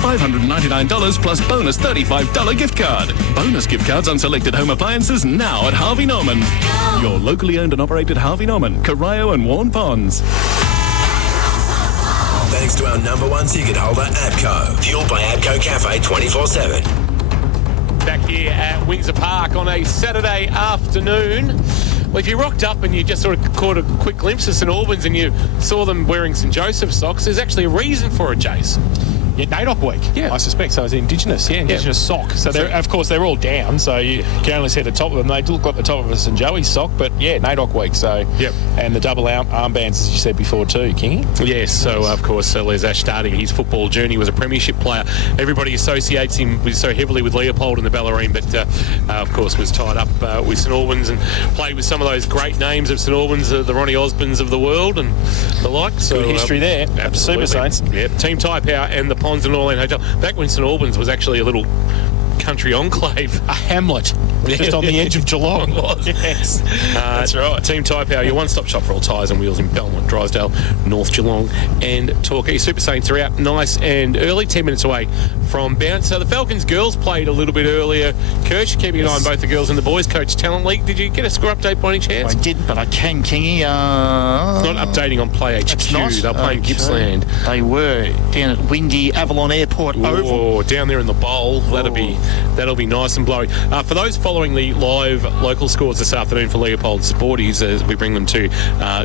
$599 plus bonus $35 gift card. Bonus gift cards on selected home appliances now at Harvey Norman. Your locally owned and operated Harvey Norman, Corio and Warren Ponds. Thanks to our number one ticket holder, ABCO. Fueled by ABCO Cafe 24/7. Back here at Windsor Park on a Saturday afternoon. Well, if you rocked up and you just sort of caught a quick glimpse of St Albans and you saw them wearing St Joseph socks, there's actually a reason for it, Jace. Yeah, NAIDOC week, I suspect. So it's Indigenous sock. So, of course, they're all down, so you can only see the top of them. They look like the top of a St Joey's sock, but NAIDOC week. So, and the double armbands, as you said before too, Kingy. Yes, so of course, Les Ash starting his football journey was a premiership player. Everybody associates him so heavily with Leopold and the Ballerine, but of course was tied up with St Albans and played with some of those great names of St Albans, the Ronnie Osborns of the world and the like. So good history there. Absolutely. Super Saints. Yep. Team Tyre Power and the Ponds and Orland Hotel. Back when St Albans was actually a little country enclave. A hamlet. Just on the edge of Geelong. Yes. That's right. Team Tyre Power, your one-stop shop for all tyres and wheels in Belmont, Drysdale, North Geelong and Torquay. Super Saints are out nice and early, 10 minutes away from bounce. So the Falcons girls played a little bit earlier. Kirsch, keeping an eye on both the girls and the boys. Coach Talent League, did you get a score update by any chance? I didn't, but I can, Kingy. It's not updating on Play HQ. They're playing Gippsland. They were down at windy Avalon Airport Oval. Down there in the bowl. That'll be nice and blowy. For those following the live local scores this afternoon for Leopold supporters, as we bring them to,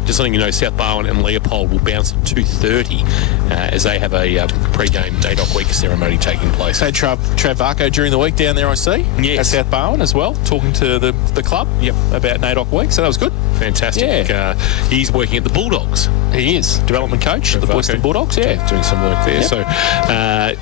just letting you know, South Barwon and Leopold will bounce at 2:30 as they have a pre-game NAIDOC week ceremony taking place. Had Trav Varco during the week down there, I see. Yes. At South Barwon as well, talking to the club about NAIDOC week, so that was good. Fantastic. Yeah. He's working at the Bulldogs. He is. Development coach at the Western Bulldogs, doing some work there. So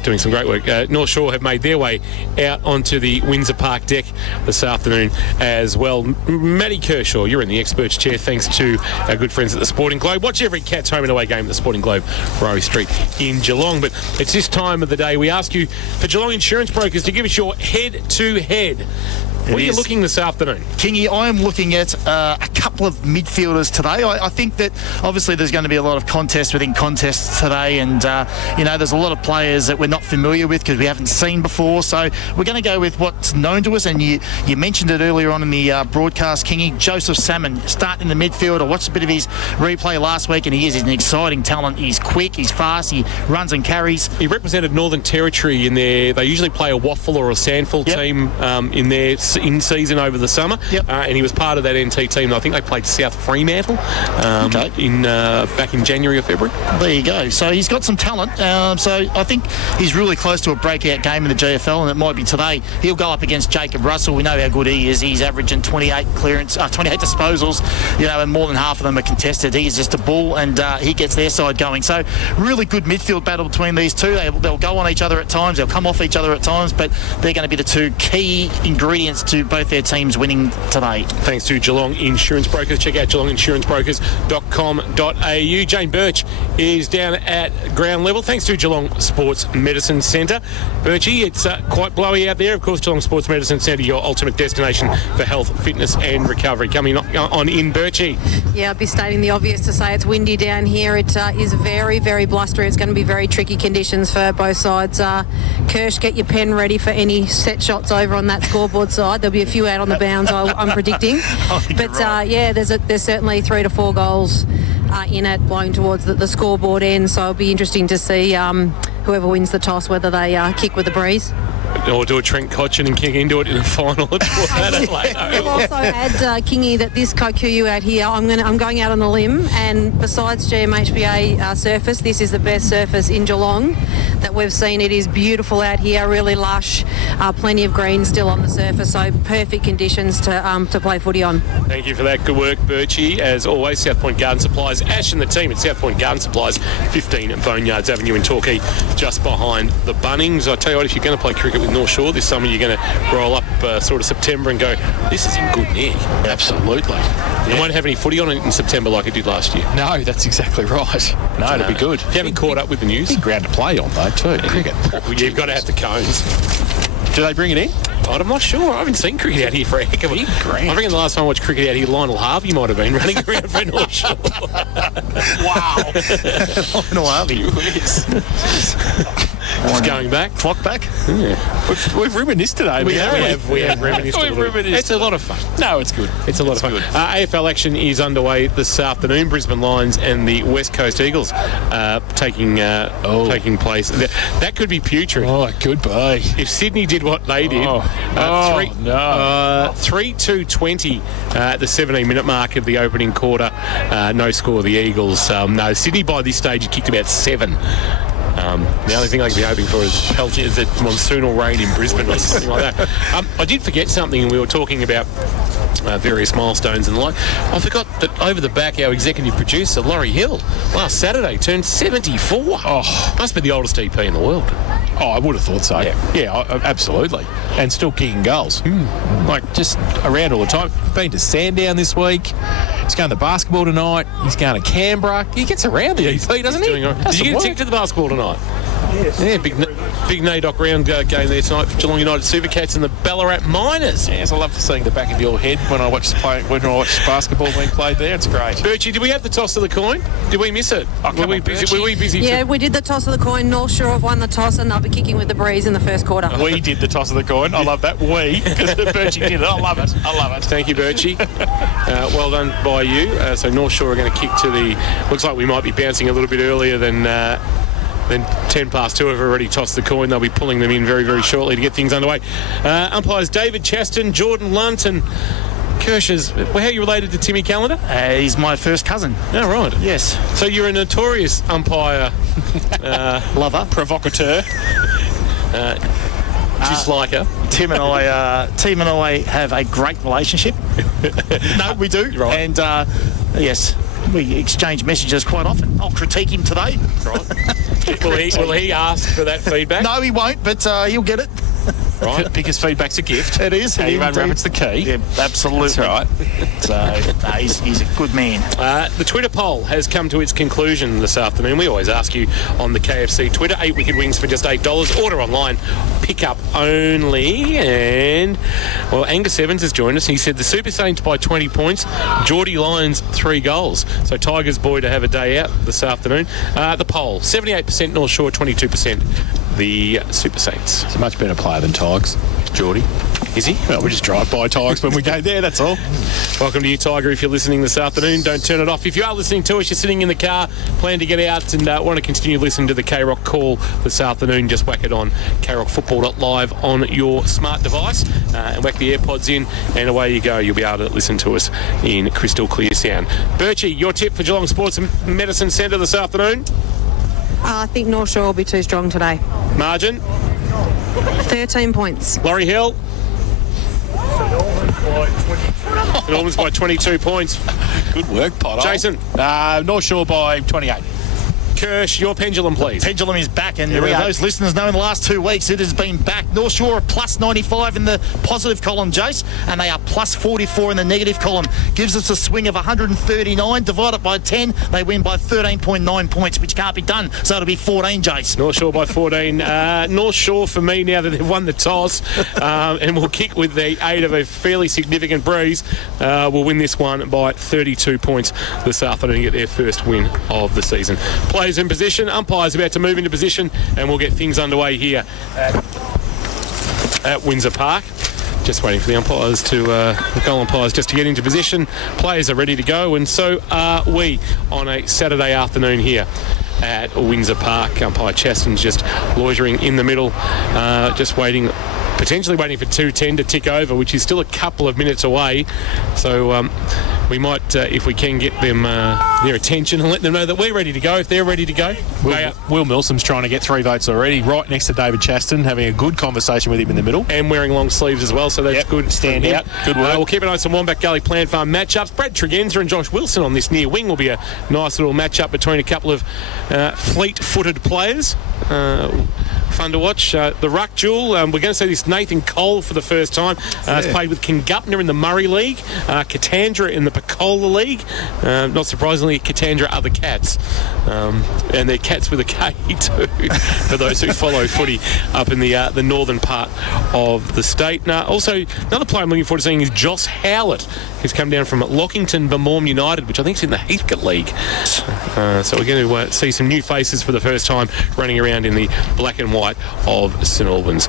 doing some great work. North Shore have made their way out onto the Windsor Park deck this afternoon as well. Matty Kershaw, you're in the experts chair thanks to our good friends at the Sporting Globe. Watch every Cats home and away game at the Sporting Globe, Rowe Street in Geelong. But it's this time of the day we ask you for Geelong Insurance Brokers to give us your head-to-head. What are you looking this afternoon? Kingy, I am looking at a couple of midfielders today. I think that obviously there's going to be a lot of contests within contests today, and there's a lot of players that we're not familiar with because we haven't seen before. So we're going to go with what's known to us, and you mentioned it earlier on in the broadcast, Kingy. Joseph Salmon starting in the midfield. I watched a bit of his replay last week, and he's an exciting talent. He's quick, he's fast, he runs and carries. He represented Northern Territory in there. They usually play a Waffle or a Sandful team in their in-season over the summer, and he was part of that NT team. I think they played South Fremantle back in January or February. There you go. So he's got some talent. So I think he's really close to a breakout game in the GFL, and it might be today. He'll go up against Jacob Russell. We know how good he is. He's averaging 28 disposals, and more than half of them are contested. He's just a bull, and he gets their side going. So really good midfield battle between these two. They'll go on each other at times. They'll come off each other at times, but they're going to be the two key ingredients to both their teams winning today. Thanks to Geelong Insurance Brokers. Check out geelonginsurancebrokers.com.au. Jane Birch is down at ground level. Thanks to Geelong Sports Medicine Centre. Birchie, it's quite blowy out there. Of course, Geelong Sports Medicine Centre, your ultimate destination for health, fitness and recovery. Coming on in, Birchie. Yeah, I'll be stating the obvious to say it's windy down here. It is very, very blustery. It's going to be very tricky conditions for both sides. Kirsch, get your pen ready for any set shots over on that scoreboard side. There'll be a few out on the bounds, I'm predicting. But there's certainly 3 to 4 goals in it, blowing towards the scoreboard end. So it'll be interesting to see whoever wins the toss, whether they kick with the breeze. Or do a Trent Cotchin and kick into it in the final. We'll also add, Kingy, that this Kokuyu out here, I'm going out on the limb, and besides GMHBA surface, this is the best surface in Geelong that we've seen. It is beautiful out here, really lush, plenty of green still on the surface, so perfect conditions to play footy on. Thank you for that. Good work, Birchie. As always, South Point Garden Supplies. Ash and the team at South Point Garden Supplies, 15 Boneyards Avenue in Torquay, just behind the Bunnings. I tell you what, if you're going to play cricket with North Shore this summer, you're going to roll up sort of September and go, this is in good nick. Absolutely. It won't have any footy on it in September like it did last year. No, that's exactly right. No, it'll be good. You haven't caught up with the news? Big ground to play on, though, too. Cricket. You've got to have the cones. Do they bring it in? I'm not sure. I haven't seen cricket out here for a heck of a... I reckon the last time I watched cricket out here, Lionel Harvey might have been running around for North Shore. Wow. Lionel Harvey. Just going back. Clock back. Yeah. We've reminisced today. We have reminisced. We've reminisced. It's a lot of fun. No, it's good. It's a lot of fun. AFL action is underway this afternoon. Brisbane Lions and the West Coast Eagles taking place. That could be putrid. Oh, it could be. If Sydney did what they did, 3-2-20 at the 17-minute mark of the opening quarter. No score, the Eagles. No, Sydney by this stage had kicked about 7. The only thing I could be hoping for is a monsoonal rain in Brisbane or something like that. I did forget something, and we were talking about various milestones and the like. I forgot that over the back, our executive producer, Laurie Hill, last Saturday turned 74. Oh, must be the oldest EP in the world. Oh, I would have thought so. Yeah, absolutely. And still kicking goals. Like, just around all the time. Been to Sandown this week. He's going to basketball tonight. He's going to Canberra. He gets around the EP, doesn't he? Did you get a ticket to the basketball tonight? Yes. Yeah, big NAIDOC round game there tonight for Geelong United Supercats and the Ballarat Miners. Yes, I love seeing the back of your head when I watch basketball being played there. It's great. Birchie, did we have the toss of the coin? Did we miss it? Were we busy? Yeah, we did the toss of the coin. North Shore have won the toss and they'll be kicking with the breeze in the first quarter. We did the toss of the coin. I love that. We, because Birchie did it. I love it. Thank you, Birchie. Well done by you. So North Shore are going to kick to the... Looks like we might be bouncing a little bit earlier than 10 past 2 have already tossed the coin. They'll be pulling them in very, very shortly to get things underway. Umpires David Chaston, Jordan Lunt and Kirsch's. Well, how are you related to Timmy Callender? He's my first cousin. Oh, right. Yes. So you're a notorious umpire... lover. Provocateur. Disliker. Tim and I have a great relationship. No, we do. Right. And, yes... We exchange messages quite often. I'll critique him today. Right. Will he ask for that feedback? No, he won't, but he'll get it. Right. Because feedback's a gift. It is. And you run rabbit's the key. Yeah, absolutely. That's right. So, he's a good man. The Twitter poll has come to its conclusion this afternoon. We always ask you on the KFC Twitter, 8 wicked wings for just $8. Order online, pick up only. And, well, Angus Evans has joined us. He said the Super Saints by 20 points, Geordie Lions 3 goals. So Tigers boy to have a day out this afternoon. The poll, 78% North Shore, 22% the Super Saints. He's a much better player than Tigers, Geordie. Is he? Well, we just drive by Tigers when we go there, that's all. Welcome to you, Tiger, if you're listening this afternoon. Don't turn it off. If you are listening to us, you're sitting in the car, plan to get out and want to continue listening to the K-Rock call this afternoon, just whack it on krockfootball.live on your smart device and whack the AirPods in and away you go. You'll be able to listen to us in crystal clear sound. Birchie, your tip for Geelong Sports Medicine Centre this afternoon? I think North Shore will be too strong today. Margin? 13 points. Laurie Hill? St Albans by 22 points. Good work, Potter. Jason? North Shore by 28. Kirsch, your pendulum, please. Pendulum is back, and Here we go. those listeners know in the last 2 weeks it has been back. North Shore are plus 95 in the positive column, Jace, and they are plus 44 in the negative column. Gives us a swing of 139. Divide it by 10, they win by 13.9 points, which can't be done. So it'll be 14, Jace. North Shore by 14. North Shore, for me, now that they've won the toss, and will kick with the aid of a fairly significant breeze, will win this one by 32 points this afternoon and get their first win of the season. Players in position, umpires about to move into position, and we'll get things underway here at Windsor Park. Just waiting for the umpires the goal umpires just to get into position. Players are ready to go, and so are we on a Saturday afternoon here at Windsor Park. Umpire Chaston's just loitering in the middle, just potentially waiting for 2:10 to tick over, which is still a couple of minutes away. So we might, if we can, get them their attention and let them know that we're ready to go if they're ready to go. Will Milsom's trying to get 3 votes already, right next to David Chaston, having a good conversation with him in the middle. And wearing long sleeves as well, so that's good. Stand out. Good work. We'll keep an eye on some Wombat Gully Plant Farm matchups. Brad Tregenza and Josh Wilson on this near wing will be a nice little matchup between a couple of fleet-footed players. Fun to watch. The ruck duel, we're going to see this Nathan Cole for the first time. Has played with Kingupner in the Murray League, Katandra in the Pecola League. Not surprisingly, Katandra are the Cats. And they're Cats with a K too, for those who follow footy up in the northern part of the state. Also, another player I'm looking forward to seeing is Joss Howlett, who's come down from Lockington Vermorm United, which I think is in the Heathcote League. So we're going to see some new faces for the first time running around in the black and white height of St Albans.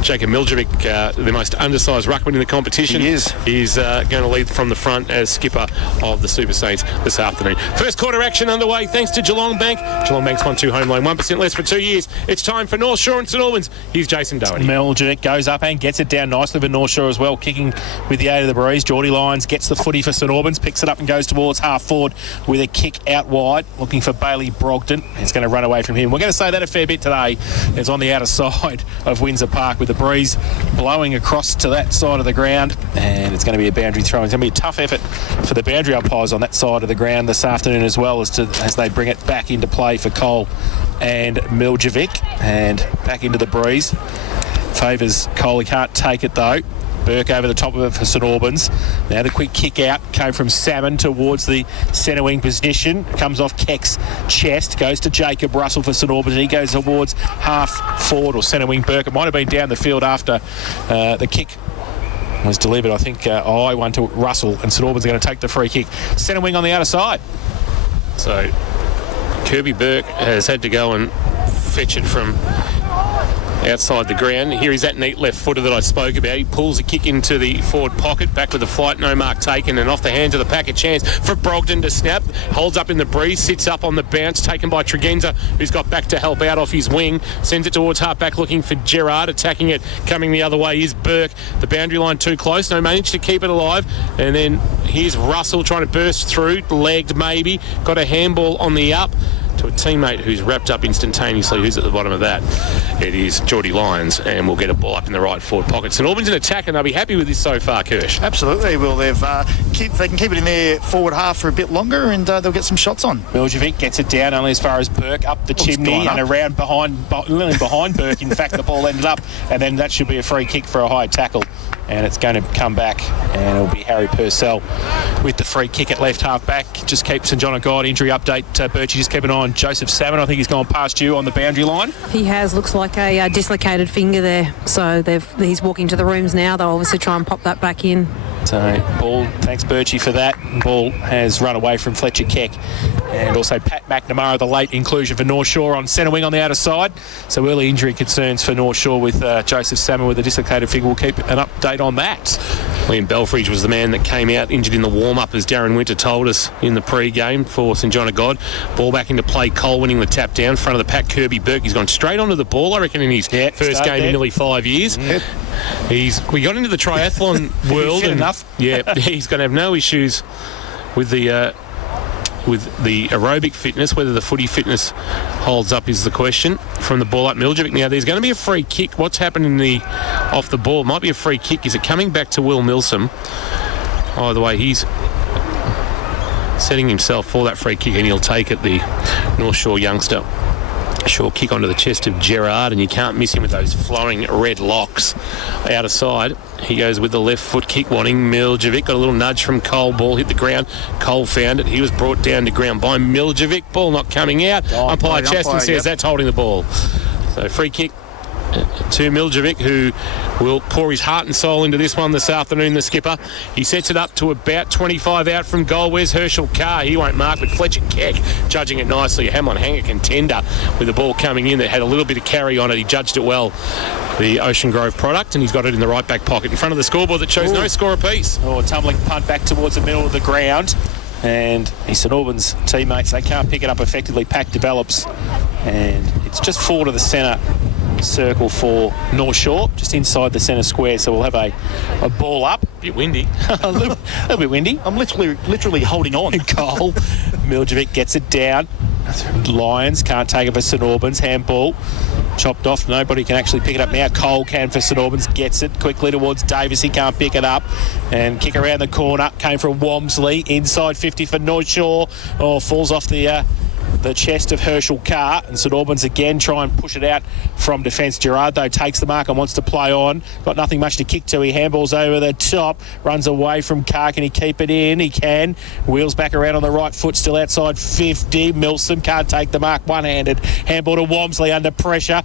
Jacob Miljevic, the most undersized ruckman in the competition. He is. He's going to lead from the front as skipper of the Super Saints this afternoon. First quarter action underway thanks to Geelong Bank. Geelong Bank's 1-2 home loan, 1% less for 2 years. It's time for North Shore and St Albans. Here's Jason Doherty. Miljevic goes up and gets it down nicely for North Shore as well, kicking with the aid of the breeze. Geordie Lyons gets the footy for St Albans, picks it up and goes towards half forward with a kick out wide, looking for Bailey Brogdon. He's going to run away from him. We're going to say that a fair bit today. It's on the outer side of Windsor Park with the breeze blowing across to that side of the ground, and it's going to be a boundary throw. It's going to be a tough effort for the boundary umpires on that side of the ground this afternoon as well, as they bring it back into play for Cole and Miljevic, and back into the breeze. Favours Cole. He can't take it though. Burke over the top of it for St Albans. Now the quick kick out came from Salmon towards the centre wing position. Comes off Keck's chest. Goes to Jacob Russell for St Albans. He goes towards half forward or centre wing Burke. It might have been down the field after the kick was delivered. I think I won to Russell, and St Albans are going to take the free kick. Centre wing on the outer side. So Kirby Burke has had to go and fetch it from outside the ground. Here is that neat left footer that I spoke about. He pulls a kick into the forward pocket, back with the flight, no mark taken, and off the hands of the pack, a chance for Brogdon to snap. Holds up in the breeze, sits up on the bounce, taken by Tregenza, who's got back to help out off his wing. Sends it towards half-back, looking for Gerard. Attacking it, coming the other way is Burke. The boundary line too close, no managed to keep it alive. And then here's Russell trying to burst through, legged maybe. Got a handball on the up to a teammate who's wrapped up instantaneously. Who's at the bottom of that? It is Geordie Lyons, and we'll get a ball up in the right forward pocket. St Albans in attack, and they'll be happy with this so far, Kirsch. Absolutely. Well, they can keep it in their forward half for a bit longer, and they'll get some shots on. Miljevic gets it down only as far as Burke, up the chimney and around behind Burke. In fact, the ball ended up, and then that should be a free kick for a high tackle. And it's going to come back, and it'll be Harry Purcell with the free kick at left half back. Just keep St John of God injury update. Birchie, just keep an eye on Joseph Salmon. I think he's gone past you on the boundary line. He has. Looks like a dislocated finger there. So he's walking to the rooms now. They'll obviously try and pop that back in. So, ball, thanks Birchie for that. Ball has run away from Fletcher Keck. And also Pat McNamara, the late inclusion for North Shore on centre wing on the outer side. So early injury concerns for North Shore with Joseph Salmon with a dislocated finger. We'll keep an update on that. Liam Belfridge was the man that came out injured in the warm-up, as Darren Winter told us in the pre-game for St John of God. Ball back into play, Cole winning the tap down. Front of the pack, Kirby Burke. He's gone straight onto the ball, I reckon, in his first game in nearly 5 years. Yep. We got into the triathlon world, and he's going to have no issues with the aerobic fitness. Whether the footy fitness holds up is the question. From the ball up, Miljevic. Now there's going to be a free kick. What's happened in the off the ball? Might be a free kick. Is it coming back to Will Milsom? Either way, he's setting himself for that free kick, and he'll take it, the North Shore youngster. Short kick onto the chest of Gerard, and you can't miss him with those flowing red locks out of side. He goes with the left foot kick, wanting Miljevic. Got a little nudge from Cole. Ball hit the ground. Cole found it. He was brought down to ground by Miljevic. Ball not coming out. Umpire Chaston says that's holding the ball. So free kick to Miljevic, who will pour his heart and soul into this one this afternoon, the skipper. He sets it up to about 25 out from goal. Where's Herschel Carr? He won't mark, but Fletcher Keck judging it nicely. A Hamlin Hanger contender with the ball coming in that had a little bit of carry on it. He judged it well, the Ocean Grove product, and he's got it in the right back pocket in front of the scoreboard that shows no score apiece. A tumbling punt back towards the middle of the ground. And his St Albans teammates, they can't pick it up effectively. Pack develops, and it's just forward of the centre circle for North Shore, just inside the centre square. So we'll have a ball up. A bit windy. a little bit windy. I'm literally holding on. Cole. Miljevic gets it down. Lions can't take it for St Albans. Handball chopped off. Nobody can actually pick it up now. Cole can for St Albans. Gets it quickly towards Davis. He can't pick it up. And kick around the corner. Came from Wamsley. Inside 50 for North Shore. Falls off the chest of Herschel Carr, and St Albans again try and push it out from defence. Gerard, though, takes the mark and wants to play on. Got nothing much to kick to. He handballs over the top, runs away from Carr. Can he keep it in? He can. Wheels back around on the right foot, still outside 50. Milsom can't take the mark one-handed. Handball to Wamsley under pressure,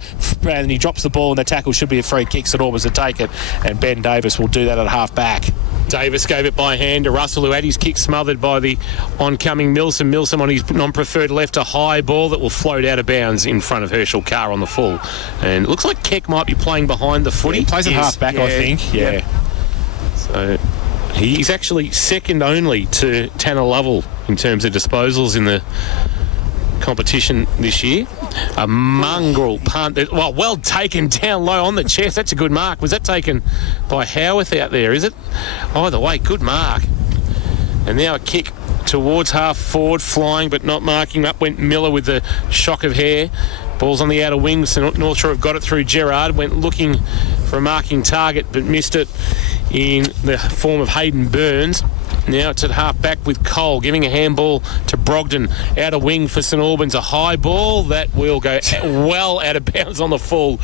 and he drops the ball, and the tackle should be a free kick. St Albans to take it, and Ben Davis will do that at half-back. Davis gave it by hand to Russell, who had his kick smothered by the oncoming Milsom. Milsom on his non-preferred left, a high ball that will float out of bounds in front of Herschel Carr on the full. And it looks like Keck might be playing behind the footy. He plays at half back, I think. Yeah. So he's actually second only to Tanner Lovell in terms of disposals in the competition this year. A mongrel punt. Well taken down low on the chest. That's a good mark. Was that taken by Howarth out there, is it? Either way, good mark. And now a kick towards half forward, flying but not marking. Up went Miller with the shock of hair. Ball's on the outer wing. So North Shore have got it through Gerard. Went looking for a marking target but missed it in the form of Hayden Burns. Now it's at half back with Cole giving a handball to Brogden. Outer wing for St Albans. A high ball that will go well out of bounds on the full.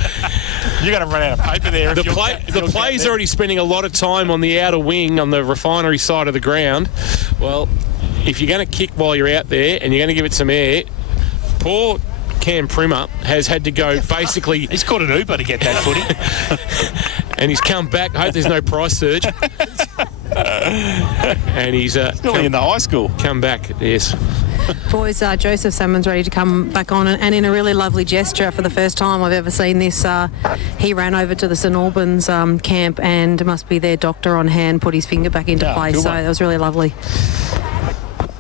You're going to run out of paper there. The play's already spending a lot of time on the outer wing on the refinery side of the ground. Well, if you're going to kick while you're out there and you're going to give it some air, poor Cam Primmer has had to go basically... He's caught an Uber to get that footy. And he's come back. I hope there's no price surge. And he's nearly in the high school. Come back, yes. Boys, Joseph Salmon's ready to come back on, and in a really lovely gesture for the first time I've ever seen this, he ran over to the St Albans camp and must be their doctor on hand, put his finger back into place. So that was really lovely.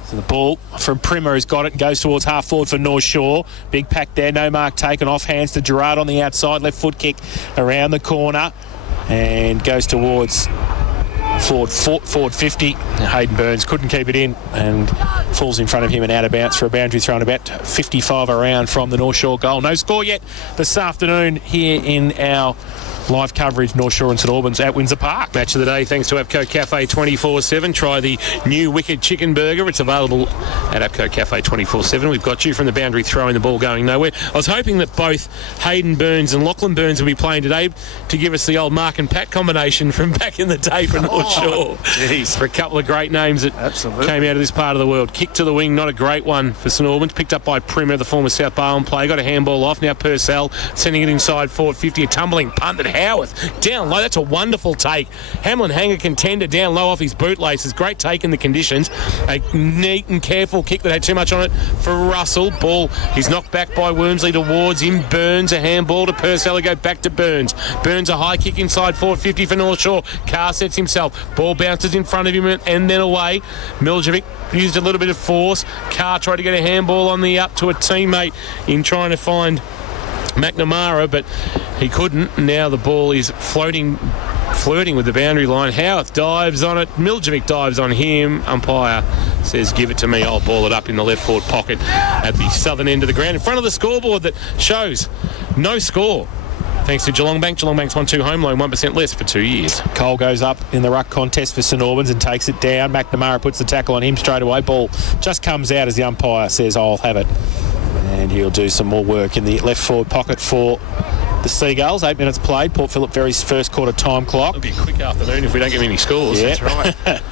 So the ball from Primmer has got it and goes towards half forward for North Shore. Big pack there, no mark taken, off hands to Gerard on the outside, left foot kick around the corner and goes towards forward 50. Hayden Burns couldn't keep it in and falls in front of him and out of bounds for a boundary thrown about 55 around from the North Shore goal. No score yet this afternoon here in our live coverage, North Shore and St Albans at Windsor Park. Match of the day thanks to APCO Cafe 24/7. Try the new Wicked Chicken Burger. It's available at APCO Cafe 24/7. We've got you from the boundary throwing the ball going nowhere. I was hoping that both Hayden Burns and Lachlan Burns will be playing today to give us the old Mark and Pat combination from back in the day for North Shore. Jeez. For a couple of great names that came out of this part of the world. Kick to the wing, not a great one for St Albans. Picked up by Primmer, the former South Barwon player. Got a handball off. Now Purcell sending it inside forward 50. A tumbling punt that Howarth down low. That's a wonderful take. Hamlin Hanger contender down low off his bootlaces. Great take in the conditions. A neat and careful kick that had too much on it for Russell. Ball is knocked back by Wormsley towards him. Burns a handball to Purcell. Go back to Burns. Burns a high kick inside forward 50 for North Shore. Carr sets himself. Ball bounces in front of him and then away. Miljevic used a little bit of force. Carr tried to get a handball on the up to a teammate in trying to find McNamara, but he couldn't. Now the ball is flirting with the boundary line. Howarth dives on it. Miljevic dives on him. Umpire says, give it to me. I'll ball it up in the left forward pocket at the southern end of the ground in front of the scoreboard that shows no score. Thanks to Geelong Bank. Geelong Bank's 1-2 home loan, 1% less for 2 years. Cole goes up in the ruck contest for St Albans and takes it down. McNamara puts the tackle on him straight away. Ball just comes out as the umpire says, I'll have it. And he'll do some more work in the left forward pocket for the Seagulls. 8 minutes played. Port Phillip Ferry's first quarter time clock. It'll be a quick afternoon if we don't get any scores. Yeah. That's right.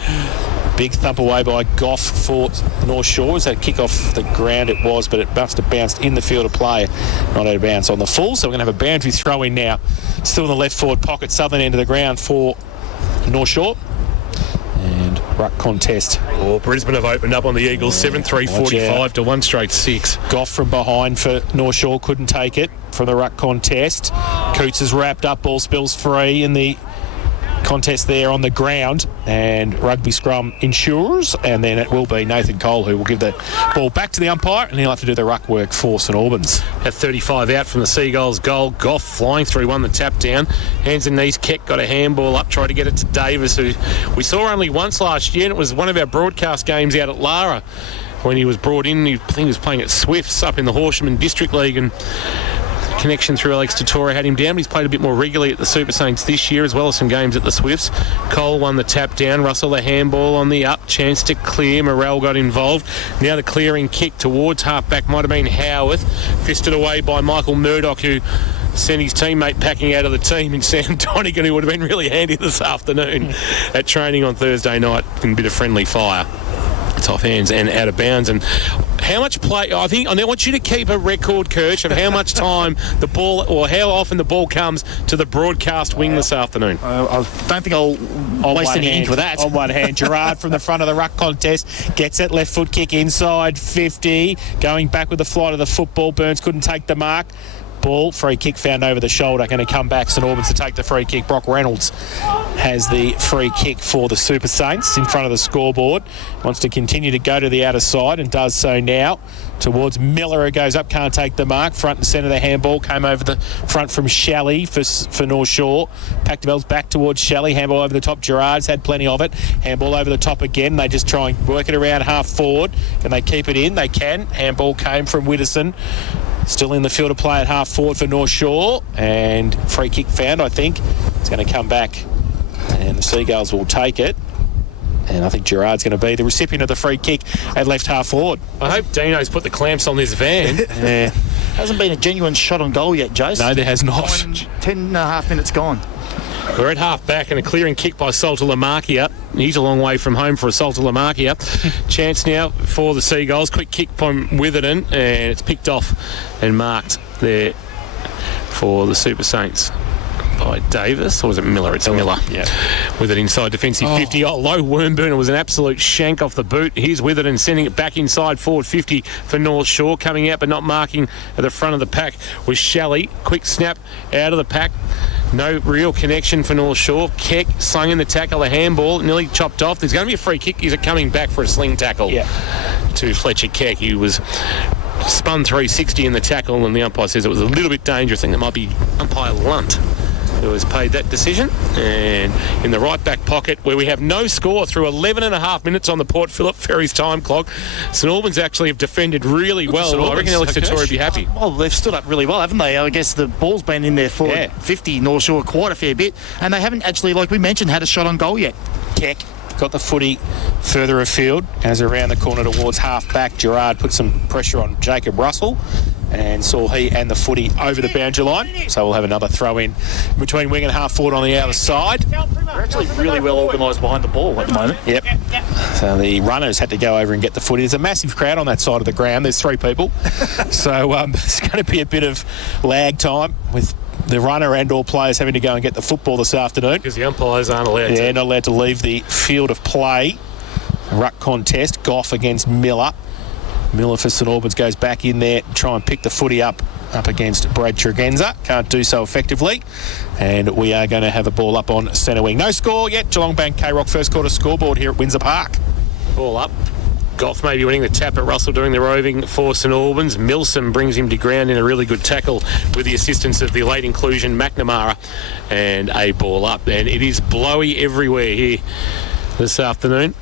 Big thump away by Goff for North Shore. As that kick off the ground it was, but it must have bounced in the field of play, not out of bounds on the full. So we're going to have a boundary throw in now. Still in the left forward pocket, southern end of the ground for North Shore. And ruck contest. Brisbane have opened up on the Eagles, 7-3-45 to 1 straight 6. Goff from behind for North Shore, couldn't take it from the ruck contest. Coots is wrapped up, ball spills free in the contest there on the ground, and rugby scrum ensures, and then it will be Nathan Cole who will give the ball back to the umpire, and he'll have to do the ruck work for St Albans. At 35 out from the Seagulls goal. Goff flying through, won the tap down. Hands and knees. Keck got a handball up, tried to get it to Davis, who we saw only once last year, and it was one of our broadcast games out at Lara when he was brought in. I think he was playing at Swifts up in the Horsham District League, and connection through Alex Tutora had him down. He's played a bit more regularly at the Super Saints this year, as well as some games at the Swifts. Cole won the tap down. Russell the handball on the up. Chance to clear. Morrell got involved. Now the clearing kick towards half-back might have been Howarth. Fisted away by Michael Murdoch, who sent his teammate packing out of the team in Sam Donegan, who would have been really handy this afternoon at training on Thursday night in a bit of friendly fire. It's off hands and out of bounds. And How much play? I want you to keep a record, Kirsch, of how much time the ball, or how often the ball comes to the broadcast wing this afternoon. I don't think I'll waste any ink with that. On one hand, Gerard from the front of the ruck contest gets it, left foot kick inside 50, going back with the flight of the football. Burns couldn't take the mark. Ball, free kick found over the shoulder, going to come back St Albans to take the free kick. Brock Reynolds has the free kick for the Super Saints in front of the scoreboard. Wants to continue to go to the outer side and does so now towards Miller, who goes up, can't take the mark. Front and centre, the handball came over the front from Shelley for North Shore. Pactibel's back towards Shelley. Handball over the top. Gerard's had plenty of it. Handball over the top again. They just try and work it around half forward. Can they keep it in? They can. Handball came from Widdowson. Still in the field of play at half forward for North Shore, and free kick found, I think. It's going to come back and the Seagulls will take it. And I think Gerard's going to be the recipient of the free kick at left half forward. I hope Dino's put the clamps on this van. Yeah. Hasn't been a genuine shot on goal yet, Jace. No, there has not. 10.5 minutes gone. We're at half back and a clearing kick by Salter Lamarkia. He's a long way from home for a Salter Lamarkia. Chance now for the Seagulls. Quick kick from Witherden, and it's picked off and marked there for the Super Saints by Davis, or was it Miller? It's Miller. Yeah. With an inside defensive 50. Oh, low Wormburn. It was an absolute shank off the boot. Here's Witherden sending it back inside forward 50 for North Shore. Coming out but not marking at the front of the pack was Shelley. Quick snap out of the pack. No real connection for North Shore. Keck slung in the tackle, a handball, nearly chopped off. There's going to be a free kick. Is it coming back for a sling tackle to Fletcher Keck? He was spun 360 in the tackle, and the umpire says it was a little bit dangerous. I think that might be umpire Lunt who has paid that decision. And in the right back pocket, where we have no score through 11 and a half minutes on the Port Phillip Ferries time clock, St Albans actually have defended really well. I reckon Alex Dettori would be happy. Well, they've stood up really well, haven't they? I guess the ball's been in there for 50 North Shore quite a fair bit, and they haven't actually, like we mentioned, had a shot on goal yet. Keck got the footy further afield as around the corner towards half back. Gerard put some pressure on Jacob Russell and saw he and the footy over the boundary line. So we'll have another throw in between wing and half forward on the outer side. They're actually really well organised behind the ball at the moment. Yep. So the runners had to go over and get the footy. There's a massive crowd on that side of the ground. There's 3 people. So it's going to be a bit of lag time with the runner and all players having to go and get the football this afternoon. Because the umpires aren't allowed to. Yeah, not allowed to leave the field of play. Ruck contest. Goff against Miller. Miller for St Albans goes back in there to try and pick the footy up against Brad Tregenza. Can't do so effectively. And we are going to have a ball up on centre wing. No score yet. Geelong Bank K-Rock first quarter scoreboard here at Windsor Park. Ball up. Goff maybe winning the tap at Russell doing the roving for St Albans. Milsom brings him to ground in a really good tackle with the assistance of the late inclusion McNamara, and a ball up. And it is blowy everywhere here this afternoon.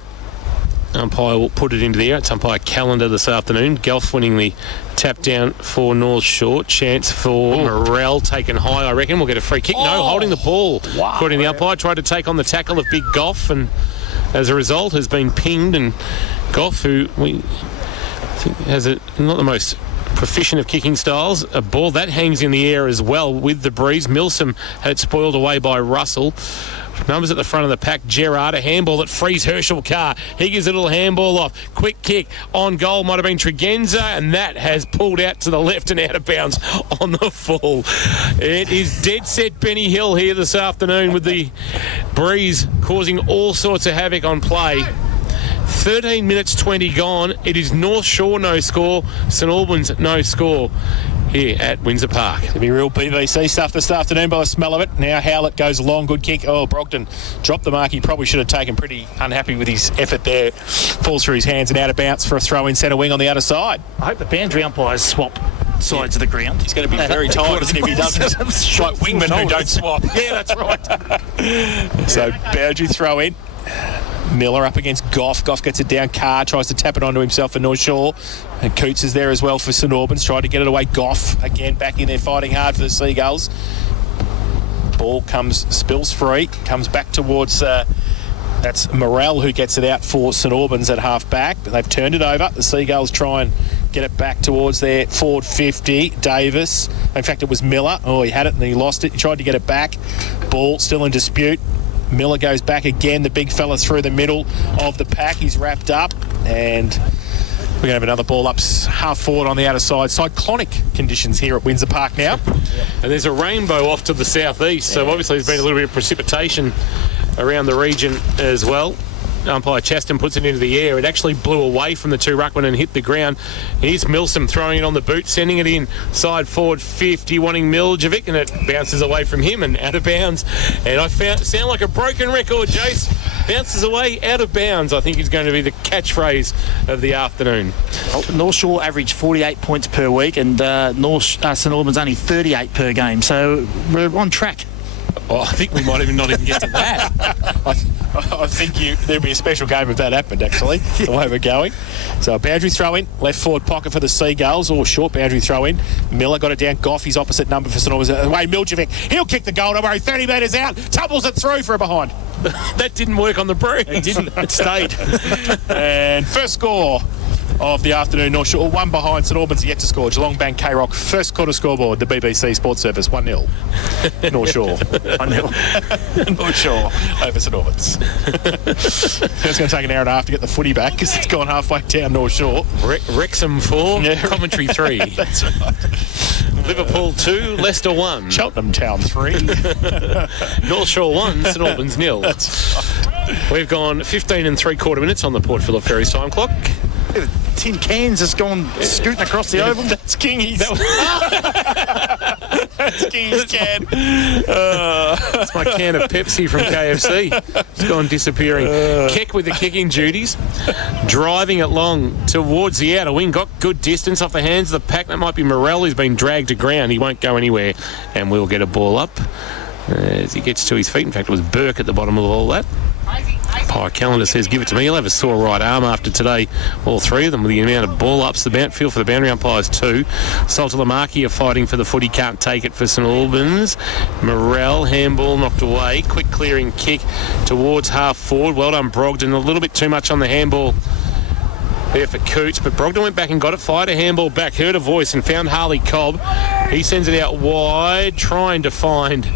Umpire will put it into the air. It's umpire calendar this afternoon. Goff winning the tap down for North Shore. Chance for Morrell taken high, I reckon. We'll get a free kick. No, holding the ball. Wow. According to the umpire, tried to take on the tackle of Big Goff, and as a result has been pinged. And Goff, who we think has not the most proficient of kicking styles, a ball that hangs in the air as well with the breeze. Milsom had it spoiled away by Russell. Numbers at the front of the pack. Gerard, a handball that frees Herschel Carr. He gives a little handball off. Quick kick on goal. Might have been Tregenza, and that has pulled out to the left and out of bounds on the full. It is dead set Benny Hill here this afternoon with the breeze causing all sorts of havoc on play. 13 minutes 20 gone. It is North Shore no score, St Albans no score here at Windsor Park. It'll be real BBC stuff this afternoon by the smell of it. Now Howlett goes long, good kick. Oh, Brogdon dropped the mark. He probably should have taken. Pretty unhappy with his effort there. Falls through his hands and out of bounds for a throw in centre wing on the outer side. I hope the boundary umpires swap sides of the ground. He's going to be very tired, isn't he, if he doesn't? Like wingmen who don't swap. Yeah, that's right. So boundary throw in. Miller up against Goff. Goff gets it down. Carr tries to tap it onto himself for North Shore. And Coots is there as well for St Albans. Tried to get it away. Goff again back in there fighting hard for the Seagulls. Ball spills free. Comes back towards... that's Morrell who gets it out for St Albans at half back. But they've turned it over. The Seagulls try and get it back towards their forward 50. Davis. In fact, it was Miller. Oh, he had it and he lost it. He tried to get it back. Ball still in dispute. Miller goes back again. The big fella through the middle of the pack. He's wrapped up and We're going to have another ball up half forward on the outer side. Cyclonic conditions here at Windsor Park now. And there's a rainbow off to the southeast, so obviously there's been a little bit of precipitation around the region as well. Umpire Chaston puts it into the air. It actually blew away from the two ruckmen and hit the ground. Here's Milsom throwing it on the boot, sending it in side forward 50, wanting Miljevic, and it bounces away from him and out of bounds. And I sound like a broken record, Jace. Bounces away, out of bounds, I think is going to be the catchphrase of the afternoon. North Shore averaged 48 points per week, and St Albans only 38 per game, so we're on track. Oh, I think we might not even get to that. I think there'd be a special game if that happened, actually, the way we're going. So a boundary throw in, left forward pocket for the Seagulls, or short boundary throw in. Miller got it down. Goff, his opposite number for St Albans. Away, Miljevic. He'll kick the goal. Don't worry, 30 metres out. Tumbles it through for a behind. That didn't work on the breeze. It didn't. It stayed. And first score of the afternoon, North Shore, one behind. St Albans yet to score. Geelong Bank K-Rock, first quarter scoreboard, the BBC Sports Service, 1-0. North Shore. 1-0. North Shore over St Albans. It's going to take an hour and a half to get the footy back because it's gone halfway down North Shore. Wrexham 4, Coventry 3. That's right. Liverpool 2, Leicester 1. Cheltenham Town 3. North Shore 1, St Albans 0. That's right. We've gone 15 and 3/4 minutes on the Port Phillip Ferries time clock. Tin cans has gone scooting across the oval. That's Kingy's. That's Kingy's can. It's my can of Pepsi from KFC. It's gone disappearing. Keck with the kicking duties. Driving it long towards the outer wing. Got good distance off the hands of the pack. That might be Morell, who's been dragged to ground. He won't go anywhere. And we'll get a ball up as he gets to his feet. In fact, it was Burke at the bottom of all that. Pie Calendar says, give it to me. He'll have a sore right arm after today. All three of them with the amount of ball ups. The feel for the boundary umpires too. Saltalamaki are fighting for the footy. Can't take it for St Albans. Morell, handball knocked away. Quick clearing kick towards half forward. Well done, Brogdon. A little bit too much on the handball there for Coots, but Brogdon went back and got it, fired a handball back, heard a voice and found Harley Cobb. He sends it out wide, trying to find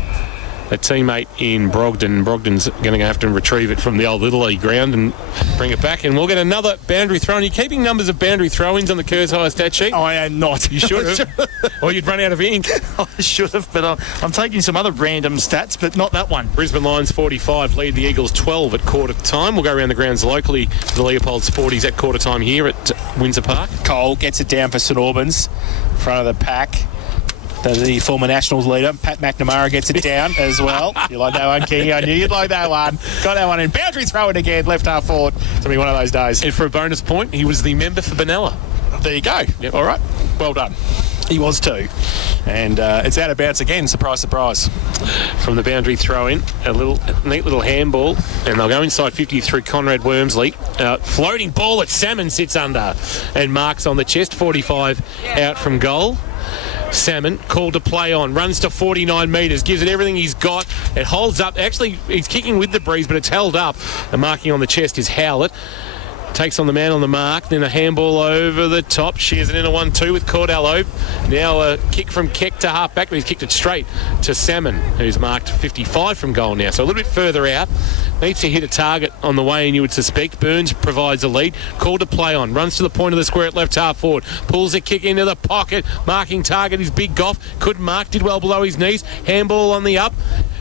a teammate in Brogdon. Brogdon's going to have to retrieve it from the old Little League ground and bring it back, and we'll get another boundary throw. Are you keeping numbers of boundary throw-ins on the Kerr's High stat sheet? I am not. You should have. Or you'd run out of ink. I should have, but I'm taking some other random stats, but not that one. Brisbane Lions 45 lead the Eagles 12 at quarter time. We'll go around the grounds locally to the Leopold Sporties at quarter time here at Windsor Park. Cole gets it down for St Albans, front of the pack. The former Nationals leader, Pat McNamara, gets it down as well. You like that one, King? I knew you'd like that one. Got that one in. Boundary throw it again, left half forward. It's going to be one of those days. And for a bonus point, he was the member for Benalla. There you go. Yep. All right. Well done. He was too. And it's out of bounds again. Surprise, surprise. From the boundary throw-in, a neat little handball, and they'll go inside 50 through Conrad Wormsley. Floating ball that Salmon sits under and marks on the chest. 45 out from goal. Salmon called to play on, runs to 49 metres, gives it everything he's got. It holds up. Actually, he's kicking with the breeze, but it's held up. The marking on the chest is Howlett. Takes on the man on the mark, then a handball over the top. Shears it in a 1-2 with Cordello. Now a kick from Keck to half back, but he's kicked it straight to Salmon, who's marked 55 from goal now. So a little bit further out. Needs to hit a target on the way, and you would suspect. Burns provides a lead. Called to play on. Runs to the point of the square at left half forward. Pulls a kick into the pocket. Marking target is Big Goff. Couldn't mark. Did well below his knees. Handball on the up.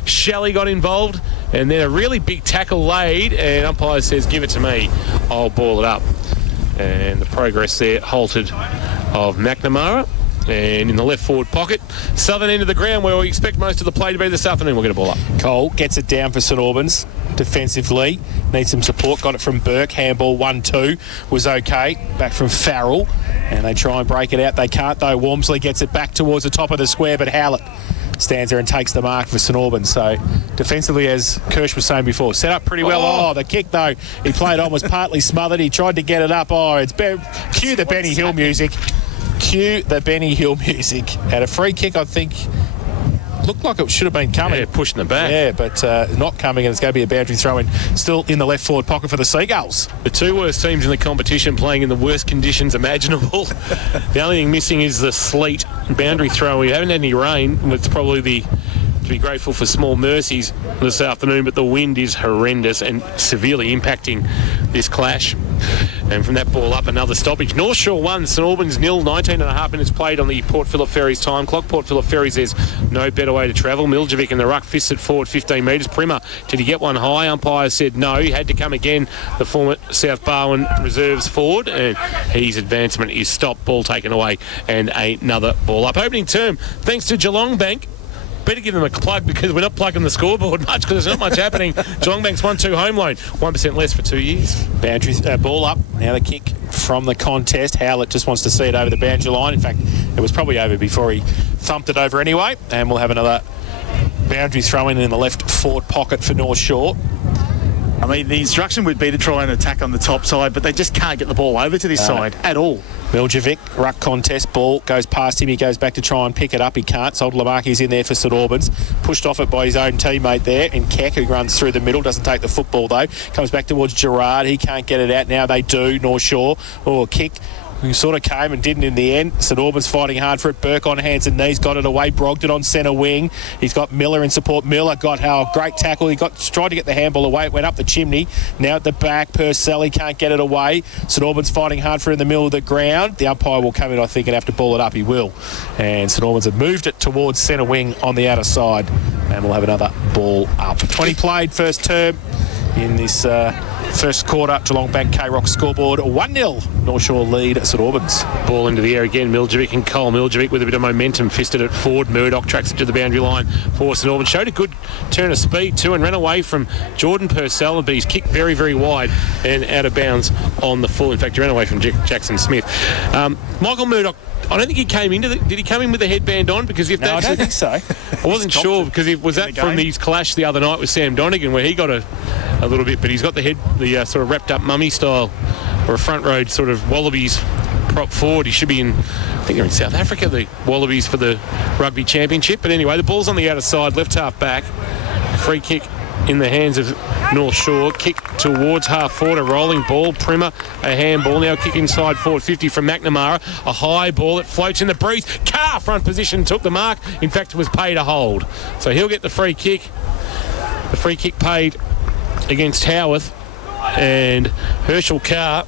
Shelley got involved. And then a really big tackle laid. And umpire says, give it to me. I'll ball it up. And the progress there halted of McNamara. And in the left forward pocket, southern end of the ground where we expect most of the play to be this afternoon, we'll get a ball up. Cole gets it down for St Albans defensively. Needs some support. Got it from Burke. Handball 1-2 was okay. Back from Farrell. And they try and break it out. They can't though. Wormsley gets it back towards the top of the square, but Howlett stands there and takes the mark for St Albans. So defensively, as Kirsch was saying before, set up pretty well. Oh, the kick though he played on was partly smothered. He tried to get it up. Oh, it's cue the Benny Hill music. Cue the Benny Hill music. At a free kick, I think looked like it should have been coming. Yeah, pushing the back. Yeah, but not coming, and it's going to be a boundary throw-in still in the left forward pocket for the Seagulls. The two worst teams in the competition playing in the worst conditions imaginable. The only thing missing is the sleet. Boundary throw. We haven't had any rain. It's probably to be grateful for small mercies this afternoon, but the wind is horrendous and severely impacting this clash. And from that ball up, another stoppage. North Shore 1, St Albans 0, 19.5 minutes played on the Port Phillip Ferries time clock. Port Phillip Ferries, there's no better way to travel. Miljevic in the ruck, fisted forward 15 metres. Primer, did he get one high? Umpire said no. He had to come again, the former South Barwon reserves forward, and his advancement is stopped. Ball taken away, and another ball up. Opening term, thanks to Geelong Bank. Better give them a plug because we're not plugging the scoreboard much because there's not much happening. Geelong Bank's 1-2 home loan, 1% less for 2 years. Boundaries, ball up. Now the kick from the contest. Howlett just wants to see it over the boundary line. In fact, it was probably over before he thumped it over anyway. And we'll have another boundary throw in the left forward pocket for North Shore. I mean, the instruction would be to try and attack on the top side, but they just can't get the ball over to this side at all. Miljevic, ruck contest, ball goes past him. He goes back to try and pick it up. He can't. Sold Lamarcki's in there for St Albans. Pushed off it by his own teammate there. And Keck, who runs through the middle, doesn't take the football though. Comes back towards Gerard. He can't get it out. Now they do. North Shore. Oh, a kick. Who sort of came and didn't in the end. St Albans fighting hard for it. Burke on hands and knees, got it away. Brogdon on centre wing. He's got Miller in support. Miller got a great tackle. He tried to get the handball away. It went up the chimney. Now at the back, Purcell, he can't get it away. St Albans fighting hard for it in the middle of the ground. The umpire will come in, I think, and have to ball it up. He will. And St Albans have moved it towards centre wing on the outer side. And we'll have another ball up. 20 played first term in this first quarter. Geelong Bank K-Rock scoreboard 1-0. North Shore lead at St Albans. Ball into the air again. Miljevic and Cole. Miljevic with a bit of momentum, fisted it forward. Murdoch tracks it to the boundary line for St Albans. Showed a good turn of speed too and ran away from Jordan Purcell, but he's kicked very, very wide and out of bounds on the full. In fact, he ran away from Jackson Smith. Michael Murdoch, I don't think he came into did he come in with a headband on? Because if I don't think so. I wasn't sure because it was that from his clash the other night with Sam Donegan where he got a little bit, but he's got the sort of wrapped up mummy style or a front road sort of Wallabies prop forward. He should be in, I think they're in South Africa, the Wallabies for the rugby championship. But anyway, the ball's on the outer side, left half back. Free kick in the hands of North Shore. Kick towards half forward, a rolling ball. Primer, a handball. Now kick inside forward 50 from McNamara. A high ball. It floats in the breeze. Carr, front position, took the mark. In fact, it was paid a hold. So he'll get the free kick. The free kick paid against Howarth. And Herschel Carr,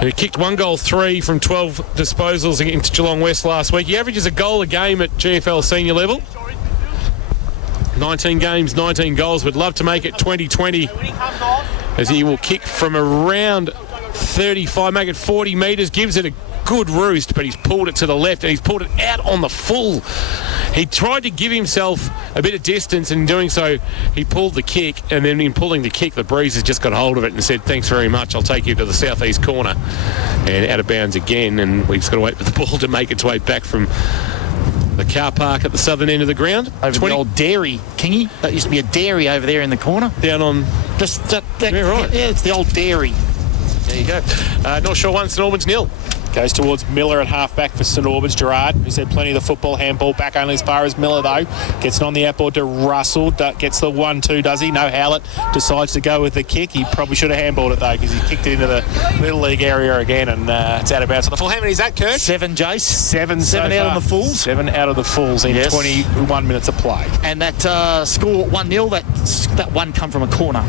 who kicked 1 goal 3 from 12 disposals against Geelong West last week. He averages a goal a game at GFL senior level. 19 games, 19 goals. Would love to make it 2020 as he will kick from around 35, make it 40 metres. Gives it a good roost, but he's pulled it to the left and he's pulled it out on the full. He tried to give himself a bit of distance, and in doing so, he pulled the kick, and then in pulling the kick, the breeze has just got hold of it and said, thanks very much, I'll take you to the southeast corner. And out of bounds again, and we've just got to wait for the ball to make its way back from the car park at the southern end of the ground. Over the old dairy, Kingy. That used to be a dairy over there in the corner. Down on... Just that yeah, right. Yeah, it's the old dairy. There you go. North Shore 1, St Albans 0. Goes towards Miller at half-back for St Albans. Gerard, who's had plenty of the football. Handball back only as far as Miller, though. Gets it on the outboard to Russell. Gets the 1-2, does he? No, Howlett decides to go with the kick. He probably should have handballed it, though, because he kicked it into the Little League area again, and it's out of bounds on the full. How many is that, Kurt? 7, Jace. 7 out far. of the fulls. 7 out of the fulls in 21 minutes of play. And that score 1-0, that one come from a corner.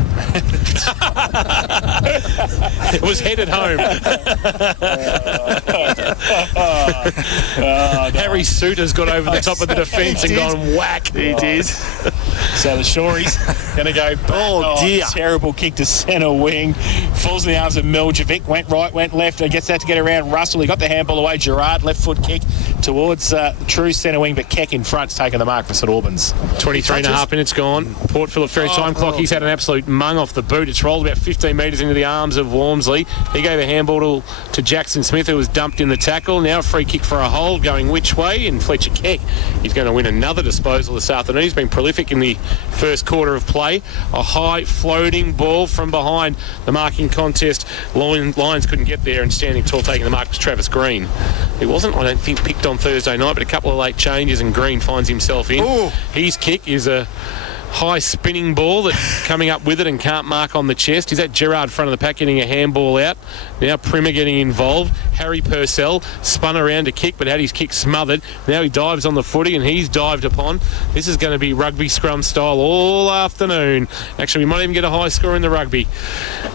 It was headed home. Harry Suter's got over the top of the defence and gone whack. He did. So the Shories going to go back. Oh, dear. Terrible kick to centre wing. Falls in the arms of Miljevic. Went right, went left. And gets that to get around Russell. He got the handball away. Gerard, left foot kick towards the true centre wing, but Keck in front's taking the mark for St Albans. 23.5 minutes gone. Port Phillip Ferry time clock. He's had an absolute mung off the boot. It's rolled about 15 metres into the arms of Walmsley. He gave a handball to Jackson Smith, who was dumped in the tackle. Now a free kick for a hold going which way? And Fletcher Keck, he's going to win another disposal this afternoon. He's been prolific in the first quarter of play. A high floating ball from behind the marking contest. Lions couldn't get there, and standing tall taking the mark was Travis Green. He wasn't, I don't think, picked on Thursday night, but a couple of late changes and Green finds himself in. Ooh. His kick is a high spinning ball that coming up with it and can't mark on the chest. Is that Gerard front of the pack getting a handball out? Now Primer getting involved. Harry Purcell spun around to kick, but had his kick smothered. Now he dives on the footy and he's dived upon. This is going to be rugby scrum style all afternoon. Actually, we might even get a high score in the rugby.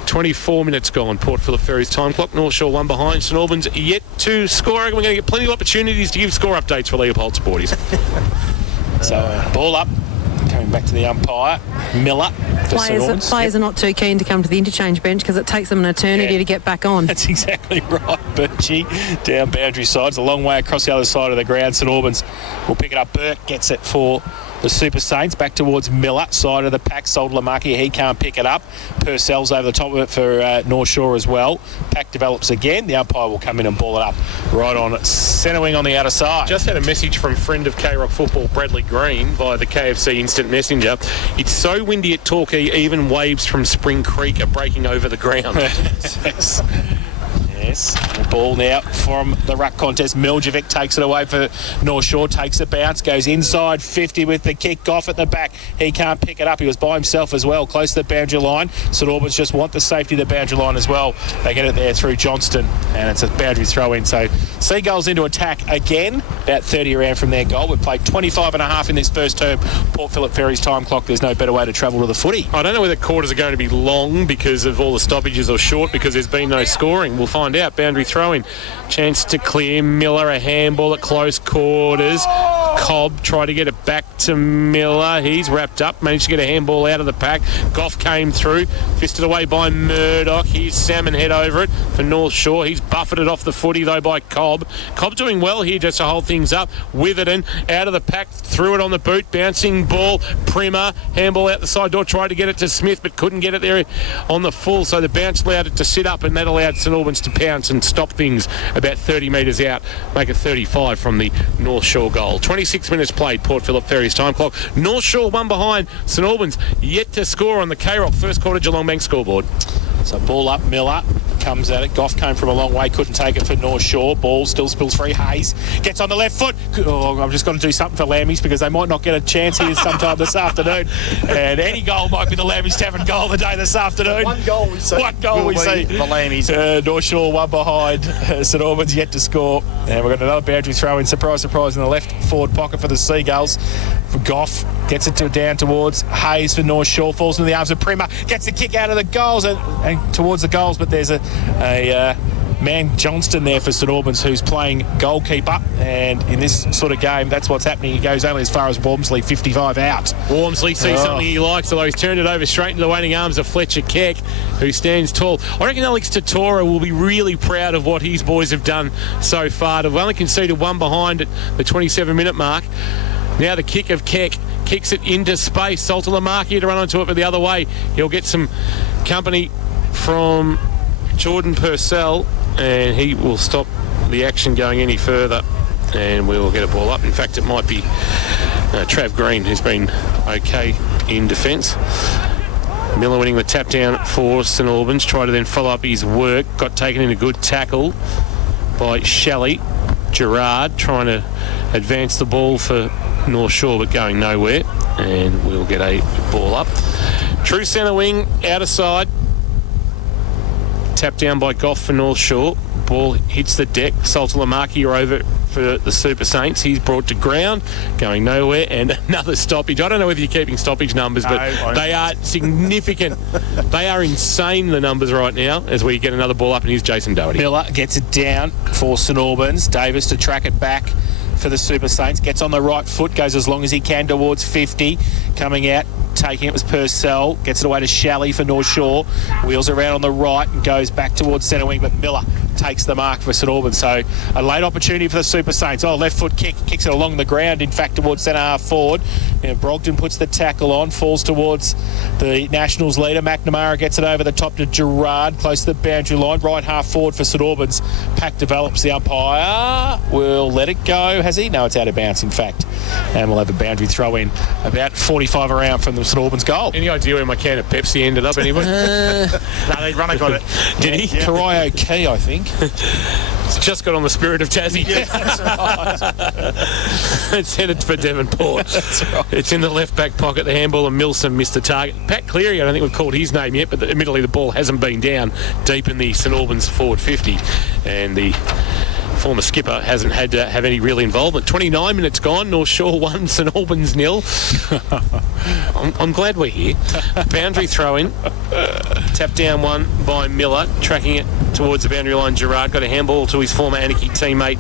24 minutes gone. Port Phillip Ferry's time clock. North Shore one behind. St Albans yet to score. We're going to get plenty of opportunities to give score updates for Leopold supporters. So, ball up. Coming back to the umpire. Miller. Players are not too keen to come to the interchange bench because it takes them an eternity to get back on. That's exactly right, Birchie. Down boundary side. It's a long way across the other side of the ground. St Albans will pick it up. Burke gets it for the Super Saints. Back towards Miller. Side of the pack. Sold Lamaki. He can't pick it up. Purcell's over the top of it for North Shore as well. Pack develops again. The umpire will come in and ball it up right on centre wing on the outer side. Just had a message from friend of K-Rock football, Bradley Green, via the KFC Instant Messenger. It's so windy at Torquay, even waves from Spring Creek are breaking over the ground. Yes. The ball now from the ruck contest. Miljevic takes it away for North Shore, takes the bounce, goes inside 50 with the kick off at the back. He can't pick it up. He was by himself as well, close to the boundary line. St Albans just want the safety of the boundary line as well. They get it there through Johnston, and it's a boundary throw in. So Seagulls into attack again, about 30 around from their goal. We've played 25 and a half in this first term. Port Phillip Ferry's time clock. There's no better way to travel to the footy. I don't know whether quarters are going to be long because of all the stoppages or short because there's been no scoring. We'll find out. Boundary throw in. Chance to clear. Miller a handball at close quarters. Cobb tried to get it back to Miller. He's wrapped up. Managed to get a handball out of the pack. Goff came through. Fisted away by Murdoch. Here's Salmon head over it for North Shore. He's buffeted off the footy though by Cobb. Cobb doing well here just to hold things up. Witherden out of the pack. Threw it on the boot. Bouncing ball. Primer. Handball out the side door. Tried to get it to Smith but couldn't get it there on the full. So the bounce allowed it to sit up and that allowed St Albans to pounce and stop things about 30 metres out. Make it 35 from the North Shore goal. 26 minutes played. Port Phillip Ferry's time clock. North Shore one behind. St Albans yet to score on the K-Rock first quarter Geelong Bank scoreboard. So ball up, Miller comes at it. Goff came from a long way, couldn't take it for North Shore. Ball still spills free. Hayes gets on the left foot. Oh, I've just got to do something for Lammies because they might not get a chance here sometime this afternoon. And any goal might be the Lammies Tavern goal of the day this afternoon. One goal we see. The Lammies. North Shore one behind. St Albans yet to score. And we've got another boundary throw in. Surprise, surprise, in the left forward pocket for the Seagulls. Goff gets it down towards Hayes for North Shore. Falls into the arms of Primer. Gets the kick out of the goals and towards the goals, but there's a man Johnston there for St Albans who's playing goalkeeper, and in this sort of game that's what's happening. He goes only as far as Walmsley, 55 out. Walmsley sees something he likes, although he's turned it over straight into the waiting arms of Fletcher Keck, who stands tall. I reckon Alex Tatora will be really proud of what his boys have done so far. They've only conceded one behind at the 27-minute mark. Now the kick of Keck kicks it into space. Saltalamaki to run onto it, but the other way he'll get some company from Jordan Purcell, and he will stop the action going any further, and we will get a ball up. In fact, it might be Trav Green who's been okay in defence. Miller winning the tap down for St Albans. Tried to then follow up his work. Got taken in a good tackle by Shelley. Gerard trying to advance the ball for North Shore but going nowhere, and we'll get a ball up. True centre wing, outer side. Tap down by Goff for North Shore. Ball hits the deck. Saltalamaki are over for the Super Saints. He's brought to ground, going nowhere, and another stoppage. I don't know whether you're keeping stoppage numbers, but they are significant. They are insane, the numbers right now, as we get another ball up, and here's Jason Doherty. Miller gets it down for St Albans. Davis to track it back for the Super Saints. Gets on the right foot, goes as long as he can towards 50. Coming out, taking it was Purcell. Gets it away to Shalley for North Shore. Wheels around on the right and goes back towards centre wing, but Miller takes the mark for St Albans. So a late opportunity for the Super Saints. Oh, left foot kick, kicks it along the ground, in fact, towards centre half forward. And Brogdon puts the tackle on, falls towards the Nationals leader. McNamara gets it over the top to Gerard, close to the boundary line. Right half forward for St Albans. Pack develops. The umpire will let it go. Has he? No, it's out of bounds, in fact. And we'll have a boundary throw in about 45 around from the St Albans goal. Any idea where my can of Pepsi ended up, anybody? No, the runner got it. Did he? Karayo Key, I think. It's just got on the Spirit of Tassie. Yeah, that's right. It's headed for Devonport. That's right. It's in the left back pocket. The handball and Milsom missed the target. Pat Cleary, I don't think we've called his name yet, but admittedly the ball hasn't been down deep in the St Albans forward 50. And the former skipper hasn't had to have any real involvement. 29 minutes gone. North Shore 1, St Albans 0. I'm glad we're here. Boundary throw in. Tap down one by Miller. Tracking it towards the boundary line. Gerard got a handball to his former Anarchy teammate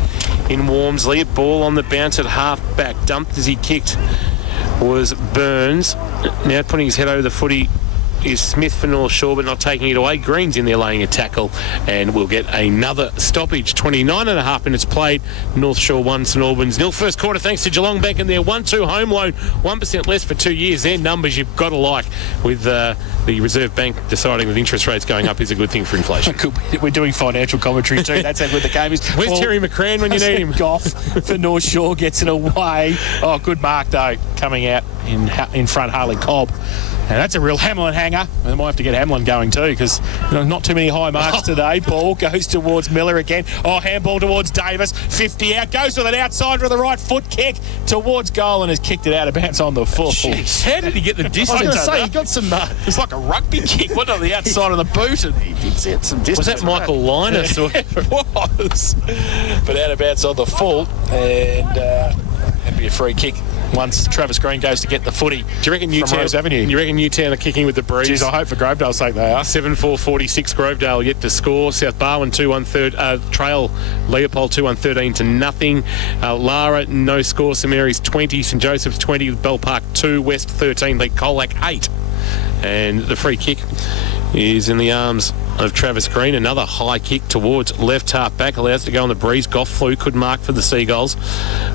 in Walmsley. A ball on the bounce at half back. Dumped as he kicked was Burns. Now putting his head over the footy is Smith for North Shore, but not taking it away. Green's in there laying a tackle, and we'll get another stoppage. 29.5 minutes played. North Shore 1, St Albans 0. First quarter, thanks to Geelong Bank and their 1-2 home loan, 1% less for 2 years. Their numbers you've got to like, with the Reserve Bank deciding that interest rates going up is a good thing for inflation. We're doing financial commentary too. That's how good the game is. Where's Terry McCrann when you need him? Goff for North Shore gets it away. Oh, good mark though, coming out in front, Harley Cobb. And that's a real Hamlin hanger. They might have to get Hamlin going too, because not too many high marks today. Ball goes towards Miller again. Oh, handball towards Davis. 50 out. Goes with an outsider with the right foot kick towards goal and has kicked it out of bounds on the full. Jeez. How did he get the distance? I was going to say, he got some... It's like a rugby kick. Went on the outside of the boot. And he did get some distance. Was that Michael Linus? it was. But out of bounds on the full. And that'd be a free kick once Travis Green goes to get the footy. Do you reckon Rose Avenue? You reckon Newtown are kicking with the breeze? Geez, I hope for Grovedale's sake they are. 7-4-46 Grovedale yet to score. South Barwon 2-1 trail Leopold 2-1 13-0. Lara no score. St Mary's 20. St Joseph's 20. Bell Park 2. West 13. League Colac 8. And the free kick is in the arms of Travis Green. Another high kick towards left half back, allows to go on the breeze. Goff flew, could mark for the Seagulls.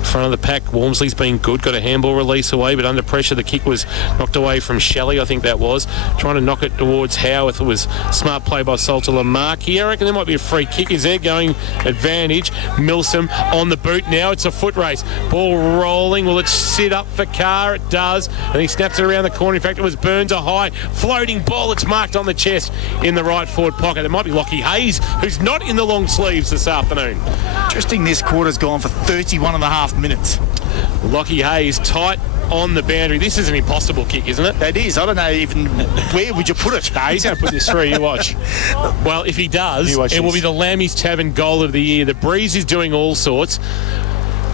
Front of the pack, Walmsley's been good, got a handball release away, but under pressure the kick was knocked away from Shelley, I think that was. Trying to knock it towards Howarth. It was smart play by Salter Lamarck here. I reckon there might be a free kick. Is there going advantage? Milsom on the boot now. It's a foot race. Ball rolling. Will it sit up for Carr? It does. And he snaps it around the corner. In fact, it was Burns a high floating ball. It's marked on the chest in the right forward pocket. It might be Lockie Hayes, who's not in the long sleeves this afternoon. Interesting, this quarter's gone for 31.5 minutes. Lockie Hayes tight on the boundary. This is an impossible kick, isn't it? It is. I don't know even where would you put it. No, he's going to put this through. You watch. Well, if he does, it will be the Lammy's Tavern goal of the year. The breeze is doing all sorts.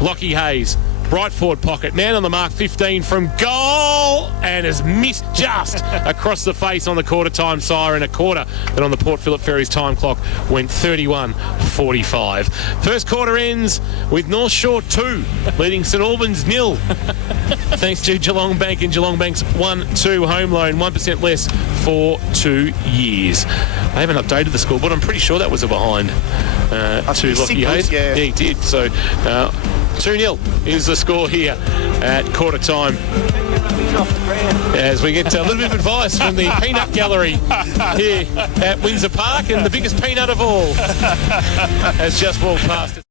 Lockie Hayes, right forward pocket, man on the mark, 15 from goal, and has missed just across the face on the quarter time siren. A quarter that on the Port Phillip Ferries time clock went 31:45. First quarter ends with North Shore 2 leading St Albans 0. Thanks to Geelong Bank and Geelong Bank's 1-2 home loan, 1% less for 2 years. I haven't updated the scoreboard. I'm pretty sure that was a behind to Lockie Hayes. Yeah, he did. So 2-0 is the score here at quarter time. As we get a little bit of advice from the Peanut Gallery here at Windsor Park, and the biggest peanut of all has just walked past us.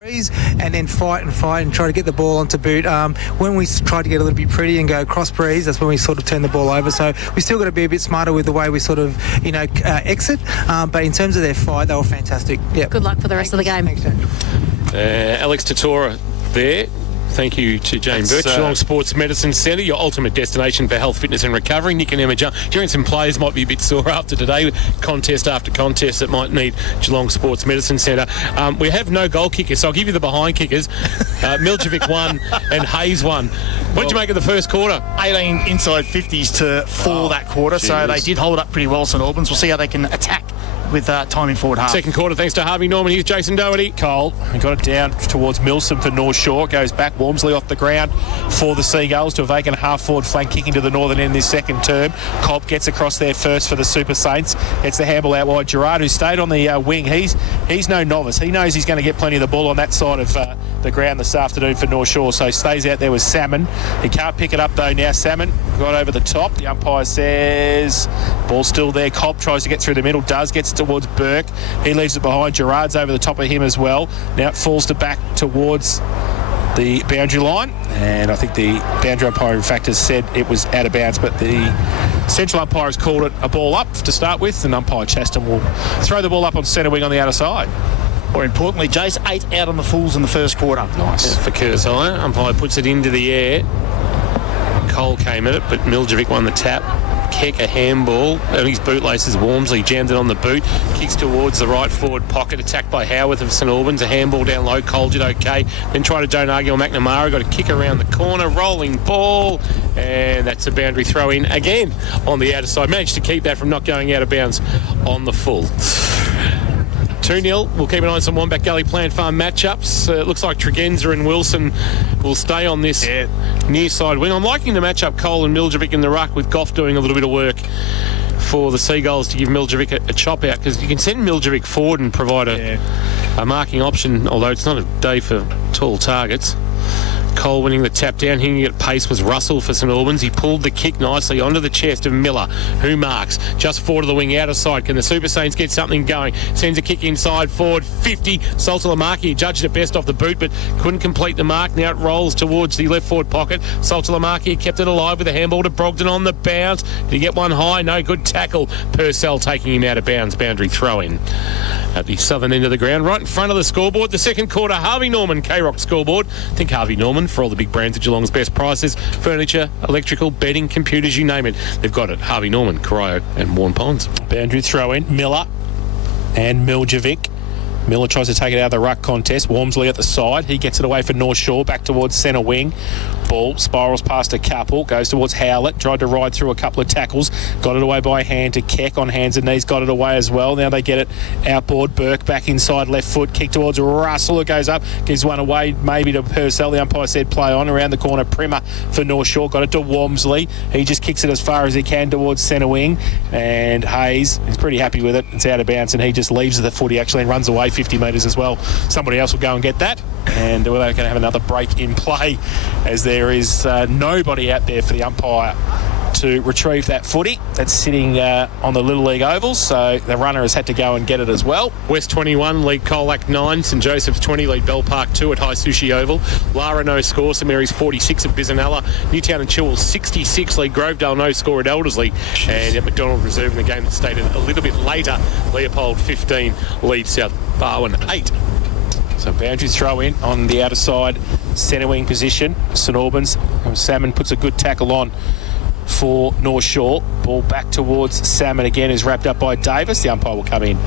and then fight and try to get the ball onto boot. When we try to get a little bit pretty and go cross breeze, that's when we sort of turn the ball over. So we still got to be a bit smarter with the way we sort of, exit. But in terms of their fight, they were fantastic. Yeah. Good luck for the rest of the game. Thanks, James. Alex Tatora there. Thank you to Jane Birch, Geelong Sports Medicine Centre, your ultimate destination for health, fitness and recovery. Nick and Emma Jung. Do you reckon some players might be a bit sore after today, contest after contest, that might need Geelong Sports Medicine Centre? We have no goal kickers, so I'll give you the behind kickers. Miljevic won and Hayes won. What did you make of the first quarter? 18 inside 50s to 4 that quarter, so they did hold up pretty well, St Albans. We'll see how they can attack with time in forward half. Second quarter, thanks to Harvey Norman. Here's Jason Doherty. Cole, we got it down towards Milsom for North Shore. Goes back, Wormsley off the ground for the Seagulls to a vacant half-forward flank, kicking to the northern end this second term. Cobb gets across there first for the Super Saints. Gets the handball out wide. Gerard, who stayed on the wing, he's no novice. He knows he's going to get plenty of the ball on that side of the ground this afternoon for North Shore, so stays out there with Salmon. He can't pick it up though now. Salmon got over the top. The umpire says ball's still there. Cobb tries to get through the middle, gets it towards Burke. He leaves it behind. Gerard's over the top of him as well. Now it falls back towards the boundary line, and I think the boundary umpire in fact has said it was out of bounds, but the central umpire has called it a ball up to start with, and umpire Chaston will throw the ball up on centre wing on the outer side. More importantly, Jace, 8 out on the fulls in the first quarter. Nice. For Kurzai. Umpire puts it into the air. Cole came at it, but Miljevic won the tap. Keck a handball on his bootlaces. Wormsley jammed it on the boot. Kicks towards the right forward pocket. Attacked by Howarth of St Albans. A handball down low. Cole did okay. Then tried to don't argue on McNamara. Got a kick around the corner. Rolling ball. And that's a boundary throw in again on the outer side. Managed to keep that from not going out of bounds on the full. 2-0. We'll keep an eye on some Wombat Gully Plant Farm matchups. It looks like Tregenza and Wilson will stay on this near side wing. I'm liking the matchup, Cole and Miljevic in the ruck, with Goff doing a little bit of work for the Seagulls to give Miljevic a chop out, because you can send Miljevic forward and provide a marking option, although it's not a day for tall targets. Cole winning the tap down, hitting it at pace was Russell for St Albans. He pulled the kick nicely onto the chest of Miller, who marks just forward of the wing, outer side. Can the Super Saints get something going? Sends a kick inside forward, 50. Saltalamaki judged it best off the boot, but couldn't complete the mark. Now it rolls towards the left forward pocket. Saltalamaki kept it alive with a handball to Brogdon on the bounce. Did he get one high? No, good tackle. Purcell taking him out of bounds. Boundary throw in at the southern end of the ground, right in front of the scoreboard. The second quarter, Harvey Norman K-Rock scoreboard. Think Harvey Norman for all the big brands at Geelong's best prices. Furniture, electrical, bedding, computers, you name it. They've got it. Harvey Norman, Corio and Warren Ponds. Boundary throw in. Miller and Miljevic. Miller tries to take it out of the ruck contest. Wormsley at the side. He gets it away for North Shore, back towards centre wing. Ball spirals past a couple, goes towards Howlett, tried to ride through a couple of tackles, got it away by hand to Keck on hands and knees, got it away as well. Now they get it outboard. Burke back inside left foot, kick towards Russell. It goes up, gives one away maybe to Purcell. The umpire said play on. Around the corner, Primer for North Shore, got it to Wormsley. He just kicks it as far as he can towards centre wing, and Hayes, he's pretty happy with it. It's out of bounds and he just leaves the footy actually and runs away 50 metres as well. Somebody else will go and get that, and we're going to have another break in play as there is nobody out there for the umpire to retrieve that footy that's sitting on the Little League ovals, so the runner has had to go and get it as well. West 21 lead Colac 9, St Joseph's 20 lead Bell Park 2 at High Sushi Oval. Lara no score, St Mary's 46 at Bisanella. Newtown and Chilwell 66 lead Grovedale no score at Elderslie. And at McDonald Reserve in the game that stated a little bit later, Leopold 15 lead South Barwon 8. So boundary throw in on the outer side, centre wing position. St Albans. Salmon puts a good tackle on for North Shore. Ball back towards Salmon again, is wrapped up by Davis. The umpire will come in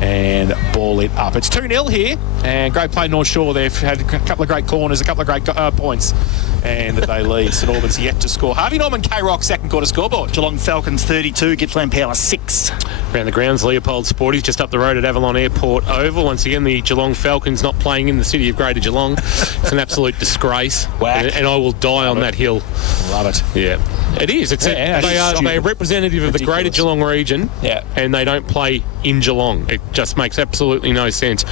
and ball it up. It's 2-0 here, and great play North Shore. They've had a couple of great corners, a couple of great points, and they lead. St Albans yet to score. Harvey Norman K-Rock second quarter scoreboard. Geelong Falcons 32, Gippsland Power 6. Around the grounds, Leopold Sporties just up the road at Avalon Airport Oval. Once again, the Geelong Falcons not playing in the city of Greater Geelong. It's an absolute disgrace. And I will die on that hill. Love it. Yeah. It is. They are representative of the Greater Geelong region, and they don't play in Geelong. It just makes absolutely no sense.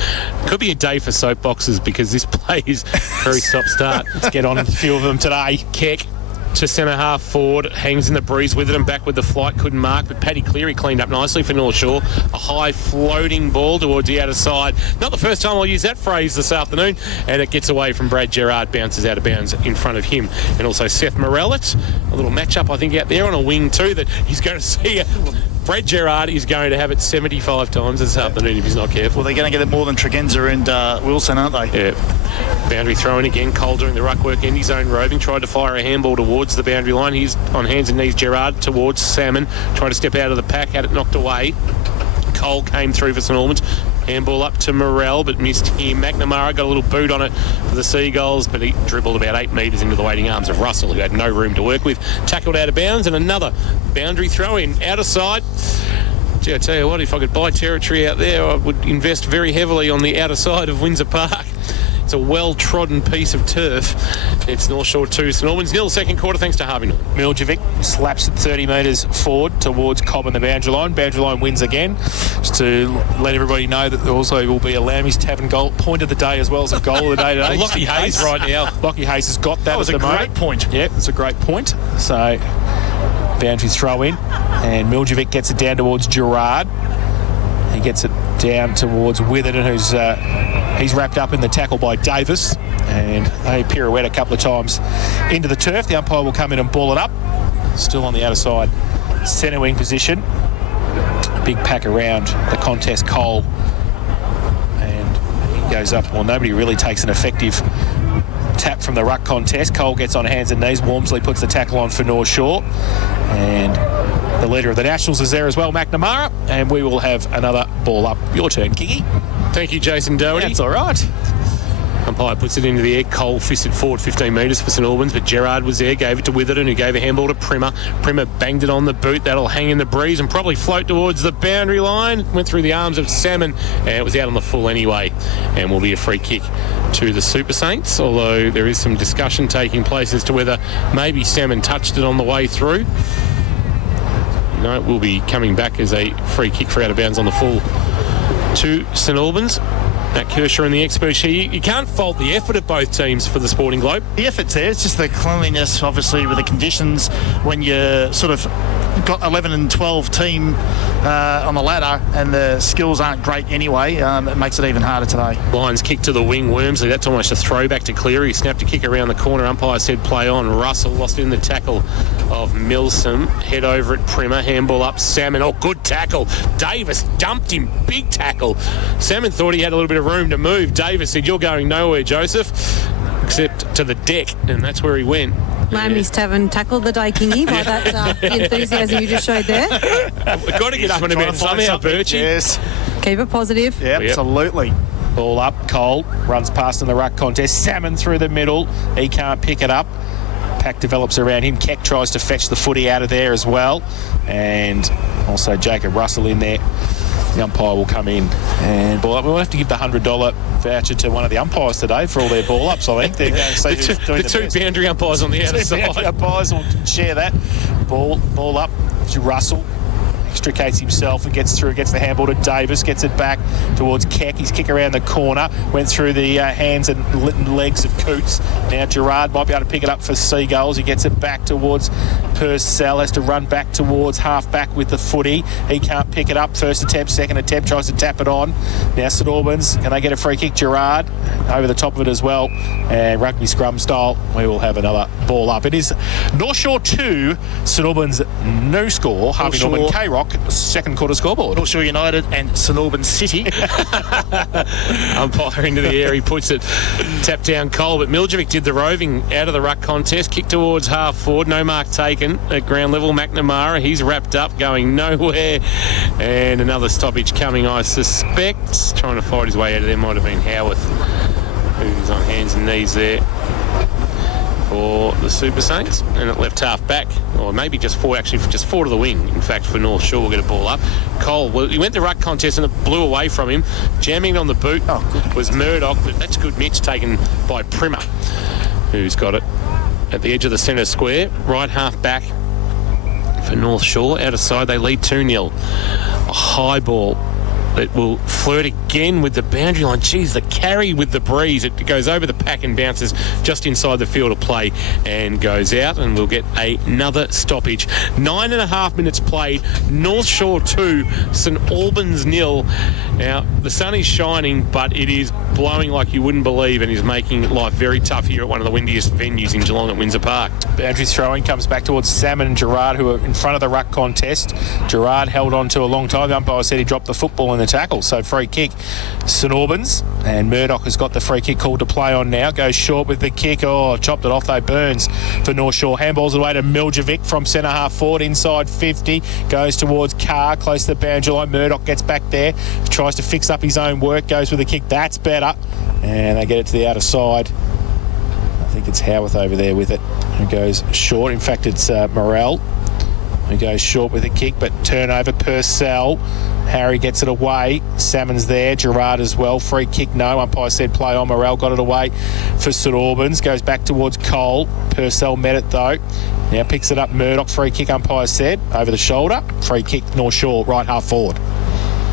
Could be a day for soapboxes because this play is very stop-start. Let's get on a few of them today. Keck to centre half forward, hangs in the breeze with it and back with the flight, couldn't mark, but Paddy Cleary cleaned up nicely for North Shore. A high floating ball towards the outer side. Not the first time I'll use that phrase this afternoon, and it gets away from Brad Gerard, bounces out of bounds in front of him. And also Seth Morellet, a little match-up I think out there on a wing too that he's going to see. Brad Gerard is going to have it 75 times this afternoon if he's not careful. Well, they're going to get it more than Tregenza and Wilson, aren't they? Yeah. Boundary throw-in again. Cole doing the ruck work in his own roving. Tried to fire a handball towards the boundary line. He's on hands and knees. Gerard towards Salmon. Tried to step out of the pack. Had it knocked away. Cole came through for St Albans. Handball up to Morrell, but missed him. McNamara got a little boot on it for the Seagulls, but he dribbled about 8 metres into the waiting arms of Russell, who had no room to work with. Tackled out of bounds, and another boundary throw-in. Outer side. Gee, I tell you what, if I could buy territory out there, I would invest very heavily on the outer side of Windsor Park. It's a well-trodden piece of turf. It's North Shore 2, St Albans 0, second quarter, thanks to Harvey Norman. Miljevic slaps it 30 metres forward towards Cobb and the boundary line. Boundary line wins again. Just to let everybody know that there also will be a Lammy's Tavern goal, point of the day as well as a goal of the day today. Lockie Hayes right now. Lockie Hayes has got that. That was at a the great moment. point. Yep, it's a great point. So, boundary throw in. And Miljevic gets it down towards Gerard. He gets it down towards Witherden, who's he's wrapped up in the tackle by Davis, and they pirouette a couple of times into the turf. The umpire will come in and ball it up. Still on the outer side, centre wing position. Big pack around the contest, Cole, and he goes up. Well, nobody really takes an effective tap from the ruck contest. Cole gets on hands and knees. Walmsley puts the tackle on for North Shore, and the leader of the Nationals is there as well, McNamara, and we will have another ball up. Your turn, Kingy. Thank you, Jason Doherty. That's all right. Umpire puts it into the air. Cole fisted forward 15 metres for St Albans, but Gerard was there, gave it to Witherden, who gave a handball to Primer. Primer banged it on the boot. That'll hang in the breeze and probably float towards the boundary line. Went through the arms of Salmon, and it was out on the full anyway, and will be a free kick to the Super Saints, although there is some discussion taking place as to whether maybe Salmon touched it on the way through. No, it will be coming back as a free kick for out of bounds on the full to St Albans. Matt Kershaw and the experts here. You can't fault the effort of both teams for the Sporting Globe. The effort's there. It's just the cleanliness, obviously, with the conditions. When you sort of got 11 and 12 team on the ladder and the skills aren't great anyway, it makes it even harder today. Lions kick to the wing. Wormsley, that's almost a throwback to Cleary. He snapped a kick around the corner. Umpire said play on. Russell lost in the tackle of Milsom. Head over at Primer. Handball up. Salmon. Oh, good tackle. Davis dumped him. Big tackle. Salmon thought he had a little bit of room to move. Davis said, "You're going nowhere, Joseph," except to the deck, and that's where he went. Lammy's Tavern tackled the day, Kingy, by that enthusiasm you just showed there. We've got to get up and about somehow, Birchie. Yes. Keep it positive. Yep, absolutely. Ball up. Cole runs past in the ruck contest. Salmon through the middle. He can't pick it up. Pack develops around him. Keck tries to fetch the footy out of there as well. And also Jacob Russell in there. The umpire will come in and ball up. We'll have to give the $100 voucher to one of the umpires today for all their ball ups, I think. They're going to see who's doing the two best. boundary umpires on the outer side. Boundary umpires will share that. Ball up to Russell. Extricates himself and gets through, gets the handball to Davis, gets it back towards Keck. His kick around the corner, went through the hands and legs of Coots. Now Gerard might be able to pick it up for Seagulls. He gets it back towards Purcell, has to run back towards half back with the footy. He can't pick it up. First attempt, second attempt, tries to tap it on. Now St Albans, can they get a free kick? Gerard over the top of it as well. And rugby scrum style, we will have another ball up. It is North Shore 2, St Albans no score. Harvey Norman K-Rock, second quarter scoreboard. North Shore United and St Albans City. Umpire into the air, he puts it, tap down Cole, but Miljevic did the roving out of the ruck contest, kick towards half forward, no mark taken at ground level. McNamara, he's wrapped up, going nowhere, and another stoppage coming, I suspect. Trying to fight his way out of there might have been Howarth, who's on hands and knees there for the Super Saints, and it left half back, or maybe just four to the wing, in fact, for North Shore. We'll get a ball up. Cole, well, he went the ruck contest and it blew away from him. Jamming on the boot was Murdoch, but that's good mitch taken by Primer, who's got it at the edge of the centre square, right half back for North Shore. Out of side, they lead 2-0. A high ball It will flirt again with the boundary line. Geez, the carry with the breeze. It goes over the pack and bounces just inside the field of play and goes out, and we'll get another stoppage. 9.5 minutes played. North Shore 2, St Albans 0. Now, the sun is shining, but it is blowing like you wouldn't believe and is making life very tough here at one of the windiest venues in Geelong at Windsor Park. Boundary throwing comes back towards Salmon and Gerard, who are in front of the ruck contest. Gerard held on to a long time. The umpire said he dropped the football in the tackle, so free kick St Albans, and Murdoch has got the free kick called to play on now. Goes short with the kick. Oh, chopped it off though. Burns for North Shore. Handballs away to Miljevic from centre half forward inside 50. Goes towards Carr, close to the boundary line. Murdoch gets back there, tries to fix up his own work. Goes with a kick. That's better, and they get it to the outer side. I think it's Howarth over there with it, who goes short. In fact, it's Morrell who goes short with a kick, but turnover. Purcell. Harry gets it away. Salmon's there. Gerard as well. Free kick, no. Umpire said play on. Morrell got it away for St Albans. Goes back towards Cole. Purcell met it though. Now picks it up. Murdoch. Free kick, umpire said. Over the shoulder. Free kick, North Shore, right half forward.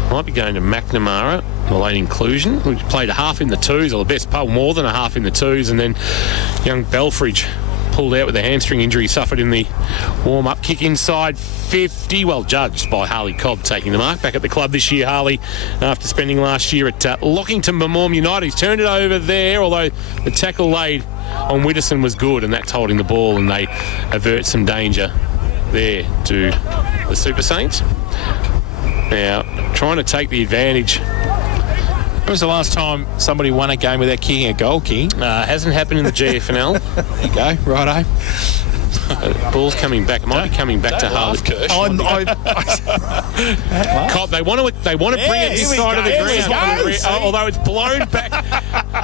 Might be going to McNamara, the late inclusion. We played a half in the twos, or the best part, more than a half in the twos, and then young Belfridge pulled out with a hamstring injury he suffered in the warm-up. Kick inside 50, well judged by Harley Cobb, taking the mark. Back at the club this year, Harley, after spending last year at Lockington Mamorm United. He's turned it over there, although the tackle laid on Widdowson was good, and that's holding the ball, and they avert some danger there to the Super Saints. Now, trying to take the advantage. When was the last time somebody won a game without kicking a goal, King? Hasn't happened in the GFNL. There you go, righto. Ball's coming back. It might be coming back to Harley. Cobb, they want to bring it this side of the ground. Although it's blown back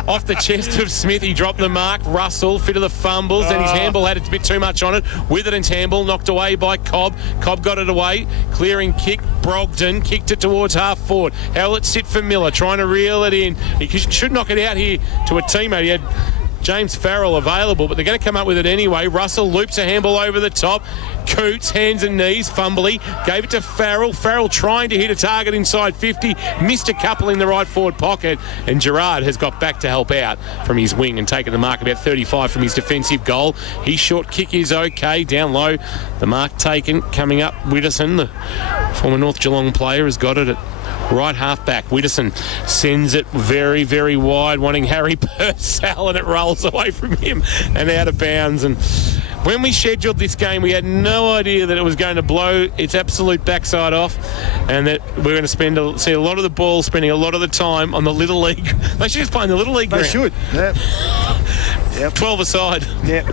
off the chest of Smith. He dropped the mark. Russell, fit of the fumbles, and his handball had a bit too much on it. Witherden's handball knocked away by Cobb. Cobb got it away. Clearing kick. Brogdon kicked it towards half forward. How will it sit for Miller? Trying to reel it in. He should knock it out here to a teammate. He had James Farrell available, but they're going to come up with it anyway. Russell loops a handball over the top. Coots, hands and knees, fumbly. Gave it to Farrell. Farrell trying to hit a target inside 50. Missed a couple in the right forward pocket. And Gerard has got back to help out from his wing and taken the mark about 35 from his defensive goal. His short kick is okay. Down low, the mark taken. Coming up, Widdowson, the former North Geelong player, has got it at right half back. Widdowson sends it very, very wide, wanting Harry Purcell, and it rolls away from him and out of bounds. And when we scheduled this game, we had no idea that it was going to blow its absolute backside off, and that we're going to see a lot of the ball spending a lot of the time on the Little League. They should just play in the Little League ground. They should. Yep. 12 aside. Yep.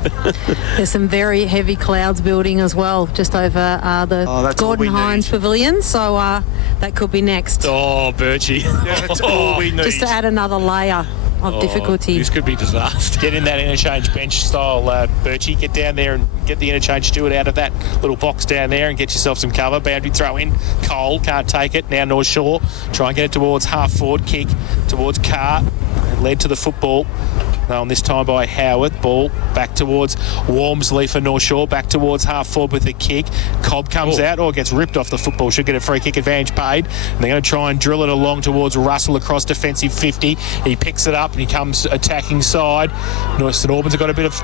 There's some very heavy clouds building as well, just over the Gordon Hines Pavilion, so that could be next. Oh, Birchie. Yeah, that's all we need. Just to add another layer of difficulty. This could be disaster. Get in that interchange bench style, Birchie. Get down there and get the interchange steward out of that little box down there and get yourself some cover. Boundary throw in. Cole can't take it. Now North Shore. Try and get it towards half forward. Kick towards Carr. It led to the football. On this time by Howarth. Ball back towards Walmsley for North Shore. Back towards half forward with the kick. Cobb comes out or gets ripped off the football. Should get a free kick advantage paid. And they're going to try and drill it along towards Russell across defensive 50. He picks it up and he comes attacking side. St Albans have got a bit of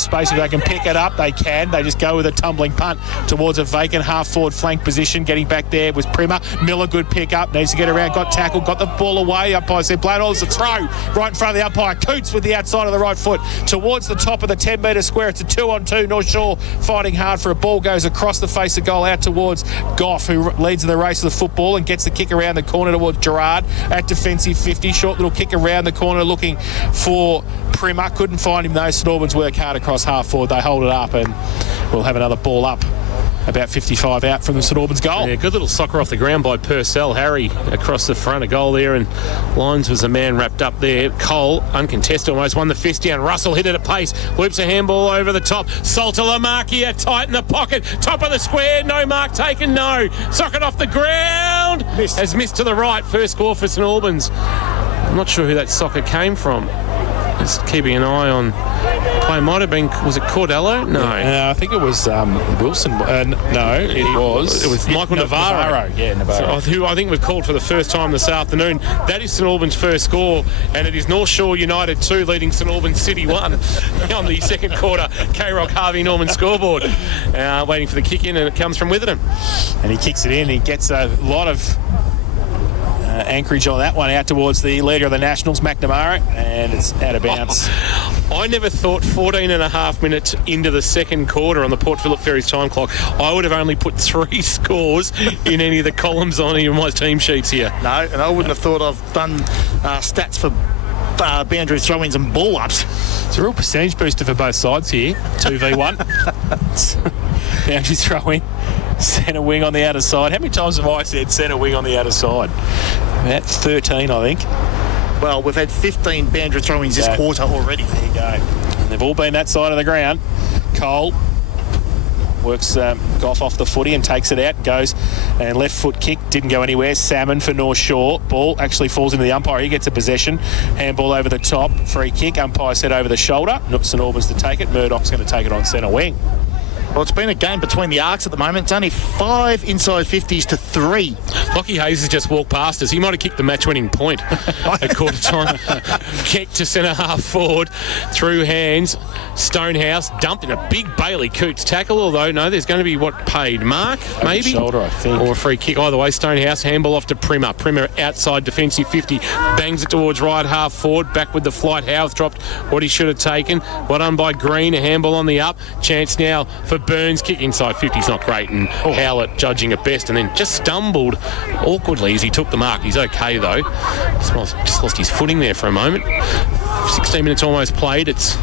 space. If they can pick it up, they can. They just go with a tumbling punt towards a vacant half forward flank position. Getting back there was Primer. Miller, good pick up. Needs to get around. Got tackled. Got the ball away. Umpire said play it all as a throw. Right in front of the umpire. Coots with the outside of the right foot towards the top of the 10-metre square. It's a 2-on-2. North Shore fighting hard for a ball. Goes across the face of goal out towards Goff, who leads in the race of the football and gets the kick around the corner towards Gerard at defensive 50. Short little kick around the corner looking for Primer. Couldn't find him though. St Albans work hard across half forward. They hold it up and we'll have another ball up. About 55 out from the St Albans goal. Yeah, good little soccer off the ground by Purcell. Harry across the front of goal there, and Lyons was the man wrapped up there. Cole, uncontested, almost won the fist down. Russell hit it at pace. Loops a handball over the top. Salter Lamarkia tight in the pocket. Top of the square. No mark taken. No. Socket off the ground. Has missed to the right. First score for St Albans. I'm not sure who that soccer came from. Just keeping an eye on play might have been, was it Cordello? No. I think it was Wilson. No, it was Michael Navarro. Yeah, Navarro. Who I think we've called for the first time this afternoon. That is St Albans' first score, and it is North Shore United 2 leading St Albans City 1 on the second quarter K-Rock Harvey Norman scoreboard. Waiting for the kick in, and it comes from Witherden. And he kicks it in. He gets a lot of anchorage on that one out towards the leader of the Nationals, McNamara, and it's out of bounds. I never thought 14 and a half minutes into the second quarter on the Port Phillip Ferries time clock, I would have only put 3 scores in any of the columns on any of my team sheets here. No, and I wouldn't have thought I've done stats for boundary throw-ins and ball-ups. It's a real percentage booster for both sides here. 2v1. Boundary throw-in. Centre wing on the outer side. How many times have I said centre wing on the outer side? That's 13, I think. Well, we've had 15 boundary throw-ins this quarter already. There you go. And they've all been that side of the ground. Cole works Goff off the footy and takes it out. Goes and left foot kick. Didn't go anywhere. Salmon for North Shore. Ball actually falls into the umpire. He gets a possession. Handball over the top. Free kick. Umpire said over the shoulder. St Albans to take it. Murdoch's going to take it on centre wing. Well, it's been a game between the arcs at the moment. It's only 5 inside 50s to 3. Lockie Hayes has just walked past us. He might have kicked the match-winning point at quarter time. Kick to centre half forward, through hands. Stonehouse dumped in a big Bailey Coots tackle, although no, there's going to be paid mark, maybe? Shoulder, I think. Or a free kick. Either way, Stonehouse, handball off to Primer. Primer outside defensive 50, bangs it towards right half forward, back with the flight. Howarth dropped what he should have taken. Well done by Green, a handball on the up. Chance now for Burns, kick inside 50 is not great, and Howlett judging at best, and then just stumbled awkwardly as he took the mark. He's okay though. Just lost his footing there for a moment. 16 minutes almost played. It's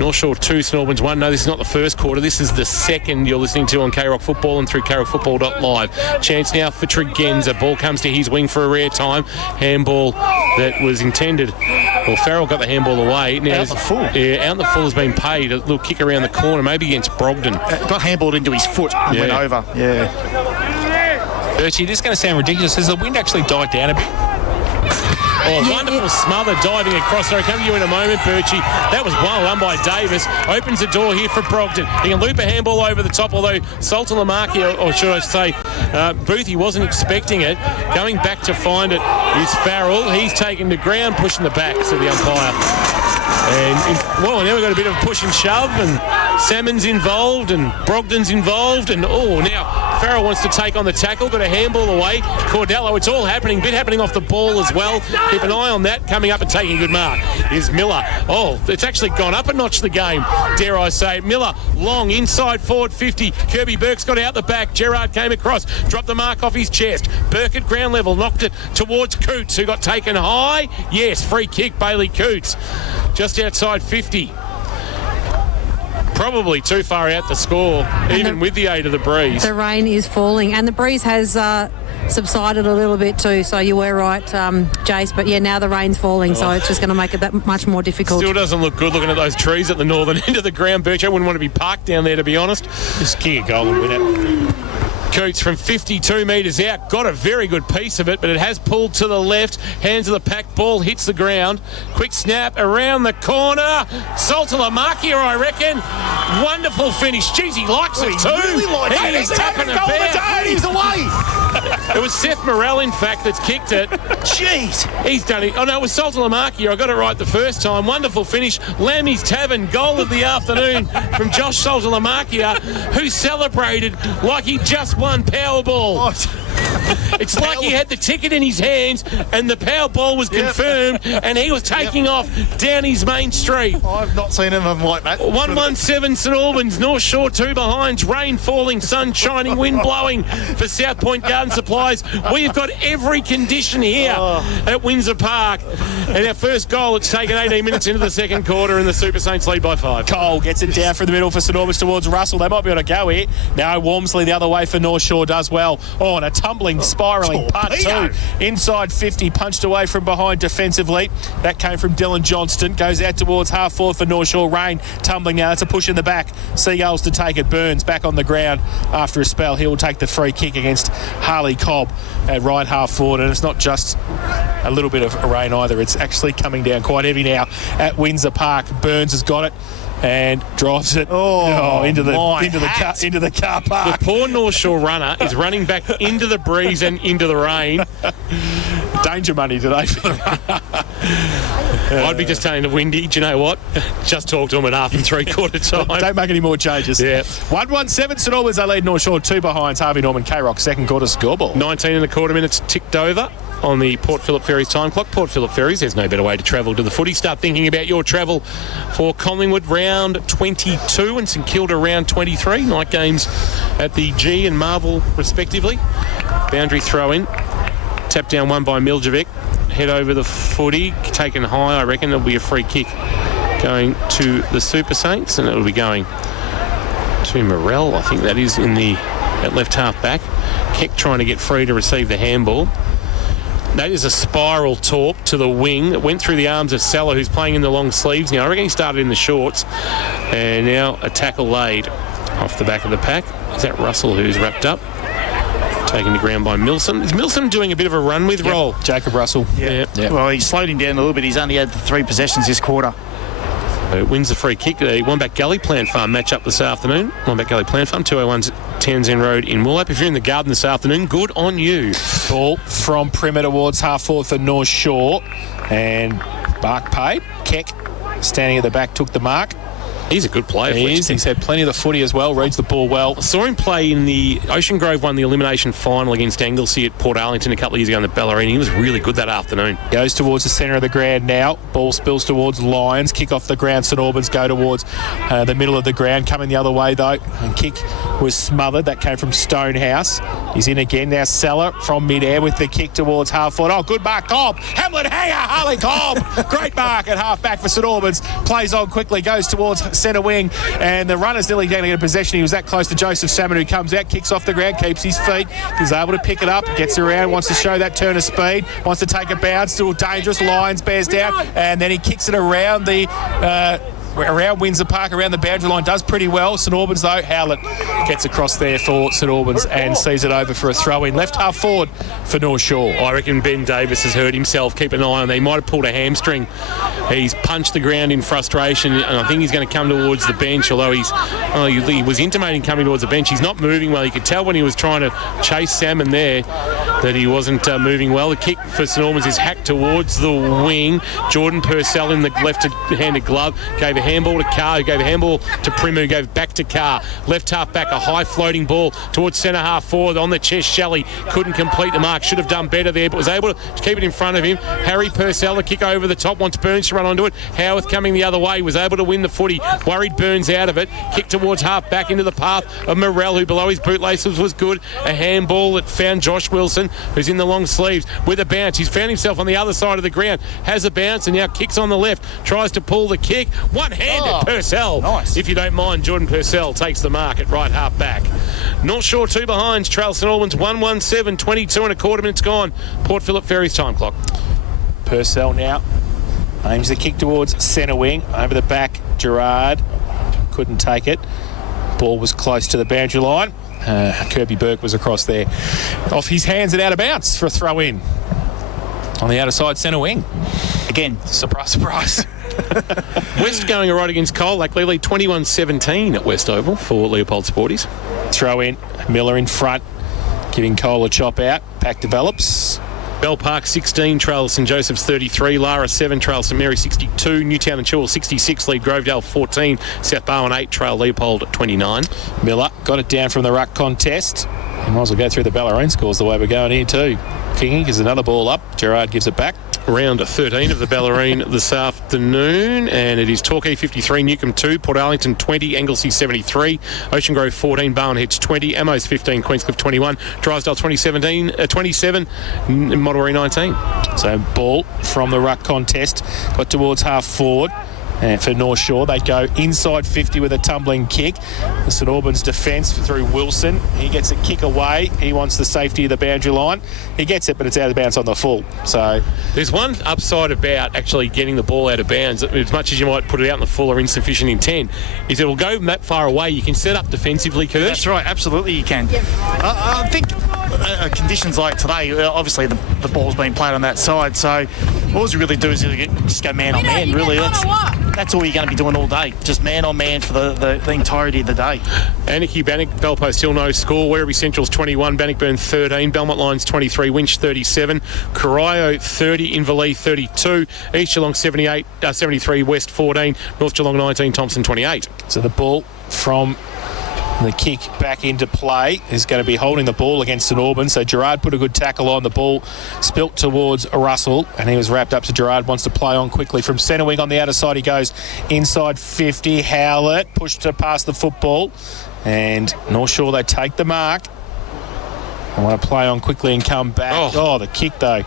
North Shore 2, St Albans 1. No, this is not the first quarter. This is the second you're listening to on K-Rock Football and through KRockFootball.live. Chance now for Tregenza. Ball comes to his wing for a rare time. Handball that was intended. Well, Farrell got the handball away. Now out the full. Yeah, out the full has been paid. A little kick around the corner, maybe against Brogden. Got handballed into his foot and went over. Yeah. Birchie, this is going to sound ridiculous. Has the wind actually died down a bit? Wonderful smother diving across. I'll come to you in a moment, Birchie. That was well done by Davis. Opens the door here for Brogden. He can loop a handball over the top, although Sultan Lamarki, or should I say, Boothie wasn't expecting it. Going back to find it is Farrell. He's taken the ground, pushing the back to the umpire. And now we've got a bit of a push and shove, and Salmon's involved, and Brogden's involved, and now Farrell wants to take on the tackle, got a handball away. Cordello, it's all happening, bit happening off the ball as well. Keep an eye on that. Coming up and taking a good mark is Miller. It's actually gone up a notch, the game, dare I say. Miller, long, inside forward 50. Kirby Burke's got out the back. Gerard came across, dropped the mark off his chest. Burke at ground level, knocked it towards Coots, who got taken high. Yes, free kick, Bailey Coots. Just outside 50. Probably too far out to score, even with the aid of the breeze. The rain is falling, and the breeze has subsided a little bit too, so you were right, Jace. But now the rain's falling, so it's just going to make it that much more difficult. Still doesn't look good looking at those trees at the northern end of the ground, Birch. I wouldn't want to be parked down there, to be honest. Just kick a goal and win it. Coots from 52 metres out, got a very good piece of it, but it has pulled to the left. Hands of the pack, ball hits the ground. Quick snap around the corner. Saltalamacchia, I reckon. Wonderful finish. Jeez, he likes it too. Really likes it. He's tapping it back. He's away. It was Seth Morrell, in fact, that's kicked it. Jeez. He's done it. Oh, no, it was Saltalamacchia. I got it right the first time. Wonderful finish. Lammy's Tavern, goal of the afternoon from Josh Saltalamacchia, who celebrated like he just won Powerball. What? It's like he had the ticket in his hands and the Powerball was confirmed and he was taking off down his main street. I've not seen anything like that. 117 St Albans, North Shore 2 behind. Rain falling, sun shining, wind blowing for South Point Garden Supplies. We've got every condition here at Windsor Park. And our first goal, it's taken 18 minutes into the second quarter and the Super Saints lead by 5. Cole gets it down through the middle for St Albans towards Russell. They might be able to go here. Now Walmsley the other way for North Shore does well. And a tough tumbling, spiralling punt too. Inside 50, punched away from behind defensively. That came from Dylan Johnston. Goes out towards half forward for North Shore. Rain tumbling now. That's a push in the back. Seagulls to take it. Burns back on the ground after a spell. He will take the free kick against Harley Cobb at right half forward. And it's not just a little bit of rain either. It's actually coming down quite heavy now at Windsor Park. Burns has got it and drives it into the car park. The poor North Shore runner is running back into the breeze and into the rain. Danger money today for the runner. I'd be just telling the Windy, do you know what? Just talk to him at half and three-quarter time. Don't make any more changes. Yeah. 1-1-7 St Albans. They lead North Shore 2 behind. Harvey Norman K-Rock second quarter scoreboard. 19 and a quarter minutes ticked over on the Port Phillip Ferries time clock. Port Phillip Ferries, there's no better way to travel to the footy. Start thinking about your travel for Collingwood round 22 and St Kilda round 23. Night games at the G and Marvel respectively. Boundary throw in. Tap down one by Miljevic. Head over the footy. Taken high, I reckon there'll be a free kick going to the Super Saints, and it'll be going to Morell. I think that is at left half back. Keck trying to get free to receive the handball. That is a spiral torp to the wing that went through the arms of Salah, who's playing in the long sleeves now. I reckon he started in the shorts. And now a tackle laid off the back of the pack. Is that Russell who's wrapped up? Taken to ground by Milsom. Is Milsom doing a bit of a run with roll? Jacob Russell. Yeah. Well, he slowed him down a little bit. He's only had 3 possessions this quarter. Wins the free kick. The Wombat Gully Plant Farm match up this afternoon. Wombat Gully Plant Farm, 201 Townsend Road in Woolap. If you're in the garden this afternoon, good on you. Ball from perimeter towards half forward for North Shore. And mark paid. Keck standing at the back took the mark. He's a good player. He is. He's had plenty of the footy as well. Reads the ball well. I saw him play in the Ocean Grove won the elimination final against Anglesey at Port Arlington a couple of years ago in the Ballerina. He was really good that afternoon. Goes towards the centre of the ground now. Ball spills towards Lions. Kick off the ground. St Albans go towards the middle of the ground. Coming the other way though. And kick was smothered. That came from Stonehouse. He's in again now. Seller from mid-air with the kick towards half forward. Oh, good mark. Cobb. Hamlet Hanger. Harley Cobb. Great mark at half back for St Albans. Plays on quickly. Goes towards centre wing. And the runner's nearly going to get a possession. He was that close to Joseph Salmon, who comes out, kicks off the ground, keeps his feet. He's able to pick it up, gets around, wants to show that turn of speed, wants to take a bounce, still dangerous. Lions bears down, and then he kicks it around the around Windsor Park, around the boundary line, does pretty well. St Albans though, Howlett gets across there for St Albans and sees it over for a throw in. Left half forward for North Shore. I reckon Ben Davis has hurt himself. Keep an eye on that. He might have pulled a hamstring. He's punched the ground in frustration, and I think he's going to come towards the bench, although he was intimating coming towards the bench. He's not moving well. You could tell when he was trying to chase Salmon there that he wasn't moving well. The kick for St Albans is hacked towards the wing. Jordan Purcell in the left-handed glove gave a handball to Carr, who gave a handball to Prim, who gave back to Carr. Left half back, a high floating ball towards centre half forward on the chest. Shelley couldn't complete the mark, should have done better there, but was able to keep it in front of him. Harry Purcell, the kick over the top, wants Burns to run onto it. Howarth coming the other way, was able to win the footy, worried Burns out of it. Kick towards half back into the path of Morell, who below his bootlaces was good. A handball that found Josh Wilson, who's in the long sleeves with a bounce. He's found himself on the other side of the ground, has a bounce and now kicks on the left, tries to pull the kick, one-handed. Purcell, nice. If you don't mind. Jordan Purcell takes the mark at right half back. North Shore 2 behind, trail St Albans 1-1-7, 22 and a quarter minutes gone. Port Phillip Ferries time clock. Purcell now aims the kick towards centre wing, over the back. Gerard couldn't take it. Ball was close to the boundary line. Kirby Burke was across there, off his hands and out of bounds for a throw in on the outer side centre wing. Again, surprise, surprise. West going all right against Cole. Like lead 21-17 at West Oval for Leopold Sporties. Throw in, Miller in front, giving Cole a chop out. Pack develops. Bell Park 16, trail St Joseph's 33, Lara 7, trail St Mary 62, Newtown and Chewell 66, lead Grovedale 14, South Barwon 8, trail Leopold 29. Miller got it down from the ruck contest. You might as well go through the Ballerine scores the way we're going here too. Kingy gives another ball up. Gerard gives it back. Round 13 of the Ballerine this afternoon, and it is Torquay 53, Newcombe 2, Port Arlington 20, Anglesey 73, Ocean Grove 14, Barwon Heads 20, Amos 15, Queenscliff 21, Drysdale 27, Model 19. So ball from the ruck contest, got towards half forward. And for North Shore, they'd go inside 50 with a tumbling kick. The St Albans defence through Wilson. He gets a kick away. He wants the safety of the boundary line. He gets it, but it's out of bounds on the full. So there's one upside about actually getting the ball out of bounds. As much as you might put it out in the full or insufficient intent, is it will go that far away. You can set up defensively, Kirsch. That's right, absolutely you can. Yep. I think conditions like today, obviously the ball's been played on that side, so all you really do is just go man on man, really. That's all you're going to be doing all day, just man on man for the entirety of the day. Anarchy, Bannock, Belpost Hill, no score. Werribee Central's 21, Bannockburn 13, Belmont Lions 23, Winch 37, Corio 30, Inverleigh 32, East Geelong 73, West 14, North Geelong 19, Thompson 28. So the ball from the kick back into play is going to be holding the ball against St Albans. So Gerard put a good tackle on. The ball spilt towards Russell and he was wrapped up. So Gerard wants to play on quickly from centre wing on the outer side. He goes inside 50. Howlett pushed to pass the football and North Shore, they take the mark. I want to play on quickly and come back. Oh, the kick, though,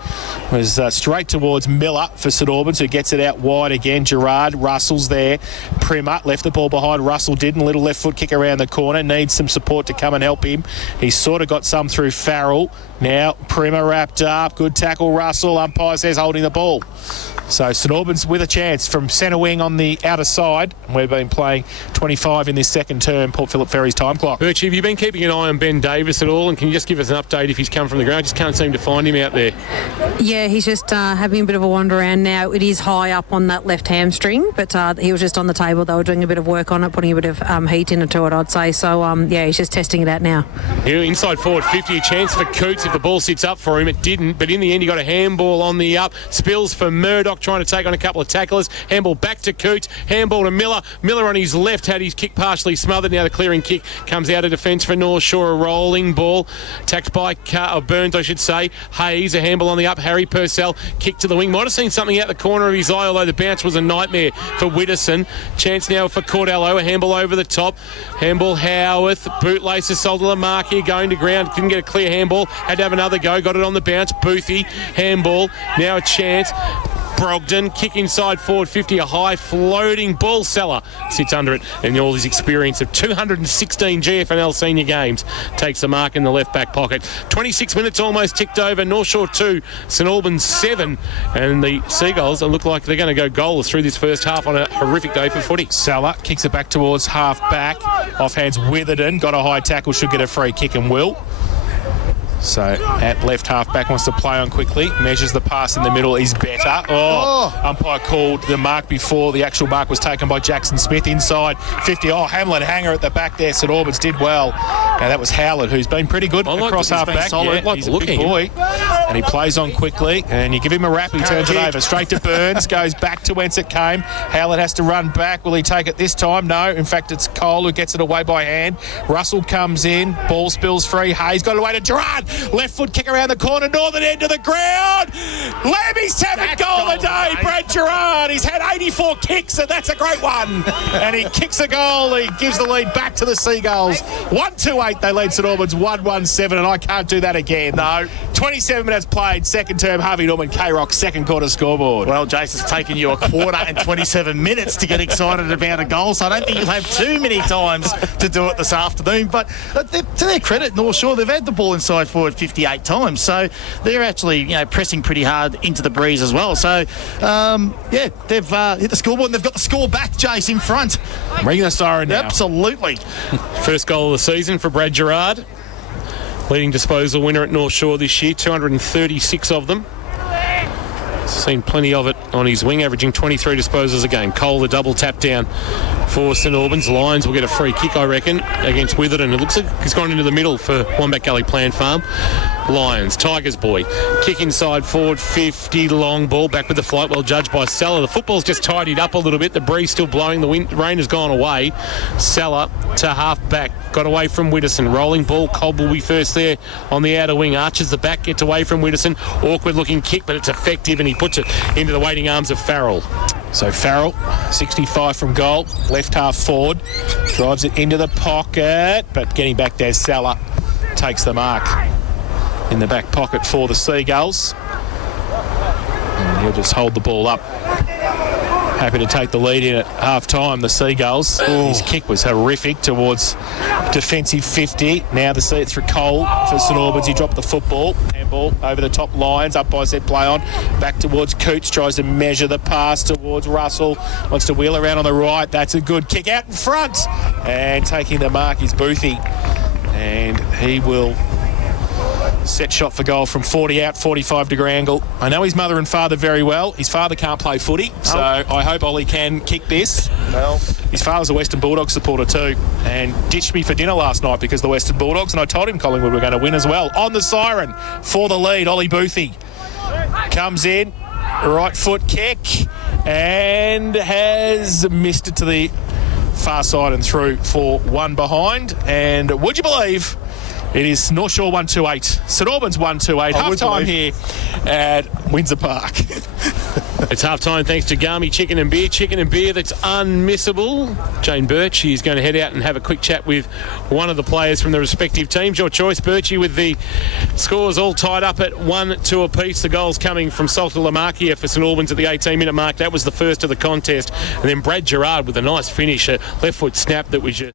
was straight towards Miller for St Albans, who gets it out wide again. Gerard, Russell's there. Primer left the ball behind. Russell didn't. Little left foot kick around the corner. Needs some support to come and help him. He's sort of got some through Farrell. Now Primer wrapped up. Good tackle, Russell. Umpire says holding the ball. So St Albans with a chance from centre wing on the outer side. We've been playing 25 in this second term, Port Phillip Ferry's time clock. Birchie, have you been keeping an eye on Ben Davis at all? And can you just give us an update if he's come from the ground? I just can't seem to find him out there. Yeah, he's just having a bit of a wander around now. It is high up on that left hamstring, but he was just on the table. They were doing a bit of work on it, putting a bit of heat into it, I'd say. So, yeah, he's just testing it out now. Here, inside forward 50, a chance for Coots if the ball sits up for him. It didn't, but in the end he got a handball on the up. Spills for Murdoch trying to take on a couple of tacklers. Handball back to Coots. Handball to Miller. Miller on his left had his kick partially smothered. Now the clearing kick comes out of defence for North Shore. A rolling ball. Tacked by Burns, I should say. Hayes, a handball on the up. Harry Purcell, kick to the wing. Might have seen something out the corner of his eye, although the bounce was a nightmare for Widdowson. Chance now for Cordello. A handball over the top. Handball Howarth. Bootlacer sold to the mark here, going to ground. Couldn't get a clear handball. Had to have another go. Got it on the bounce. Boothie. Handball. Now a chance. Brogdon, kick inside forward 50, a high floating ball. Seller sits under it, and all his experience of 216 GFNL senior games takes the mark in the left back pocket. 26 minutes almost ticked over. North Shore 2, St Albans 7, and the Seagulls look like they're going to go goalless through this first half on a horrific day for footy. Seller kicks it back towards half back, off hands Witherden, got a high tackle, should get a free kick and will. So at left half back wants to play on quickly, measures the pass in the middle, is better. Umpire called the mark before the actual mark was taken by Jackson Smith inside 50. Hamlin Hanger at the back there. St Albans did well. Now that was Howlett, who's been pretty good across half back. Yeah, he's a big boy. And he plays on quickly, and you give him a wrap, he turns it over straight to Burns, goes back to whence it came. Howlett has to run back. Will he take it this time? No. In fact, it's Cole who gets it away by hand. Russell comes in, ball spills free. Hayes got it away to Gerard. Left foot kick around the corner, northern end of the ground. Lammy's seventh goal of the day, Brad Gerard. He's had 84 kicks, and that's a great one. And he kicks a goal. He gives the lead back to the Seagulls. 1-2-8, they lead St Albans 1-1-7, and I can't do that again. No. 27 minutes played, second term, Harvey Norman, K-Rock, second quarter scoreboard. Well, Jace, it's taken you a quarter and 27 minutes to get excited about a goal, so I don't think you'll have too many times to do it this afternoon. But to their credit, North Shore, they've had the ball inside forward 58 times, so they're actually pressing pretty hard into the breeze as well. So, they've hit the scoreboard and they've got the score back, Jace, in front. Ringing the siren now. Absolutely. First goal of the season for Brad Gerard. Leading disposal winner at North Shore this year, 236 of them. Seen plenty of it on his wing, averaging 23 disposals a game. Cole, the double tap down for St Albans. Lions will get a free kick, I reckon, against Witherden. It looks like he's gone into the middle for Wombat Gully Plant Farm. Lions, Tigers boy. Kick inside forward 50, long ball, back with the flight, well judged by Seller. The football's just tidied up a little bit. The breeze still blowing, the rain has gone away. Seller to half back, got away from Widdowson. Rolling ball, Cobb will be first there on the outer wing. Arches the back, gets away from Widdowson. Awkward looking kick, but it's effective, and he puts it into the waiting arms of Farrell. So Farrell, 65 from goal, left half forward, drives it into the pocket, but getting back there, Seller takes the mark in the back pocket for the Seagulls. And he'll just hold the ball up. happy to take the lead in at half-time. The Seagulls. His kick was horrific towards defensive 50. Now it's for Cole for St Albans. He dropped the football. Handball over the top lines. Up by said play on. Back towards Coots. Tries to measure the pass towards Russell. Wants to wheel around on the right. That's a good kick out in front. And taking the mark is Boothie. And he will set shot for goal from 40 out, 45 degree angle. I know his mother and father very well. His father can't play footy, so I hope Ollie can kick this. Well, his father's a Western Bulldogs supporter too, and ditched me for dinner last night because the Western Bulldogs, and I told him Collingwood were going to win as well. On the siren for the lead, Ollie Boothie comes in, right foot kick, and has missed it to the far side and through for one behind. And would you believe it is North Shore 128, St Albans 128. Half-time here at Windsor Park. It's half-time thanks to Garmy Chicken and Beer. Chicken and beer that's unmissable. Jane Birch is going to head out and have a quick chat with one of the players from the respective teams. Your choice, Birchie, with the scores all tied up at 1-2 apiece. The goals coming from Salter Lamarkia for St Albans at the 18-minute mark. That was the first of the contest. And then Brad Gerard with a nice finish, a left foot snap that was just...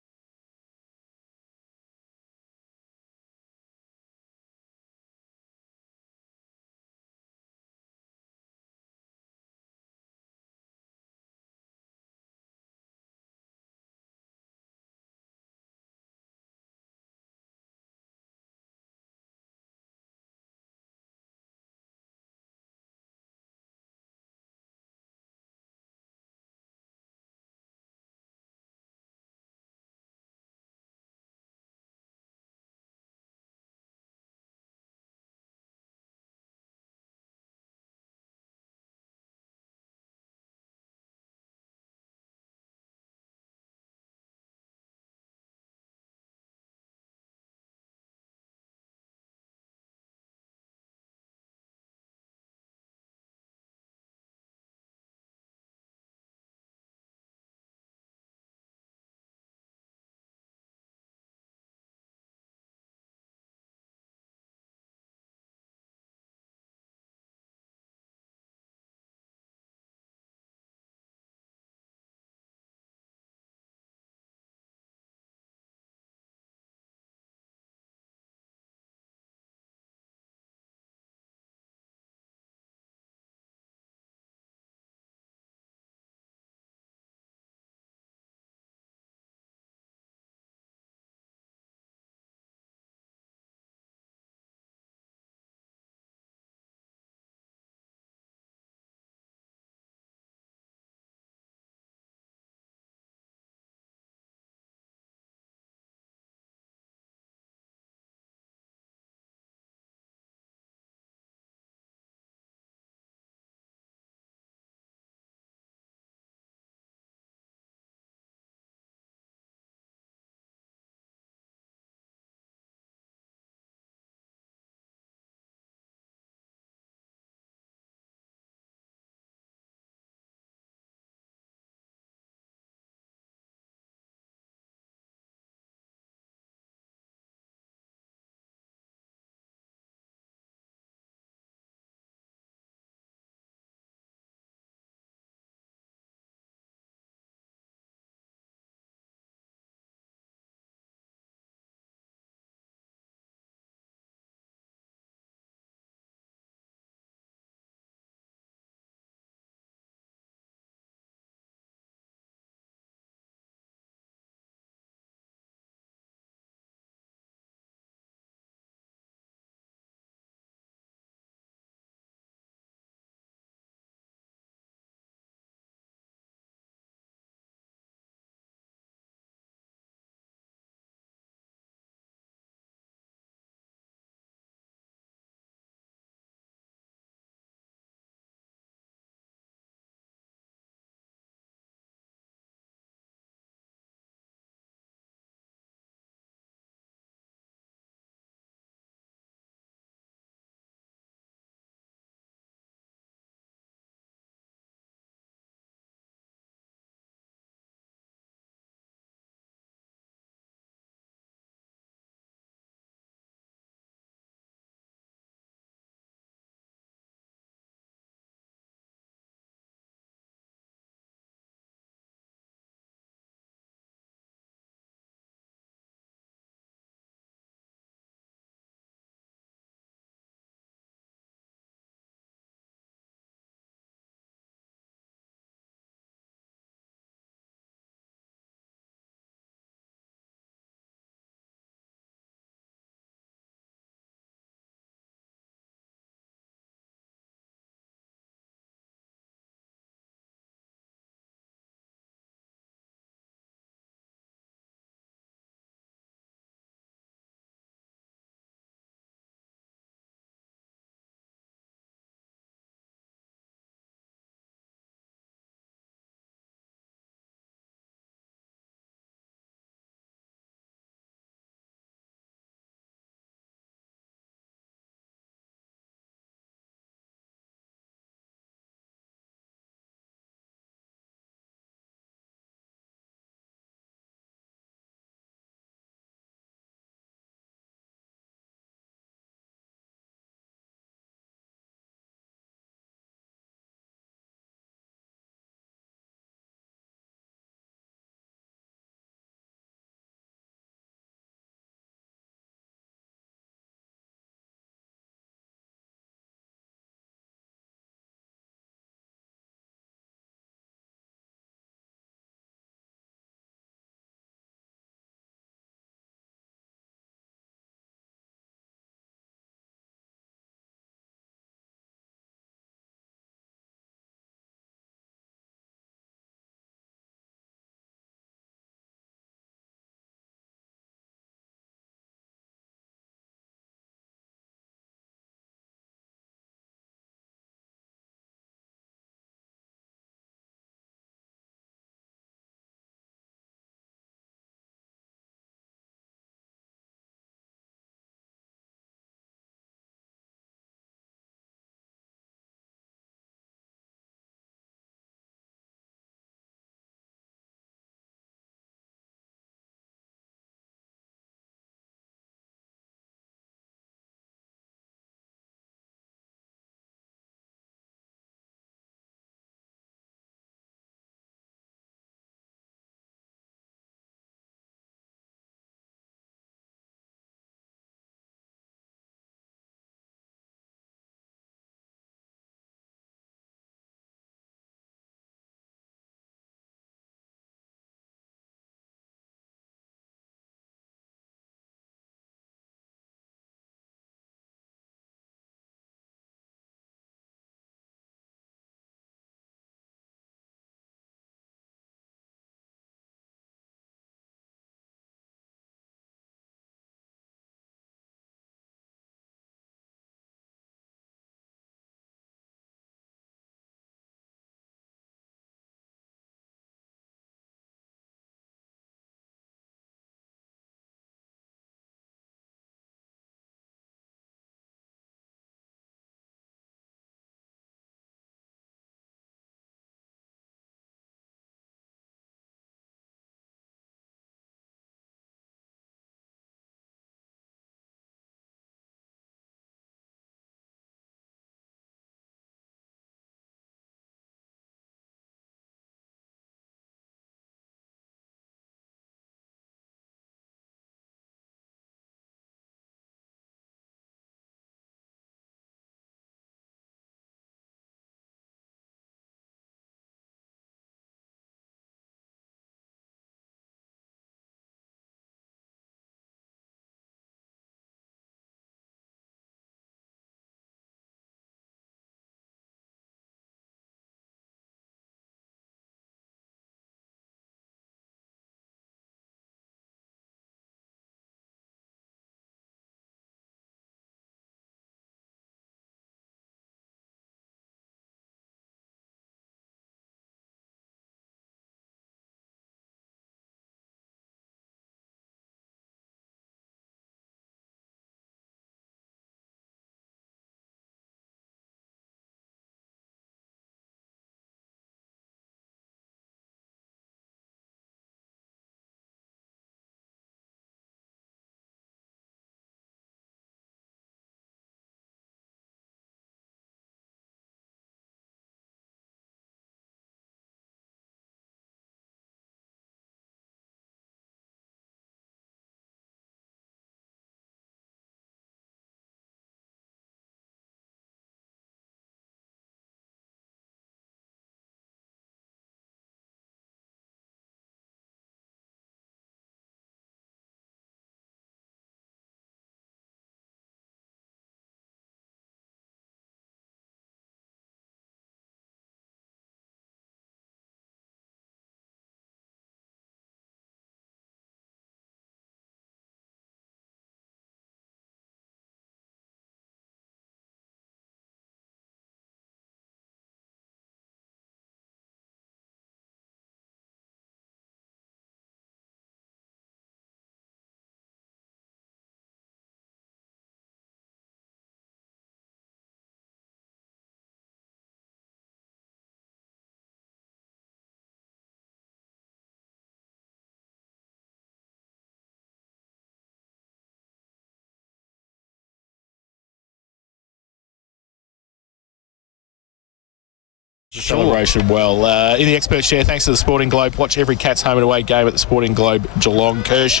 Celebration well. In the expert share, thanks to the Sporting Globe. Watch every Cats home and away game at the Sporting Globe Geelong. Kirsch,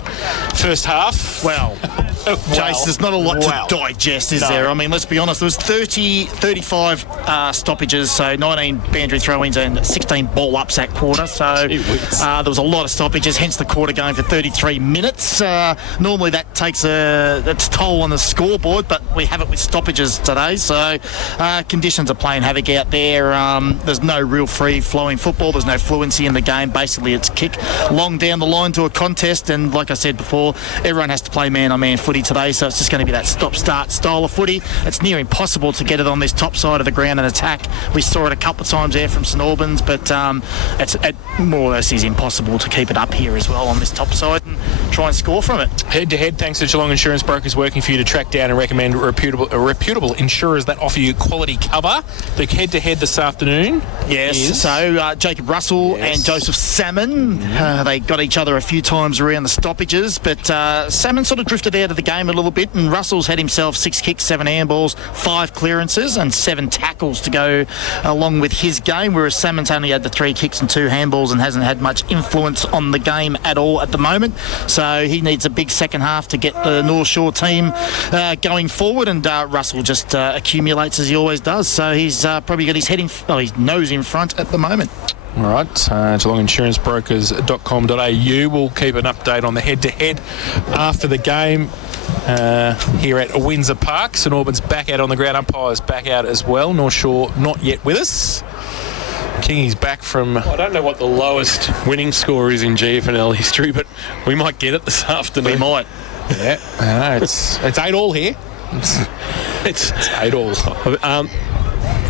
first half. Well, Jace, there's not a lot to digest, is there? I mean, let's be honest. There was 35 stoppages, so 19 boundary throw-ins and 16 ball-ups that quarter. So there was a lot of stoppages, hence the quarter going for 33 minutes. Normally that takes its toll on the scoreboard, but we have it with stoppages today. So conditions are playing havoc out there. There's no real free-flowing football. There's no fluency in the game. Basically, it's kick long down the line to a contest. And like I said before, everyone has to play man-on-man footy today. So it's just going to be that stop-start style of footy. It's near impossible to get it on this top side of the ground and attack. We saw it a couple of times there from St Albans, but it more or less is impossible to keep it up here as well on this top side and try and score from it. Head-to-head, thanks to Geelong Insurance Brokers, working for you to track down and recommend reputable insurers that offer you quality cover. The head-to-head this afternoon. Yes, so Jacob Russell and Joseph Salmon, they got each other a few times around the stoppages, but Salmon sort of drifted out of the game a little bit, and Russell's had himself 6 kicks, 7 handballs, 5 clearances and 7 tackles to go along with his game, whereas Salmon's only had the 3 kicks and 2 handballs and hasn't had much influence on the game at all at the moment. So he needs a big second half to get the North Shore team going forward, and Russell just accumulates as he always does. So he's probably got his nose in front at the moment. All right, GeelongInsuranceBrokers.com.au. We'll keep an update on the head-to-head after the game here at Windsor Park. St Albans back out on the ground. Umpires back out as well. North Shore not yet with us. Kingy's back from... I don't know what the lowest winning score is in GFNL history, but we might get it this afternoon. We might. Yeah, I know. It's 8-all here. It's 8-all.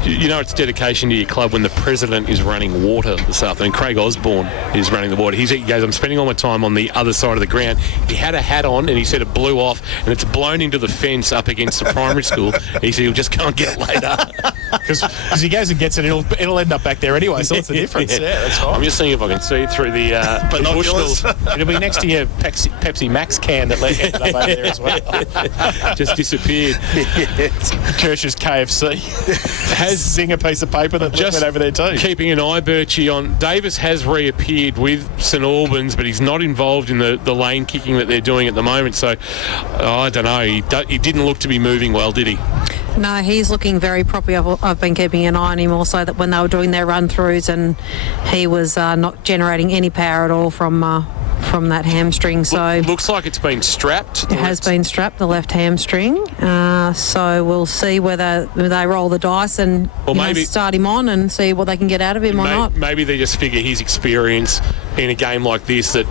You know it's dedication to your club when the president is running water this afternoon. Craig Osborne is running the water. He goes, I'm spending all my time on the other side of the ground. He had a hat on and he said it blew off and it's blown into the fence up against the primary school. He said he'll just go and get it later. Because he goes and gets it, it'll end up back there anyway, so what's the difference? Yeah, that's fine. I'm just seeing if I can see it through the binoculars. It'll be next to your Pepsi Max can that ended up over there as well. Just disappeared. Kirsch's KFC. Has Zing a piece of paper that just went over there too. Keeping an eye, Birchie, on Davis has reappeared with St Albans, but he's not involved in the lane kicking that they're doing at the moment. So I don't know. He didn't look to be moving well, did he? No, he's looking very properly. I've been keeping an eye on him also, that when they were doing their run-throughs, and he was not generating any power at all from that hamstring. So looks like it's been strapped. It has been strapped, the left hamstring. So we'll see whether they roll the dice and maybe start him on and see what they can get out of him or not. Maybe they just figure his experience in a game like this, that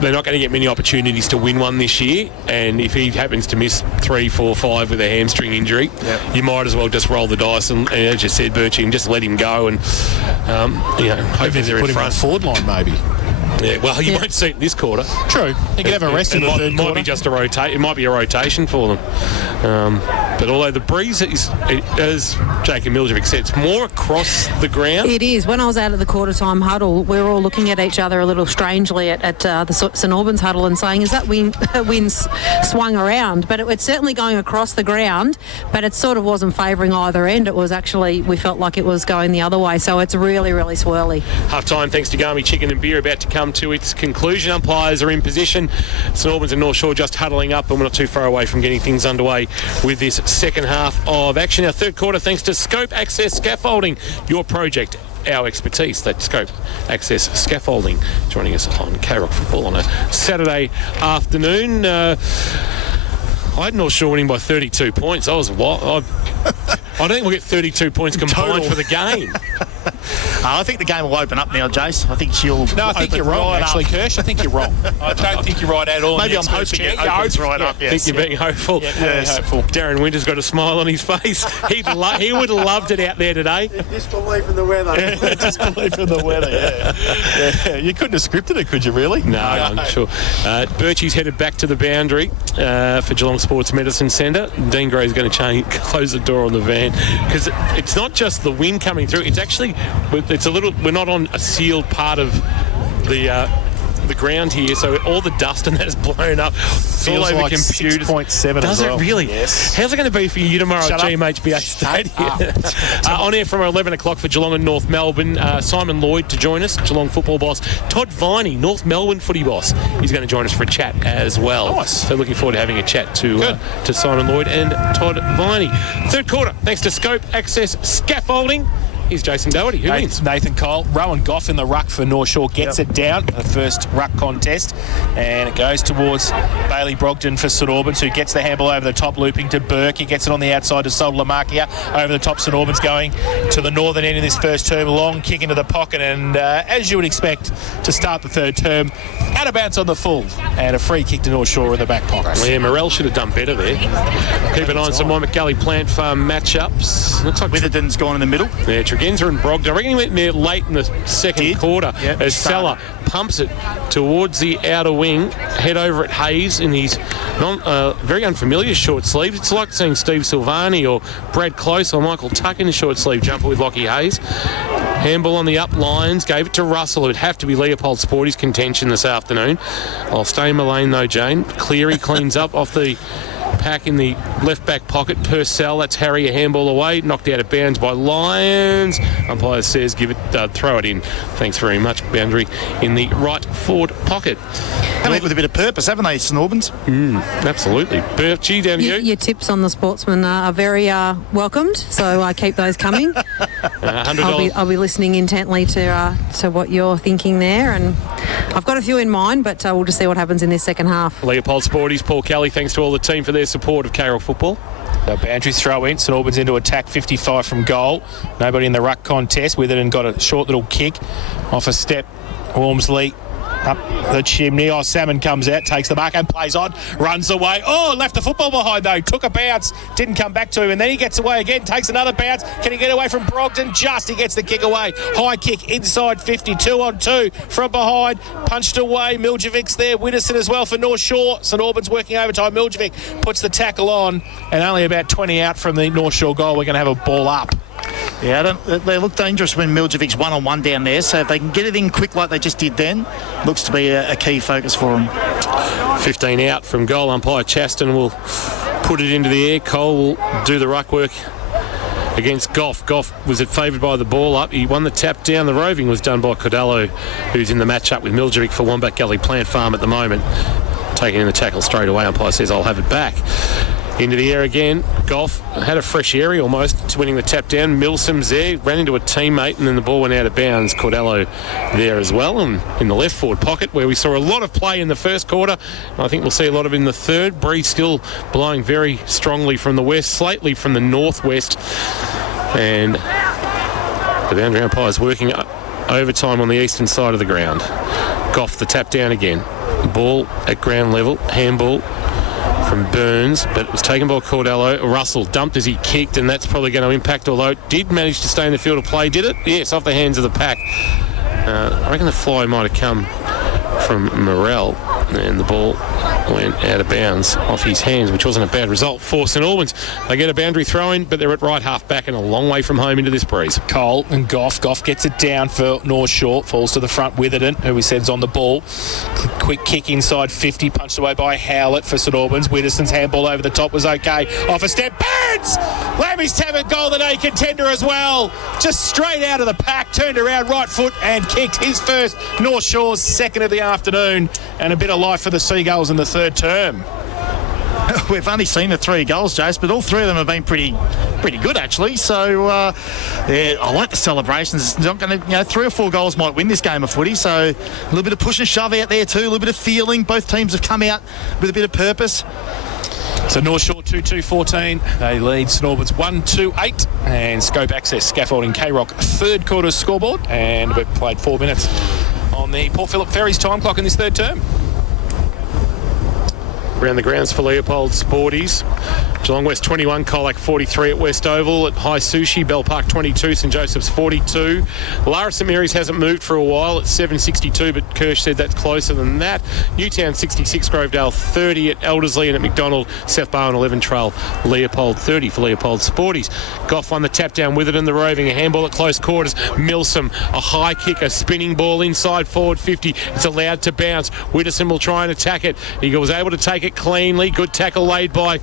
they're not going to get many opportunities to win one this year, and if he happens to miss 3, 4, 5 with a hamstring injury, you might as well just roll the dice and as you said, Birchie, and just let him go and hopefully they're in front. Put him on forward line maybe. Yeah, well, you won't see it this quarter. True. He could have a rest in the third quarter. Might be just a rotate. It might be a rotation for them. But although the breeze is, as Jacob Miljevic said, it's more across the ground. It is. When I was out at the quarter time huddle, we were all looking at each other a little strangely at the St Albans huddle and saying, is that wind swung around? But it's certainly going across the ground, but it sort of wasn't favouring either end. It was actually, we felt like it was going the other way. So it's really, really swirly. Half time, thanks to Garmy Chicken and Beer, about to come to its conclusion. Umpires are in position. St Albans and North Shore just huddling up, and we're not too far away from getting things underway with this second half of action. Our third quarter, thanks to Scope Access Scaffolding, your project, our expertise. That's Scope Access Scaffolding, joining us on K-Rock Football on a Saturday afternoon. I had North Shore winning by 32 points. I don't think we'll get 32 points combined for the game. I think the game will open up now, Jace. I think she'll. No, I think you're wrong, actually, Kirsch. I think you're wrong. I don't think you're right at all. Maybe I'm hoping it opens right up. I think you're being hopeful. Yes. Hopeful. Darren Winter's got a smile on his face. He would have loved it out there today. Disbelief in the weather. Disbelief in the weather, yeah. You couldn't have scripted it, could you, really? No, I'm sure. Birchie's headed back to the boundary for Geelong Sports Medicine Centre. Dean Gray's going to close the door on the van, because it's not just the wind coming through. It's actually, we're not on a sealed part of the the ground here, so all the dust and that is blown up. It's all Feels over like computers. 6.7 Does as well. it really? Yes. How's it going to be for you tomorrow Shut at up. GMHBA Stadium? On air from 11 o'clock for Geelong and North Melbourne. Simon Lloyd to join us, Geelong football boss. Todd Viney, North Melbourne footy boss. He's going to join us for a chat as well. Nice. So looking forward to having a chat to Simon Lloyd and Todd Viney. Third quarter, thanks to Scope Access Scaffolding. Here's Jason Doherty. Who wins? Nathan Cole. Rowan Goff in the ruck for North Shore gets it down. The first ruck contest. And it goes towards Bailey Brogden for St Albans, who gets the handball over the top, looping to Burke. He gets it on the outside to Sol Lamakia. Over the top, St Albans going to the northern end in this first term. Long kick into the pocket. And as you would expect to start the third term, out of bounds on the full. And a free kick to North Shore in the back pocket. Yeah, Morell should have done better there. Keep an eye on some Waimakali Plant Farm matchups. Looks like Witherden's gone in the middle. Yeah, Tregenza and Brogden. I reckon he went there late in the second quarter as Salah pumps it towards the outer wing, head over at Hayes in his very unfamiliar short sleeve. It's like seeing Steve Silvani or Brad Close or Michael Tuck in a short sleeve jumper with Lockie Hayes. Handball on the up lines, gave it to Russell. It would have to be Leopold Sporty's contention this afternoon. I'll stay in my lane though, Jane. Cleary cleans up off the pack in the left back pocket. Purcell, that's Harry, a handball away, knocked out of bounds by Lyons. Umpire says throw it in. Thanks very much. Boundary in the right forward pocket. Come in with a bit of purpose, haven't they, St Albans? Absolutely. Bertie, down to you. Your tips on the sportsman are very welcomed, so keep those coming. $100. I'll be listening intently to what you're thinking there, and I've got a few in mind, but we'll just see what happens in this second half. Leopold Sporties, Paul Kelly, thanks to all the team for their support of K-Rock football. The boundary throw in. St Albans into attack, 55 from goal. Nobody in the ruck contest. Witherden got a short little kick off a step. Wormsley up the chimney. Salmon comes out, takes the mark and plays on, runs away. Left the football behind though. Took a bounce, didn't come back to him, and then he gets away again, takes another bounce. Can he get away from Brogden? He gets the kick away. High kick inside 50, 2-on-2 from behind. Punched away. Miljevic's there. Widdowson as well for North Shore. St Albans working overtime. Miljevic puts the tackle on, and only about 20 out from the North Shore goal. We're going to have a ball up. Yeah, they look dangerous when Miljevic's one-on-one down there, so if they can get it in quick like they just did then, looks to be a key focus for them. 15 out from goal. Umpire Chaston will put it into the air. Cole will do the ruck work against Goff. Goff was favoured by the ball up. He won the tap down. The roving was done by Codello, who's in the match-up with Miljevic for Wombat Gully Plant Farm at the moment. Taking in the tackle straight away. Umpire says, I'll have it back. Into the air again. Goff had a fresh area almost, winning the tap down. Milsom's there, ran into a teammate, and then the ball went out of bounds. Cordello there as well, and in the left forward pocket where we saw a lot of play in the first quarter. I think we'll see a lot of it in the third. Breeze still blowing very strongly from the west, slightly from the northwest, and the boundary umpire's working overtime on the eastern side of the ground. Goff the tap down again. Ball at ground level, handball from Burns, but it was taken by Cordello. Russell dumped as he kicked, and that's probably going to impact, although it did manage to stay in the field of play. Did it? Yes, off the hands of the pack. I reckon the fly might have come from Morell, and the ball went out of bounds off his hands, which wasn't a bad result for St Albans. They get a boundary throw in, but they're at right half back and a long way from home into this breeze. Cole and Goff. Goff gets it down for North Shore, falls to the front. Witherden, who we said is on the ball. Quick kick inside 50, punched away by Howlett for St Albans. Widdowson's handball over the top was okay. Off a step, Burns! Lammy's Tavern goal the day contender as well. Just straight out of the pack, turned around right foot and kicked his first. North Shore's second of the afternoon, and a bit of life for the Seagulls in the third term. We've only seen the 3 goals, Jace, but all 3 of them have been pretty good actually. So I like the celebrations. It's not going to, 3 or 4 goals might win this game of footy. So a little bit of push and shove out there too, a little bit of feeling. Both teams have come out with a bit of purpose. So North Shore 2-2-14. They lead St Albans 1-2-8, and Scope Access Scaffolding K-Rock third quarter scoreboard, and we've played 4 minutes on the Port Phillip Ferries time clock in this third term. Around the grounds for Leopold Sporties. Geelong West 21, Colac 43 at West Oval. At High Sushi, Bell Park 22, St Joseph's 42. Lara St Mary's hasn't moved for a while at 7.62, but Kirsch said that's closer than that. Newtown 66, Grovedale 30 at Elderslie, and at McDonald, South Barwon 11 trail Leopold 30 for Leopold Sporties. Goff won the tap down with it in the Roving. A handball at close quarters. Milsom, a high kick, a spinning ball inside forward 50. It's allowed to bounce. Widdowson will try and attack it. He was able to take it cleanly. Good tackle laid by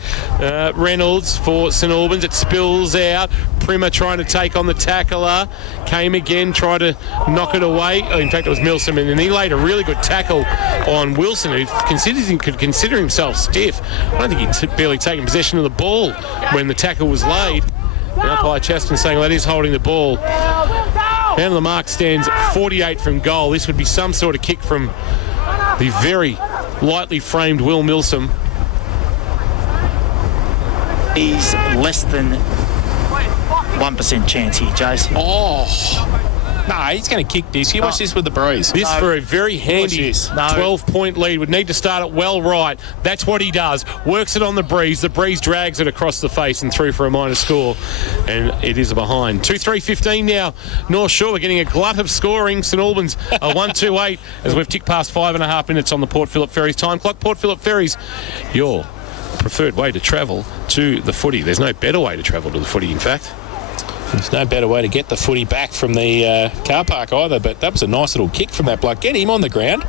Reynolds for St Albans. It spills out. Primer trying to take on the tackler. Came again, tried to knock it away. In fact, it was Milsom, and then he laid a really good tackle on Wilson, who could consider himself stiff. I don't think he'd barely taken possession of the ball when the tackle was laid. And umpire Chaston saying that is holding the ball. Man of the mark stands 48 from goal. This would be some sort of kick from the very lightly framed Will Milsom. He's less than 1% chance here, Jason. No, he's going to kick this. You watch this with the breeze. This for a very handy 12-point lead. Would need to start it well right. That's what he does. Works it on the breeze. The breeze drags it across the face and through for a minor score. And it is a behind. 2-3-15 now. North Shore, we're getting a glut of scoring. St Albans a 1-2-8 as we've ticked past 5.5 minutes on the Port Phillip Ferries time clock. Port Phillip Ferries, your preferred way to travel to the footy. There's no better way to travel to the footy, in fact. There's no better way to get the footy back from the car park either, but that was a nice little kick from that bloke. Get him on the ground.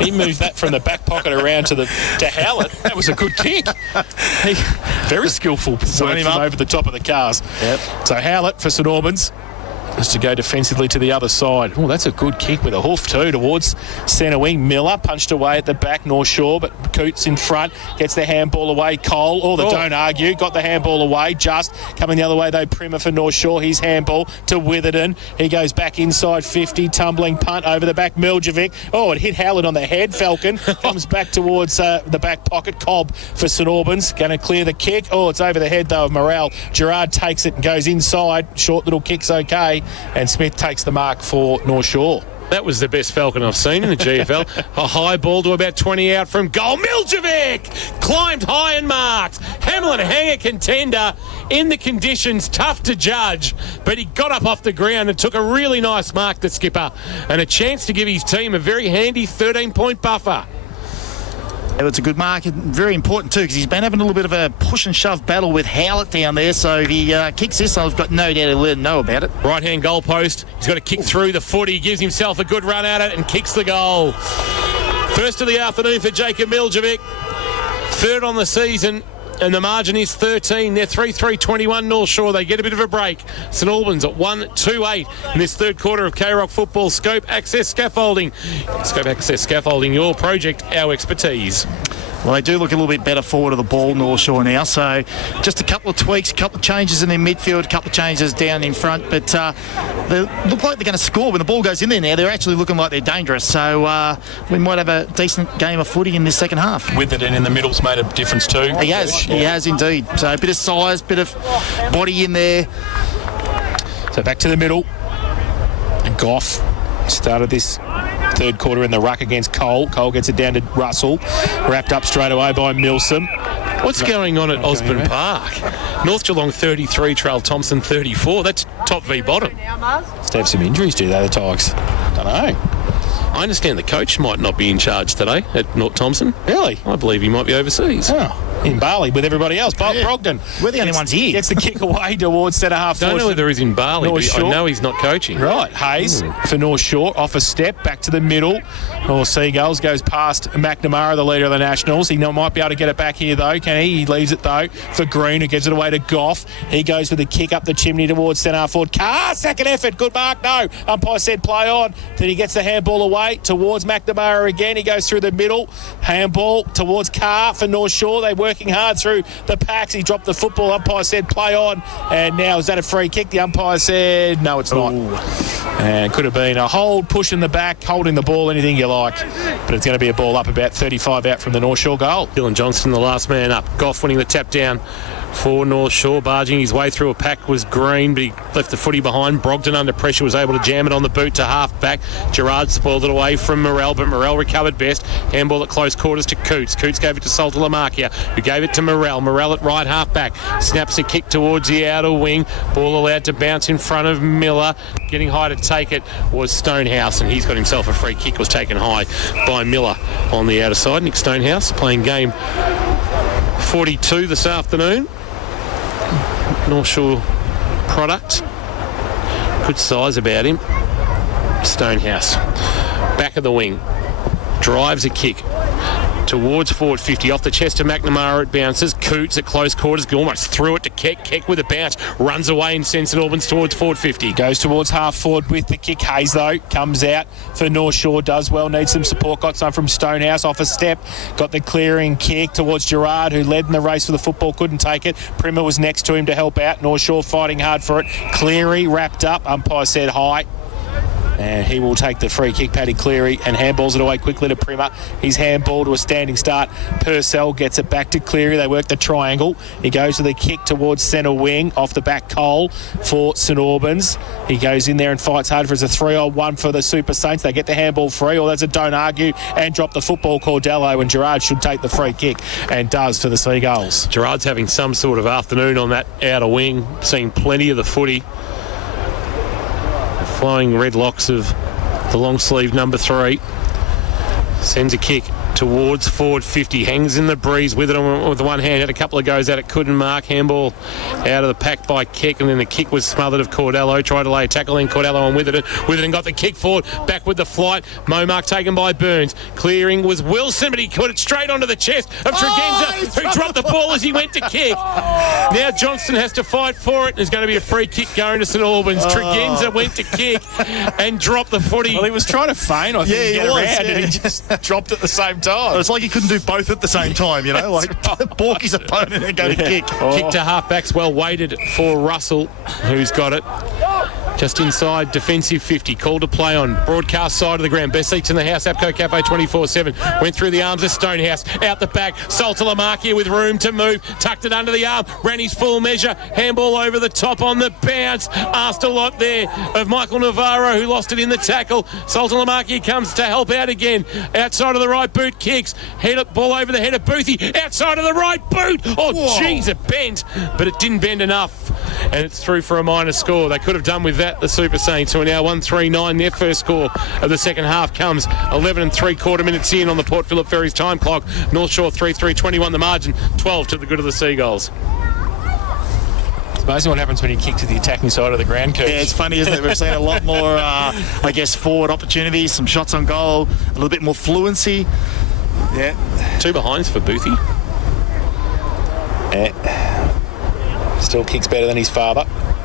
He moved that from the back pocket around to Howlett. That was a good kick. Very skillful work from over the top of the cars. Yep. So Howlett for St Albans is to go defensively to the other side. Oh, that's a good kick with a hoof too towards centre wing. Miller punched away at the back, North Shore, but Coots in front, gets the handball away. Cole, don't argue, got the handball away. Just coming the other way though, Primer for North Shore. His handball to Witherden. He goes back inside 50, tumbling punt over the back. Miljevic. Oh, it hit Howlett on the head. Falcon comes back towards the back pocket. Cobb for St Albans, going to clear the kick. Oh, it's over the head though of Morrell. Gerard takes it and goes inside. Short little kick's okay. And Smith takes the mark for North Shore. That was the best Falcon I've seen in the GFL. A high ball to about 20 out from goal. Miljevic climbed high and marked. Hamlin hanger contender in the conditions, tough to judge, but he got up off the ground and took a really nice mark, the skipper, and a chance to give his team a very handy 13-point buffer. It's a good mark, very important too, because he's been having a little bit of a push and shove battle with Howlett down there, so if he kicks this, I've got no doubt he'll let him know about it. Right-hand goal post, he's got to kick through the footy, gives himself a good run at it and kicks the goal. First of the afternoon for Jacob Miljevic, third on the season, and the margin is 13. They're 3-3-21 North Shore. They get a bit of a break. St Albans at 1-2-8 in this third quarter of K-Rock football. Scope Access Scaffolding. Scope Access Scaffolding, your project, our expertise. Well, they do look a little bit better forward of the ball, North Shore now. So just a couple of tweaks, a couple of changes in their midfield, a couple of changes down in front. But they look like they're going to score when the ball goes in there now. They're actually looking like they're dangerous. So we might have a decent game of footy in this second half. Witherden in the middle's made a difference too. He has indeed. So a bit of size, bit of body in there. So back to the middle. And Goff started this third quarter in the ruck against Cole. Cole gets it down to Russell. Wrapped up straight away by Milsom. What's going on at Osborne Park? North Geelong 33, Trail Thompson 34. That's top v bottom. Must have some injuries, do they, the Tigers? Don't know. I understand the coach might not be in charge today at North Thompson. Really? I believe he might be overseas. Oh, in Bali with everybody else. Brogden. We're the only ones here. Gets the kick away towards centre half. Don't know whether he's in Bali, but I know he's not coaching. Right. Hayes for North Shore. Off a step, back to the middle. Seagulls goes past McNamara, the leader of the Nationals. He might be able to get it back here, though. Can he? He leaves it, though, for Green, who gives it away to Goff. He goes with a kick up the chimney towards centre half forward. Carr, second effort. Good mark. No. Umpire said play on. Then he gets the handball away towards McNamara again. He goes through the middle. Handball towards Carr for North Shore. They're working hard through the packs. He dropped the football. Umpire said play on. And now, is that a free kick? The umpire said no, it's not. And could have been a hold, push in the back, holding the ball, anything you like. But it's going to be a ball up about 35 out from the North Shore goal. Dylan Johnston, the last man up. Goff winning the tap down for North Shore. Barging his way through a pack was Green, but he left the footy behind. Brogden under pressure was able to jam it on the boot to half back. Gerard spoiled it away from Morel, but Morel recovered best. Handball at close quarters to Coots. Coots gave it to Saltalamarkia, who gave it to Morel. Morel at right half back. Snaps a kick towards the outer wing. Ball allowed to bounce in front of Miller. Getting high to take it was Stonehouse, and he's got himself a free kick. Was taken high by Miller on the outer side. Nick Stonehouse playing game 42 this afternoon. North Shore product. Good size about him. Stonehouse. Back of the wing. Drives a kick towards forward 50. Off the chest of McNamara, it bounces. Coots at close quarters. Almost threw it to Keck. Keck with a bounce. Runs away in St Albans towards forward 50. Goes towards half forward with the kick. Hayes, though, comes out for North Shore. Does well. Needs some support. Got some from Stonehouse off a step. Got the clearing kick towards Gerard, who led in the race for the football. Couldn't take it. Primer was next to him to help out. North Shore fighting hard for it. Cleary wrapped up. Umpire said high. And he will take the free kick, Paddy Cleary, and handballs it away quickly to Primer. He's handball to a standing start. Purcell gets it back to Cleary. They work the triangle. He goes to the kick towards centre wing off the back Cole for St Albans. He goes in there and fights hard for a 3-on-1 for the Super Saints. They get the handball free, or that's a don't argue, and drop the football. Cordello, and Gerard should take the free kick, and does for the Seagulls. Gerard's having some sort of afternoon on that outer wing, seeing plenty of the footy. Flowing red locks of the long sleeve number 3. Sends a kick towards forward 50. Hangs in the breeze with it with the one hand. Had a couple of goes at it. Couldn't mark. Handball out of the pack by Keck. And then the kick was smothered of Cordello. Tried to lay a tackle in. Cordello on with it and got the kick forward. Back with the flight. Momark taken by Burns. Clearing was Wilson, but he put it straight onto the chest of Tregenza, who dropped the ball as he went to kick. Now Johnston has to fight for it. There's going to be a free kick going to St Albans. Tregenza went to kick and dropped the footy. Well, he was trying to feign, I think, get around, and he just dropped at the same time. It's like he couldn't do both at the same time, you know, like balk his opponent and go to kick. Kick to half-backs, well weighted for Russell, who's got it. Just inside defensive 50. Called to play on broadcast side of the ground. Best seats in the house. Apco Cafe 24/7. Went through the arms of Stonehouse. Out the back. Saltalamarkia with room to move. Tucked it under the arm. Ran his full measure. Handball over the top on the bounce. Asked a lot there of Michael Navarro, who lost it in the tackle. Saltalamarkia comes to help out again. Outside of the right boot. Kicks. Ball over the head of Boothie. Outside of the right boot. Oh, jeez, it bent. But it didn't bend enough. And it's through for a minor score. They could have done with that, the Super Saints, who are now 1-3-9. Their first score of the second half comes 11 3/4 minutes in on the Port Phillip Ferries time clock. North Shore 3-3-21 the margin, 12 to the good of the Seagulls. It's amazing what happens when you kick to the attacking side of the ground, Coach. Yeah, it's funny, isn't it? We've seen a lot more, forward opportunities, some shots on goal, a little bit more fluency. Yeah. 2 behinds for Boothie. Still kicks better than his father.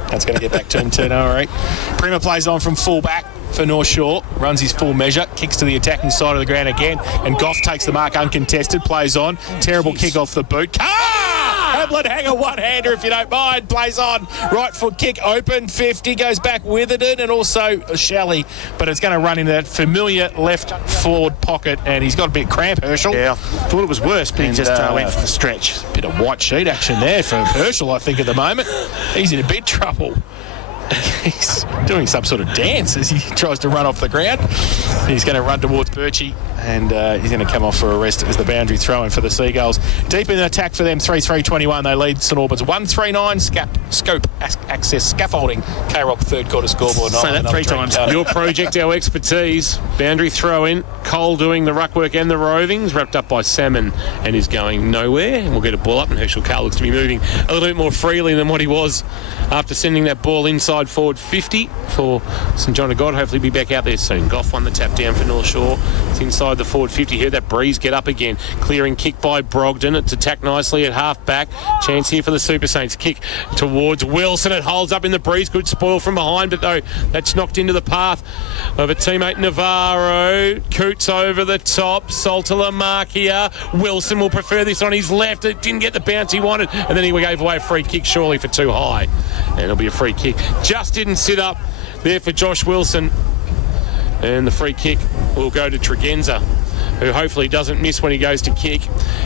That's going to get back to him too, all right. Prima plays on from full back for North Shore. Runs his full measure. Kicks to the attacking side of the ground again. And Goff takes the mark uncontested. Plays on. Terrible kick off the boot. Hamlin hanger one-hander if you don't mind. Plays on. Right foot kick open. 50 goes back with it. And also Shelley. But it's going to run into that familiar left forward pocket. And he's got a bit of cramp, Herschel. Yeah, I thought it was worse, but he just went for the stretch. Bit of white sheet action there for Herschel, I think, at the moment. He's in a bit of trouble. He's doing some sort of dance as he tries to run off the ground. He's going to run towards Birchie, and he's going to come off for a rest as the boundary throw-in for the Seagulls. Deep in the attack for them, 3-3-21. They lead St Albans 1-3-9. Scope access scaffolding. K-Rock third quarter scoreboard. Say that 3 times. Your project, our expertise. Boundary throw-in. Cole doing the ruck work and the rovings. Wrapped up by Salmon and is going nowhere. And we'll get a ball up, and Herschel Carr looks to be moving a little bit more freely than what he was after sending that ball inside forward 50 for St John of God. Hopefully be back out there soon. Goff won the tap down for North Shore. It's inside the forward 50 here. That breeze get up again. Clearing kick by Brogden. It's attacked nicely at half back. Chance here for the Super Saints. Kick towards Wilson. It holds up in the breeze. Good spoil from behind, but though that's knocked into the path of a teammate Navarro. Coots over the top. Saltalamarkia. Wilson will prefer this on his left. It didn't get the bounce he wanted, and then he gave away a free kick surely for too high. And it'll be a free kick. Just didn't sit up there for Josh Wilson. And the free kick will go to Tregenza. who hopefully doesn't miss when he goes to kick.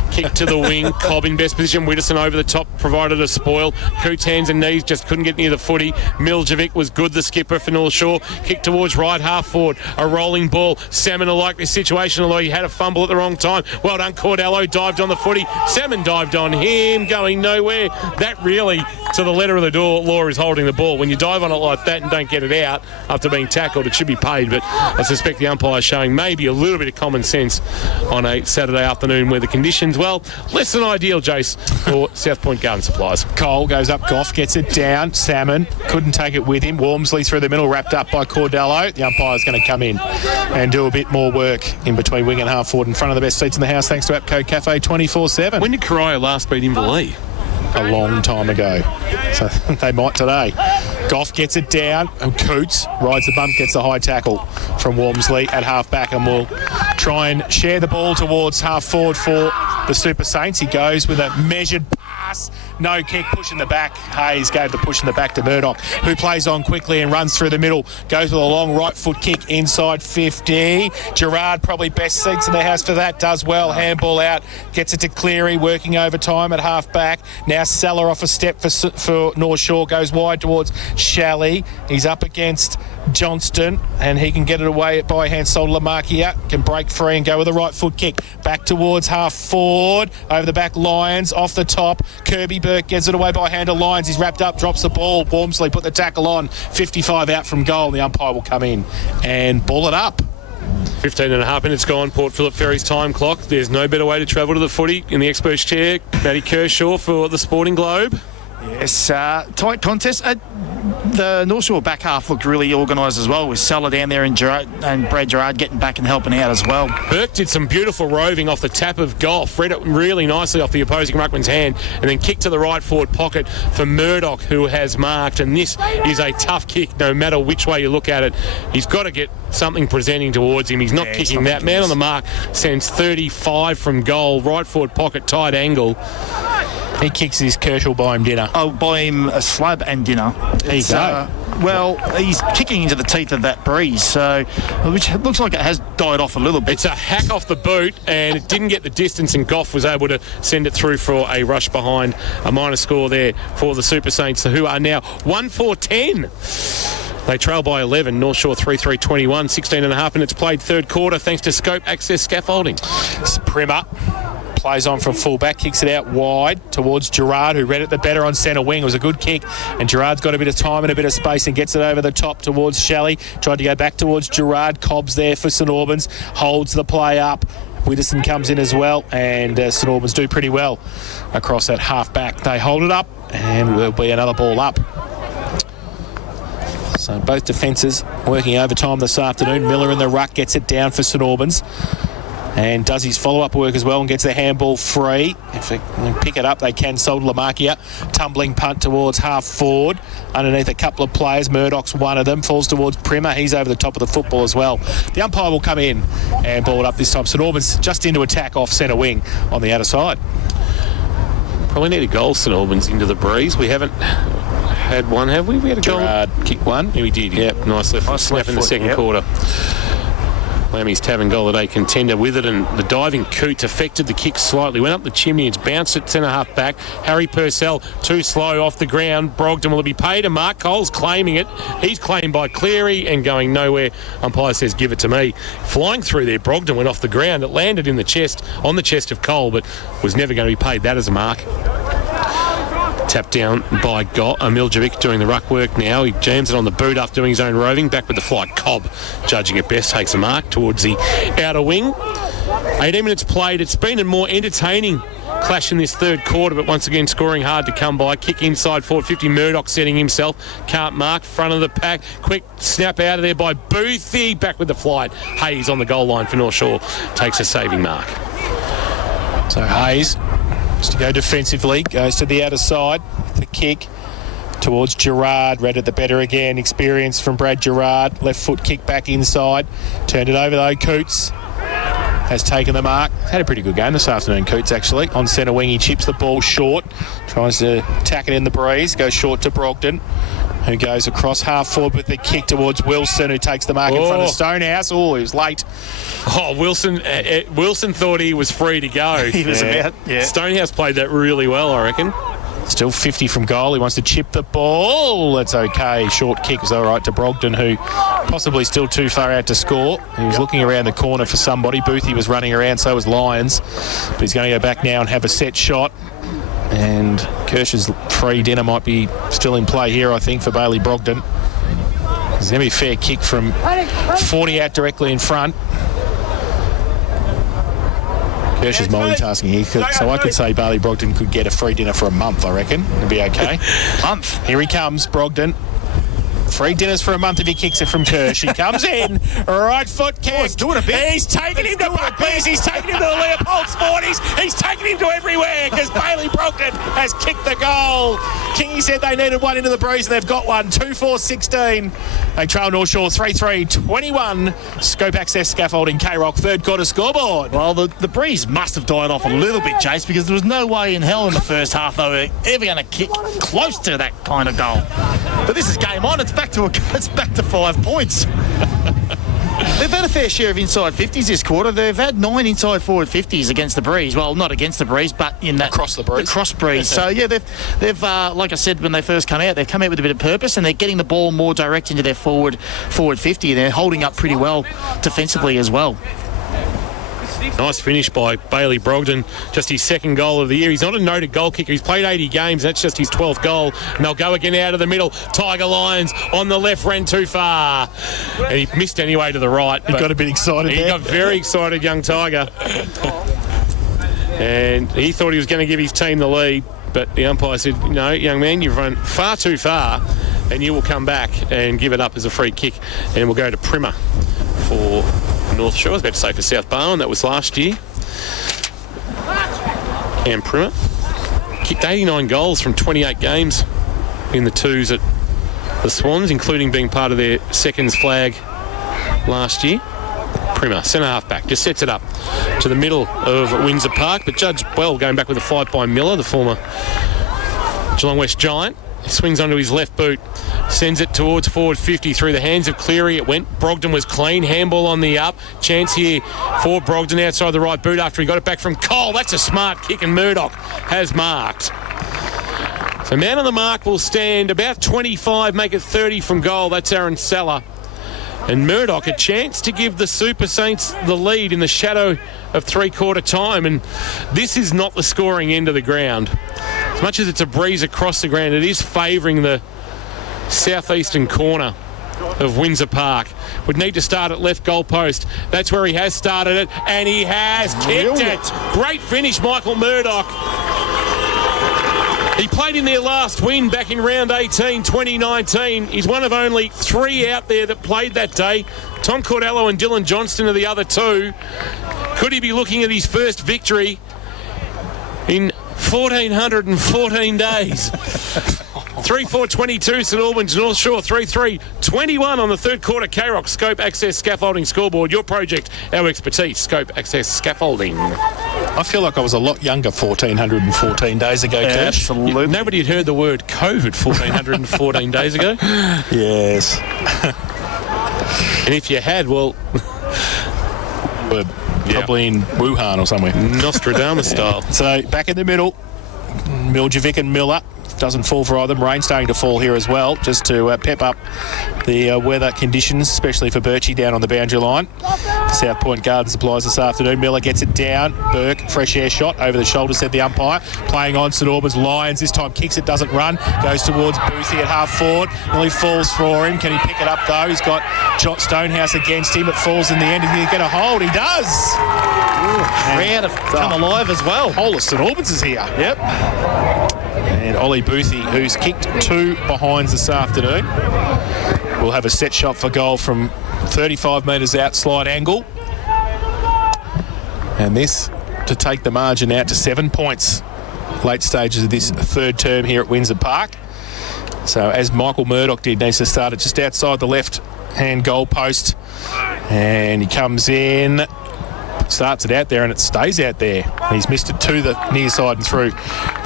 Kick to the wing. Cobb in best position. Widdowson over the top provided a spoil. Coots hands and knees just couldn't get near the footy. Miljevic was good, the skipper for North Shore. Kick towards right half forward. A rolling ball. Salmon will like this situation, although he had a fumble at the wrong time. Well done, Cordello dived on the footy. Salmon dived on him, going nowhere. That really, to the letter of the law, is holding the ball. When you dive on it like that and don't get it out after being tackled, it should be paid. But I suspect the umpire is showing maybe a little bit of common sense on a Saturday afternoon where the conditions, well, less than ideal, Jace, for South Point Garden Supplies. Cole goes up, Goff gets it down. Salmon couldn't take it with him. Wormsley through the middle, wrapped up by Cordello. The umpire's going to come in and do a bit more work in between wing and half forward in front of the best seats in the house, thanks to APCO Cafe 24/7. When did Corio last beat Inverleigh? A long time ago. So they might today. Goff gets it down and Coots rides the bump, gets the high tackle from Wormsley at half back and will try and share the ball towards half forward for the Super Saints. He goes with a measured pass. No kick, push in the back. Hayes gave the push in the back to Murdoch, who plays on quickly and runs through the middle. Goes with a long right foot kick inside 50. Gerard probably best seats in the house for that. Does well. Handball out. Gets it to Cleary, working overtime at half back. Now Salah off a step for North Shore. Goes wide towards Shalley. He's up against Johnston and he can get it away by hand. Sol Lamarkia can break free and go with a right foot kick. Back towards half forward. Over the back, Lyons off the top. Kirby Burke gets it away by hand to Lyons. He's wrapped up, drops the ball. Wormsley put the tackle on. 55 out from goal. The umpire will come in and ball it up. 15 and a half minutes gone. Port Phillip Ferry's time clock. There's no better way to travel to the footy. In the expert's chair, Matty Kershaw for the Sporting Globe. Yes, tight contest. The North Shore back half looked really organised as well, with Salah down there and Brad Gerard getting back and helping out as well. Burke did some beautiful roving off the tap of Goff, read it really nicely off the opposing ruckman's hand, and then kicked to the right forward pocket for Murdoch, who has marked. And this is a tough kick, no matter which way you look at it. He's got to get something presenting towards him. He's not kicking that. Man on the mark sends 35 from goal, right forward pocket, tight angle. He kicks his Kershaw buy him dinner. Oh, buy him a slab and dinner. There you go. Well, he's kicking into the teeth of that breeze, so which looks like it has died off a little bit. It's a hack off the boot, and it didn't get the distance, and Goff was able to send it through for a rush behind. A minor score there for the Super Saints, who are now 1-4-10. They trail by 11. North Shore 3-3-21. 16 and a half minutes played, third quarter, thanks to Scope Access Scaffolding. It's Primer. Plays on from full-back, kicks it out wide towards Gerard, who read it the better on centre wing. It was a good kick, and Gerard's got a bit of time and a bit of space and gets it over the top towards Shelley. Tried to go back towards Gerard. Cobb's there for St Albans. Holds the play up. Widdowson comes in as well, and St Albans do pretty well across that half-back. They hold it up, and there'll be another ball up. So both defences working overtime this afternoon. Miller in the ruck gets it down for St Albans. And does his follow-up work as well and gets the handball free. If they pick it up, they can. Sol Lamarkia, tumbling punt towards half forward. Underneath a couple of players. Murdoch's one of them. Falls towards Primer. He's over the top of the football as well. The umpire will come in and ball it up this time. St Albans just into attack off centre wing on the outer side. Probably need a goal, St Albans, into the breeze. We haven't had one, have we? We had a goal. Gerard kick one. Yeah, we did. Yep, nice left snap in the second quarter. Lammy's Tavern goal today, contender with it, and the diving Coots affected the kick slightly. Went up the chimney, it's bounced at centre half back. Harry Purcell too slow off the ground. Brogden will be paid, and Mark Cole's claiming it. He's claimed by Cleary and going nowhere. Umpire says give it to me. Flying through there, Brogden went off the ground. It landed in the chest, on the chest of Cole, but was never going to be paid that as a mark. Tapped down by Miljevic doing the ruck work now. He jams it on the boot after doing his own roving. Back with the flight. Cobb, judging it best, takes a mark towards the outer wing. 18 minutes played. It's been a more entertaining clash in this third quarter, but once again scoring hard to come by. Kick inside forward 50. Murdoch setting himself. Can't mark. Front of the pack. Quick snap out of there by Boothie. Back with the flight. Hayes on the goal line for North Shore. Takes a saving mark. So Hayes, to go defensively, goes to the outer side. The kick towards Gerard. Read it the better again. Experience from Brad Gerard. Left foot kick back inside. Turned it over though. Coots has taken the mark. Had a pretty good game this afternoon, Coots, actually. On centre wing, he chips the ball short. Tries to tack it in the breeze. Goes short to Brogden. who goes across half forward with the kick towards Wilson, who takes the mark in front of Stonehouse. Oh, he was late. Oh, Wilson thought he was free to go. He was about, Stonehouse played that really well, I reckon. Still 50 from goal. He wants to chip the ball. That's okay. Short kick was all right to Brogden, who possibly still too far out to score. He was looking around the corner for somebody. Boothie was running around, so was Lyons. But he's going to go back now and have a set shot. And Kirsch's free dinner might be still in play here, I think, for Bailey Brogden. There's going to be a fair kick from 40 out directly in front. Kirsch is multitasking here, so I could say Bailey Brogden could get a free dinner for a month, I reckon. It'd be okay. Month. Here he comes, Brogden. Free dinners for a month if he kicks it from Kirsch. He comes in, right foot kick. He's doing a bit. He's taking him to Buckley's. He's taking him to the Leopold Sporties. He's taking him to everywhere because Bailey Brogden has kicked the goal. Kingy said they needed one into the breeze and they've got one. 2-4-16. They trail North Shore 3-3-21. Scope Access Scaffolding K-Rock third quarter scoreboard. Well, the breeze must have died off a little bit, Jace, because there was no way in hell in the first half they were ever going to kick close to that kind of goal. But this is game on. It's back to 5 points. They've had a fair share of inside 50s this quarter. They've had 9 inside forward 50s against the breeze. Well, not against the breeze, but in that cross the breeze. So yeah, they've like I said when they first come out, they've come out with a bit of purpose and they're getting the ball more direct into their forward 50. They're holding up pretty well defensively as well. Nice finish by Bailey Brogden, just his second goal of the year. He's not a noted goal kicker. He's played 80 games. That's just his 12th goal. And they'll go again out of the middle. Tiger Lions on the left, ran too far. And he missed anyway to the right. He got a bit excited He got very excited, young Tiger. And he thought he was going to give his team the lead. But the umpire said, no, young man, you've run far too far. And you will come back and give it up as a free kick. And we'll go to Primer for North Shore. I was about to say for South Barwon, that was last year. Cam Primer kicked 89 goals from 28 games in the twos at the Swans, including being part of their seconds flag last year. Primer, centre half back, just sets it up to the middle of Windsor Park, but Judge Bell going back with a flight by Miller, the former Geelong West Giant. He swings onto his left boot, sends it towards forward 50 through the hands of Cleary. It went. Brogden was clean. Handball on the up. Chance here for Brogden outside the right boot after he got it back from Cole. That's a smart kick, and Murdoch has marked. So man on the mark will stand about 25, make it 30 from goal. That's Aaron Seller. And Murdoch, a chance to give the Super Saints the lead in the shadow of three-quarter time. And this is not the scoring end of the ground. As much as it's a breeze across the ground, it is favouring the southeastern corner of Windsor Park. Would need to start at left goal post. That's where he has started it, and he has kicked it. Great finish, Michael Murdoch. He played in their last win back in round 18, 2019. He's one of only 3 out there that played that day. Tom Cordello and Dylan Johnston are the other 2. Could he be looking at his first victory in 1,414 days? 3-4-22 St Albans, North Shore 3-3-21 on the third quarter. K-Rock Scope Access Scaffolding Scoreboard. Your project, our expertise. Scope Access Scaffolding. I feel like I was a lot younger 1,414 days ago, Kirsch. Absolutely. Nobody had heard the word COVID 1,414 days ago. Yes. And if you had, well... We're probably in Wuhan or somewhere. Nostradamus style. So back in the middle, Miljevic and Miller. Doesn't fall for either. Rain starting to fall here as well, just to pep up the weather conditions, especially for Birchie down on the boundary line. South Point Garden Supplies this afternoon. Miller gets it down. Burke, fresh air shot over the shoulder, said the umpire. Playing on St Albans Lions. This time kicks it, doesn't run. Goes towards Boothie at half forward. Nearly falls for him. Can he pick it up though? He's got Stonehouse against him. It falls in the end. Is he get a hold? He does. Crowd have come alive as well. Whole of St Albans is here. Yep. And Ollie Boothie, who's kicked 2 behinds this afternoon, will have a set shot for goal from 35 metres out, slide angle. And this to take the margin out to 7 points. Late stages of this third term here at Windsor Park. So as Michael Murdoch did, needs to start it just outside the left-hand goal post. And he comes in, starts it out there, and it stays out there. He's missed it to the near side and through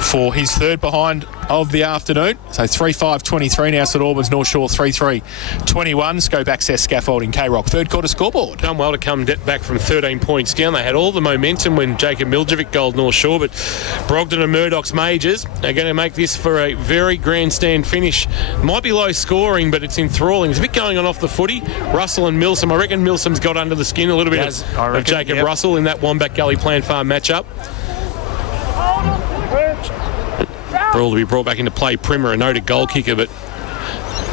for his third behind of the afternoon. So 3-5-23 now, St Albans, North Shore 3-3-21. Scope Access Scaffolding, K-Rock. Third quarter scoreboard. Done well to come back from 13 points down. They had all the momentum when Jacob Miljevic gold North Shore, but Brogden and Murdoch's Majors are going to make this for a very grandstand finish. Might be low scoring, but it's enthralling. There's a bit going on off the footy. Russell and Milsom. I reckon Milsom's got under the skin a little bit of Jacob Russell in that Wombat Gully Plan Farm matchup. Ball to be brought back into play. Primer, a noted goal kicker, but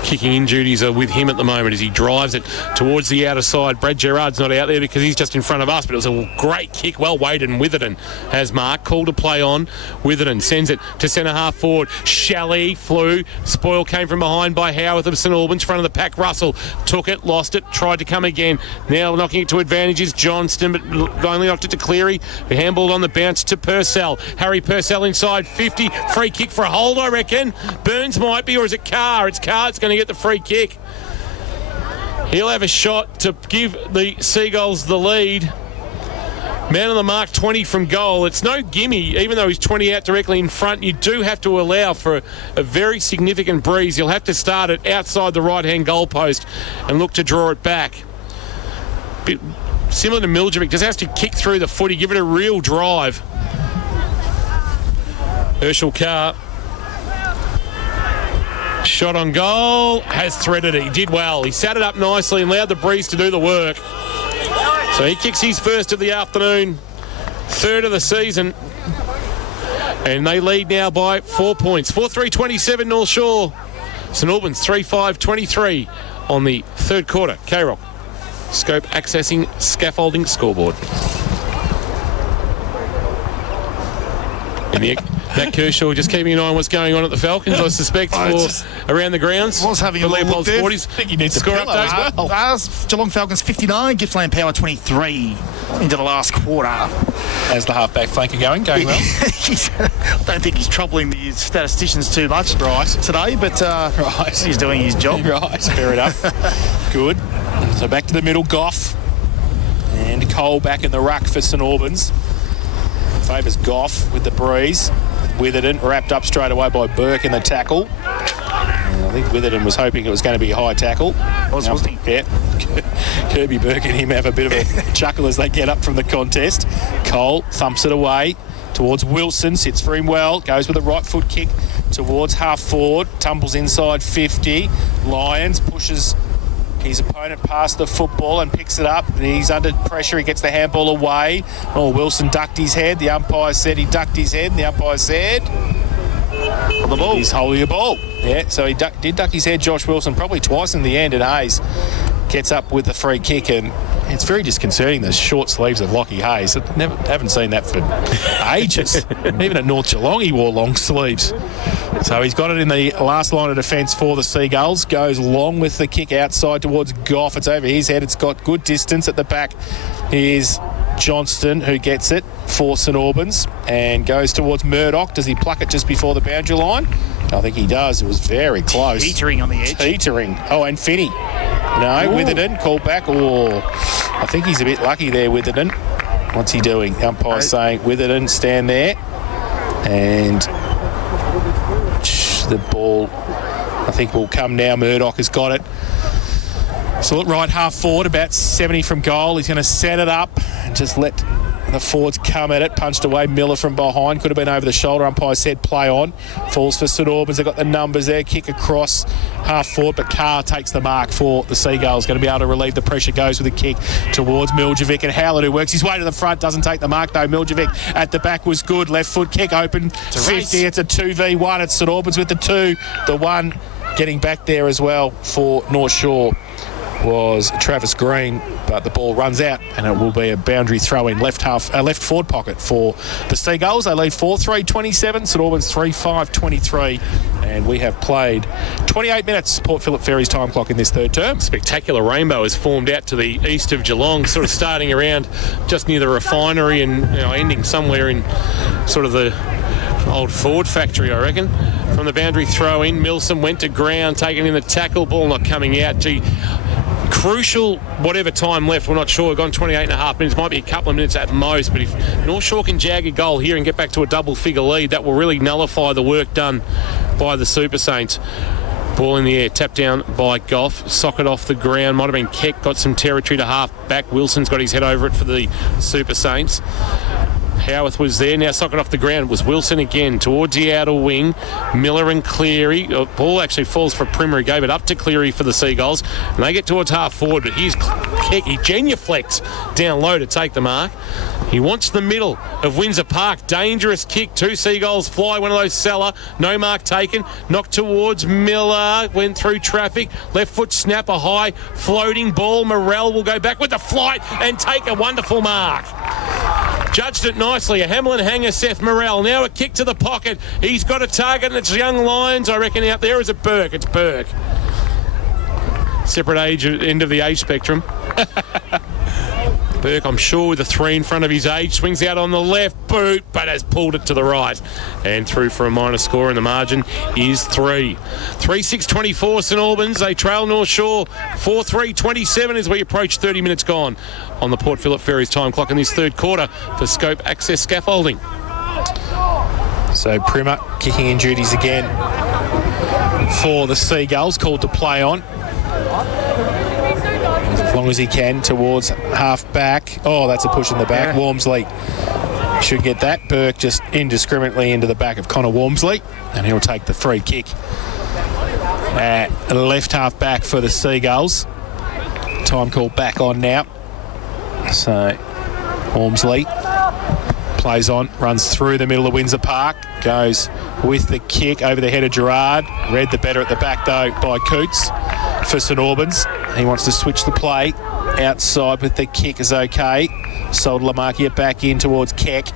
kicking in duties are with him at the moment as he drives it towards the outer side. Brad Gerard's not out there because he's just in front of us, but it was a great kick, well weighted, and Witherden has mark. Call to play on. Witherden sends it to centre half forward. Shalley flew. Spoil came from behind by Howarth of St Albans. Front of the pack, Russell took it, lost it, tried to come again. Now knocking it to advantage is Johnston, but only knocked it to Cleary. The handball on the bounce to Purcell. Harry Purcell inside 50. Free kick for a hold, I reckon. Burns might be, or is it Carr? It's Carr. It's going to get the free kick. He'll have a shot to give the Seagulls the lead. Man on the mark, 20 from goal. It's no gimme, even though he's 20 out directly in front. You do have to allow for a very significant breeze. You'll have to start it outside the right-hand goal post and look to draw it back. Bit similar to Miljevic, just has to kick through the footy, give it a real drive. Herschel Carr. Shot on goal, has threaded it. He did well. He sat it up nicely and allowed the breeze to do the work. So he kicks his first of the afternoon, third of the season. And they lead now by 4 points. 4-3-27 North Shore. St Albans 3-5-23 on the third quarter. K-Rock. Scope accessing scaffolding scoreboard. In the Matt Kershaw just keeping an eye on what's going on at the Falcons, I suspect, for around the grounds. Was having a Leopold look there. Sporties. I think he needs Score a pillow update. as well. Geelong Falcons 59, Gippsland Power 23 into the last quarter. As the halfback flanker going well. I don't think he's troubling the statisticians too much today, but he's doing his job. Right, fair enough. Good. So back to the middle, Goff. And Cole back in the ruck for St Albans. Favours Goff with the breeze. Witherden wrapped up straight away by Burke in the tackle. And I think Witherden was hoping it was going to be a high tackle. Wasn't he? Yeah. Kirby Burke and him have a bit of a chuckle as they get up from the contest. Cole thumps it away towards Wilson, sits for him well, goes with a right foot kick towards half forward, tumbles inside 50. Lyons pushes his opponent past the football and picks it up. He's under pressure. He gets the handball away. Oh, Wilson ducked his head. The umpire said he ducked his head. And the umpire said On the ball. he's holding the ball. Yeah, so he did duck his head, Josh Wilson, probably twice in the end. And Hayes gets up with the free kick. And it's very disconcerting, the short sleeves of Lockie Hayes. Haven't seen that for ages. Even at North Geelong, he wore long sleeves. So he's got it in the last line of defence for the Seagulls. Goes long with the kick outside towards Goff. It's over his head. It's got good distance at the back. Here's Johnston who gets it for St Albans and goes towards Murdoch. Does he pluck it just before the boundary line? I think he does. It was very close. Teetering on the edge. Teetering. Oh, and Finney. No, Witherden called back. Oh, I think he's a bit lucky there, Witherden. What's he doing? The umpire saying, Witherden, stand there. And the ball, I think, will come now. Murdoch has got it. So look, right half forward, about 70 from goal. He's going to set it up and just let the forwards come at it. Punched away Miller from behind. Could have been over the shoulder. Umpire said play on. Falls for St Albans. They've got the numbers there. Kick across half forward, but Carr takes the mark for the Seagulls. Going to be able to relieve the pressure. Goes with a kick towards Miljevic. And Howlett, who works his way to the front, doesn't take the mark though. Miljevic at the back was good. Left foot kick open. 50. It's a 2v1. It's St Albans with the 2. The 1 getting back there as well for North Shore was Travis Green, but the ball runs out and it will be a boundary throw in left forward pocket for the Seagulls. They lead 4-3-27, St Albans 3-5-23, and we have played 28 minutes. Port Phillip Ferry's time clock in this third term. Spectacular rainbow has formed out to the east of Geelong, sort of starting around just near the refinery and ending somewhere in sort of the old Ford factory, I reckon. From the boundary throw in, Milsom went to ground, taking in the tackle, ball not coming out. crucial, whatever time left, we're not sure. We've gone 28 and a half minutes, might be a couple of minutes at most, but if North Shore can jag a goal here and get back to a double-figure lead, that will really nullify the work done by the Super Saints. Ball in the air, tapped down by Goff, socket off the ground, might have been Keck, got some territory to half back. Wilson's got his head over it for the Super Saints. Howarth was there, now socket off the ground. It was Wilson again towards the outer wing. Miller and Cleary. Ball actually falls for Primer, who gave it up to Cleary for the Seagulls. And they get towards half forward, but here's Keck. He genuflects down low to take the mark. He wants the middle of Windsor Park. Dangerous kick. 2 Seagulls fly. One of those Salah. No mark taken. Knocked towards Miller. Went through traffic. Left foot snap. A high floating ball. Morrell will go back with the flight and take a wonderful mark. Judged it nicely. A Hamlin hanger, Seth Morrell. Now a kick to the pocket. He's got a target, and it's Young Lions, I reckon, out there. Is it Burke? It's Burke. Separate end of the age spectrum. Burke, I'm sure, with a 3 in front of his age, swings out on the left boot, but has pulled it to the right and through for a minor score, and the margin is 3. 3-6-24 St Albans. They trail North Shore 4-3-27 as we approach 30 minutes gone on the Port Phillip Ferries time clock in this third quarter for Scope Access Scaffolding. So Primer kicking in duties again for the Seagulls, called to play on. As long as he can towards half back. Oh, that's a push in the back. Yeah. Wormsley should get that. Burke just indiscriminately into the back of Connor Wormsley, and he'll take the free kick at left half back for the Seagulls. Time called back on now. So Wormsley plays on, runs through the middle of Windsor Park, goes with the kick over the head of Gerard. Read the better at the back though by Coots for St Albans. He wants to switch the play outside, but the kick is okay. Sold Lamarkia back in towards Keck.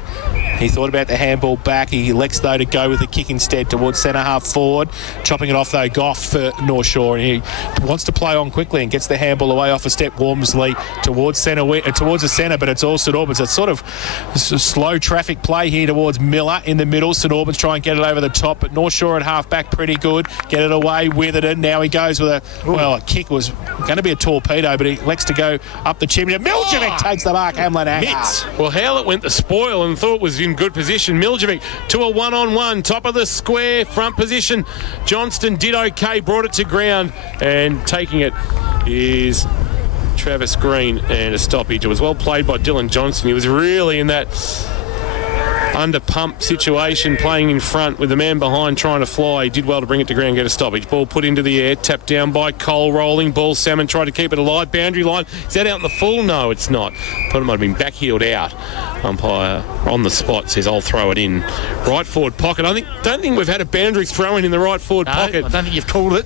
He thought about the handball back. He elects, though, to go with the kick instead towards centre half forward. Chopping it off, though, Goff for North Shore. And he wants to play on quickly and gets the handball away off a step. Wormsley towards the centre, but it's all St Albans. It's sort of slow traffic play here towards Miller in the middle. St Albans try and get it over the top, but North Shore at half back pretty good. Get it away with it, and now he goes with a kick was going to be a torpedo, but he elects to go up the chimney. Miljevic takes the mark. Hamlin Mitts. Well, Howlett went the spoil and thought was in good position. Miljevic to a one-on-one, top of the square, front position. Johnston did okay, brought it to ground, and taking it is Travis Green, and a stoppage. It was well played by Dylan Johnston. He was really in that under pump situation, playing in front with the man behind trying to fly. He did well to bring it to ground, get a stoppage. Ball put into the air, tapped down by Cole, rolling ball. Salmon tried to keep it alive. Boundary line. Is that out in the full? No, it's not. Thought it might have been backheeled out. Umpire on the spot says, I'll throw it in. Right forward pocket. Don't think we've had a boundary throw in the right forward pocket. I don't think you've called it.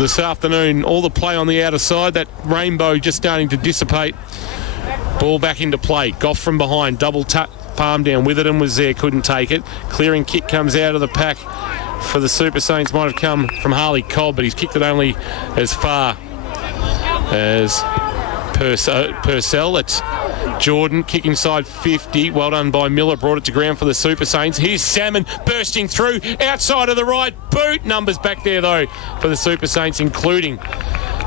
This afternoon, all the play on the outer side. That rainbow just starting to dissipate. Ball back into play. Goff from behind. Double tap. Palm down. Witherden was there, couldn't take it. Clearing kick comes out of the pack for the Super Saints. Might have come from Harley Cobb, but he's kicked it only as far as Purcell. It's Jordan, kick inside 50. Well done by Miller. Brought it to ground for the Super Saints. Here's Salmon bursting through outside of the right boot. Numbers back there, though, for the Super Saints, including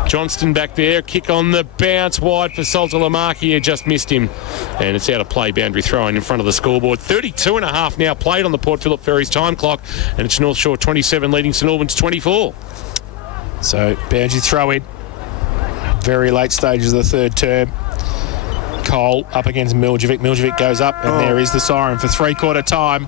Johnston back there. Kick on the bounce wide for Salter Lamarkia. Just missed him. And it's out of play. Boundary throwing in front of the scoreboard. 32 and a half now played on the Port Phillip Ferries time clock. And it's North Shore 27 leading St Albans 24. So boundary throw in. Very late stages of the third term. Cole up against Miljevic. Miljevic goes up, and there is the siren for three-quarter time.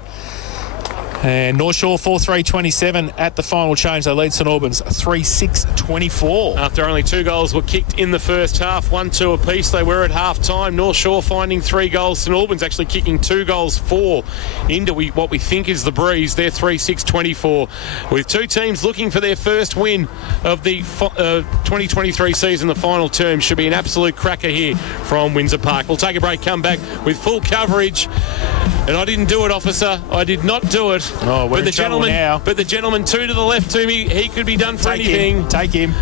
And North Shore 4-3-27 at the final change. They lead St Albans 3-6-24. After only 2 goals were kicked in the first half, 1-2 apiece. They were at half-time. North Shore finding 3 goals. St Albans actually kicking 2 goals, 4 into what we think is the breeze. They're 3-6-24. With 2 teams looking for their first win of the 2023 season, the final term should be an absolute cracker here from Windsor Park. We'll take a break, come back with full coverage. And I didn't do it, officer. I did not do it. Oh, we're in trouble now. But the gentleman 2 to the left to me, he could be done for anything. Take him.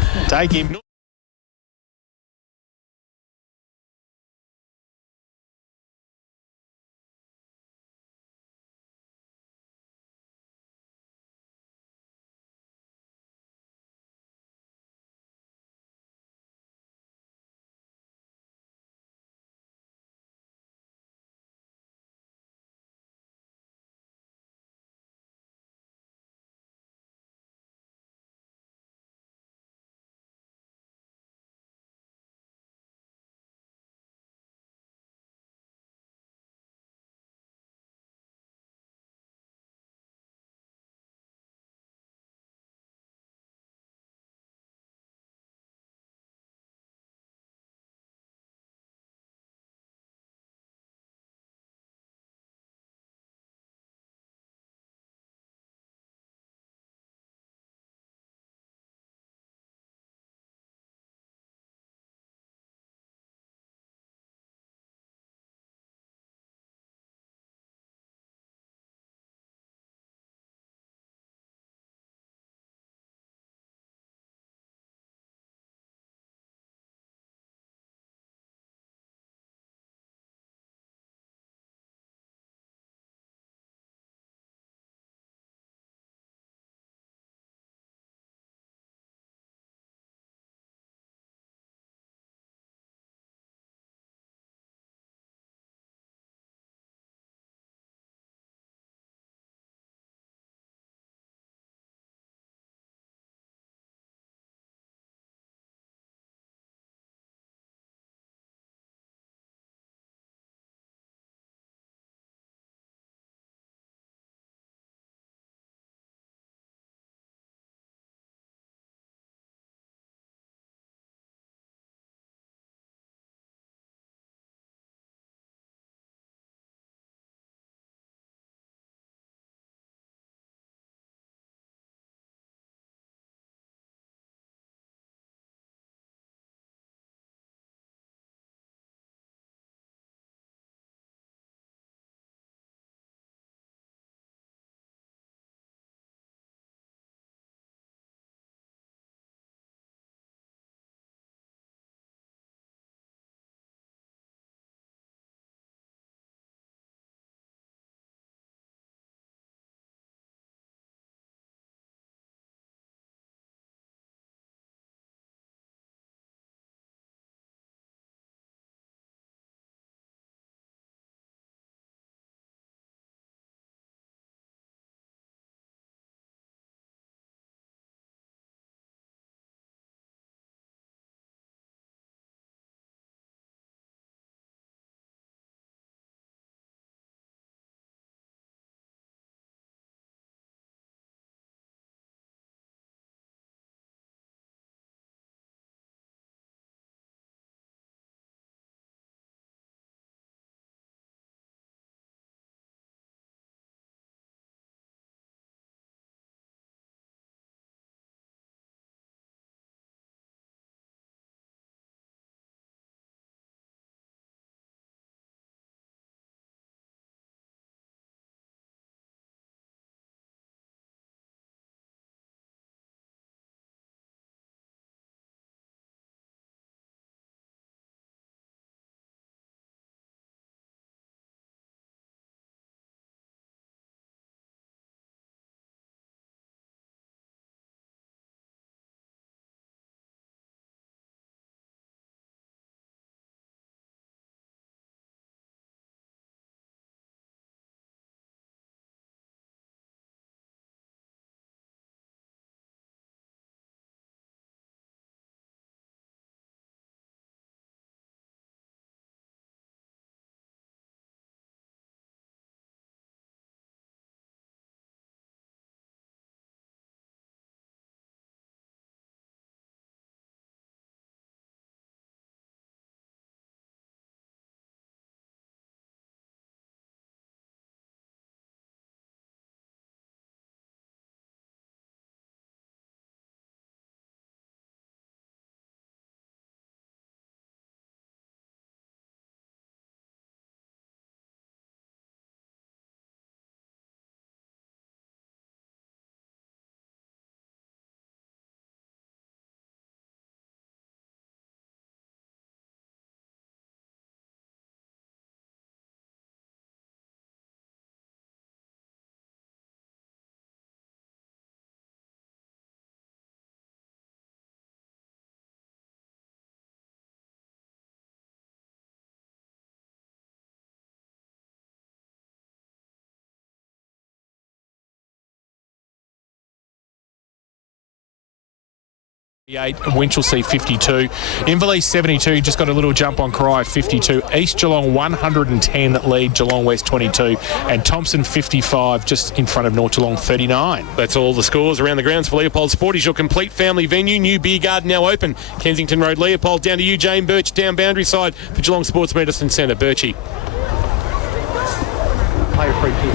Winchelsea 52, Inverleigh 72, just got a little jump on Corio 52, East Geelong 110 lead Geelong West 22, and Thompson 55 just in front of North Geelong 39. That's all the scores around the grounds for Leopold Sport. Is your complete family venue. New beer garden now open. Kensington Road, Leopold. Down to you, Jane Birch, down Boundary Side for Geelong Sports Medicine Centre. Birchie.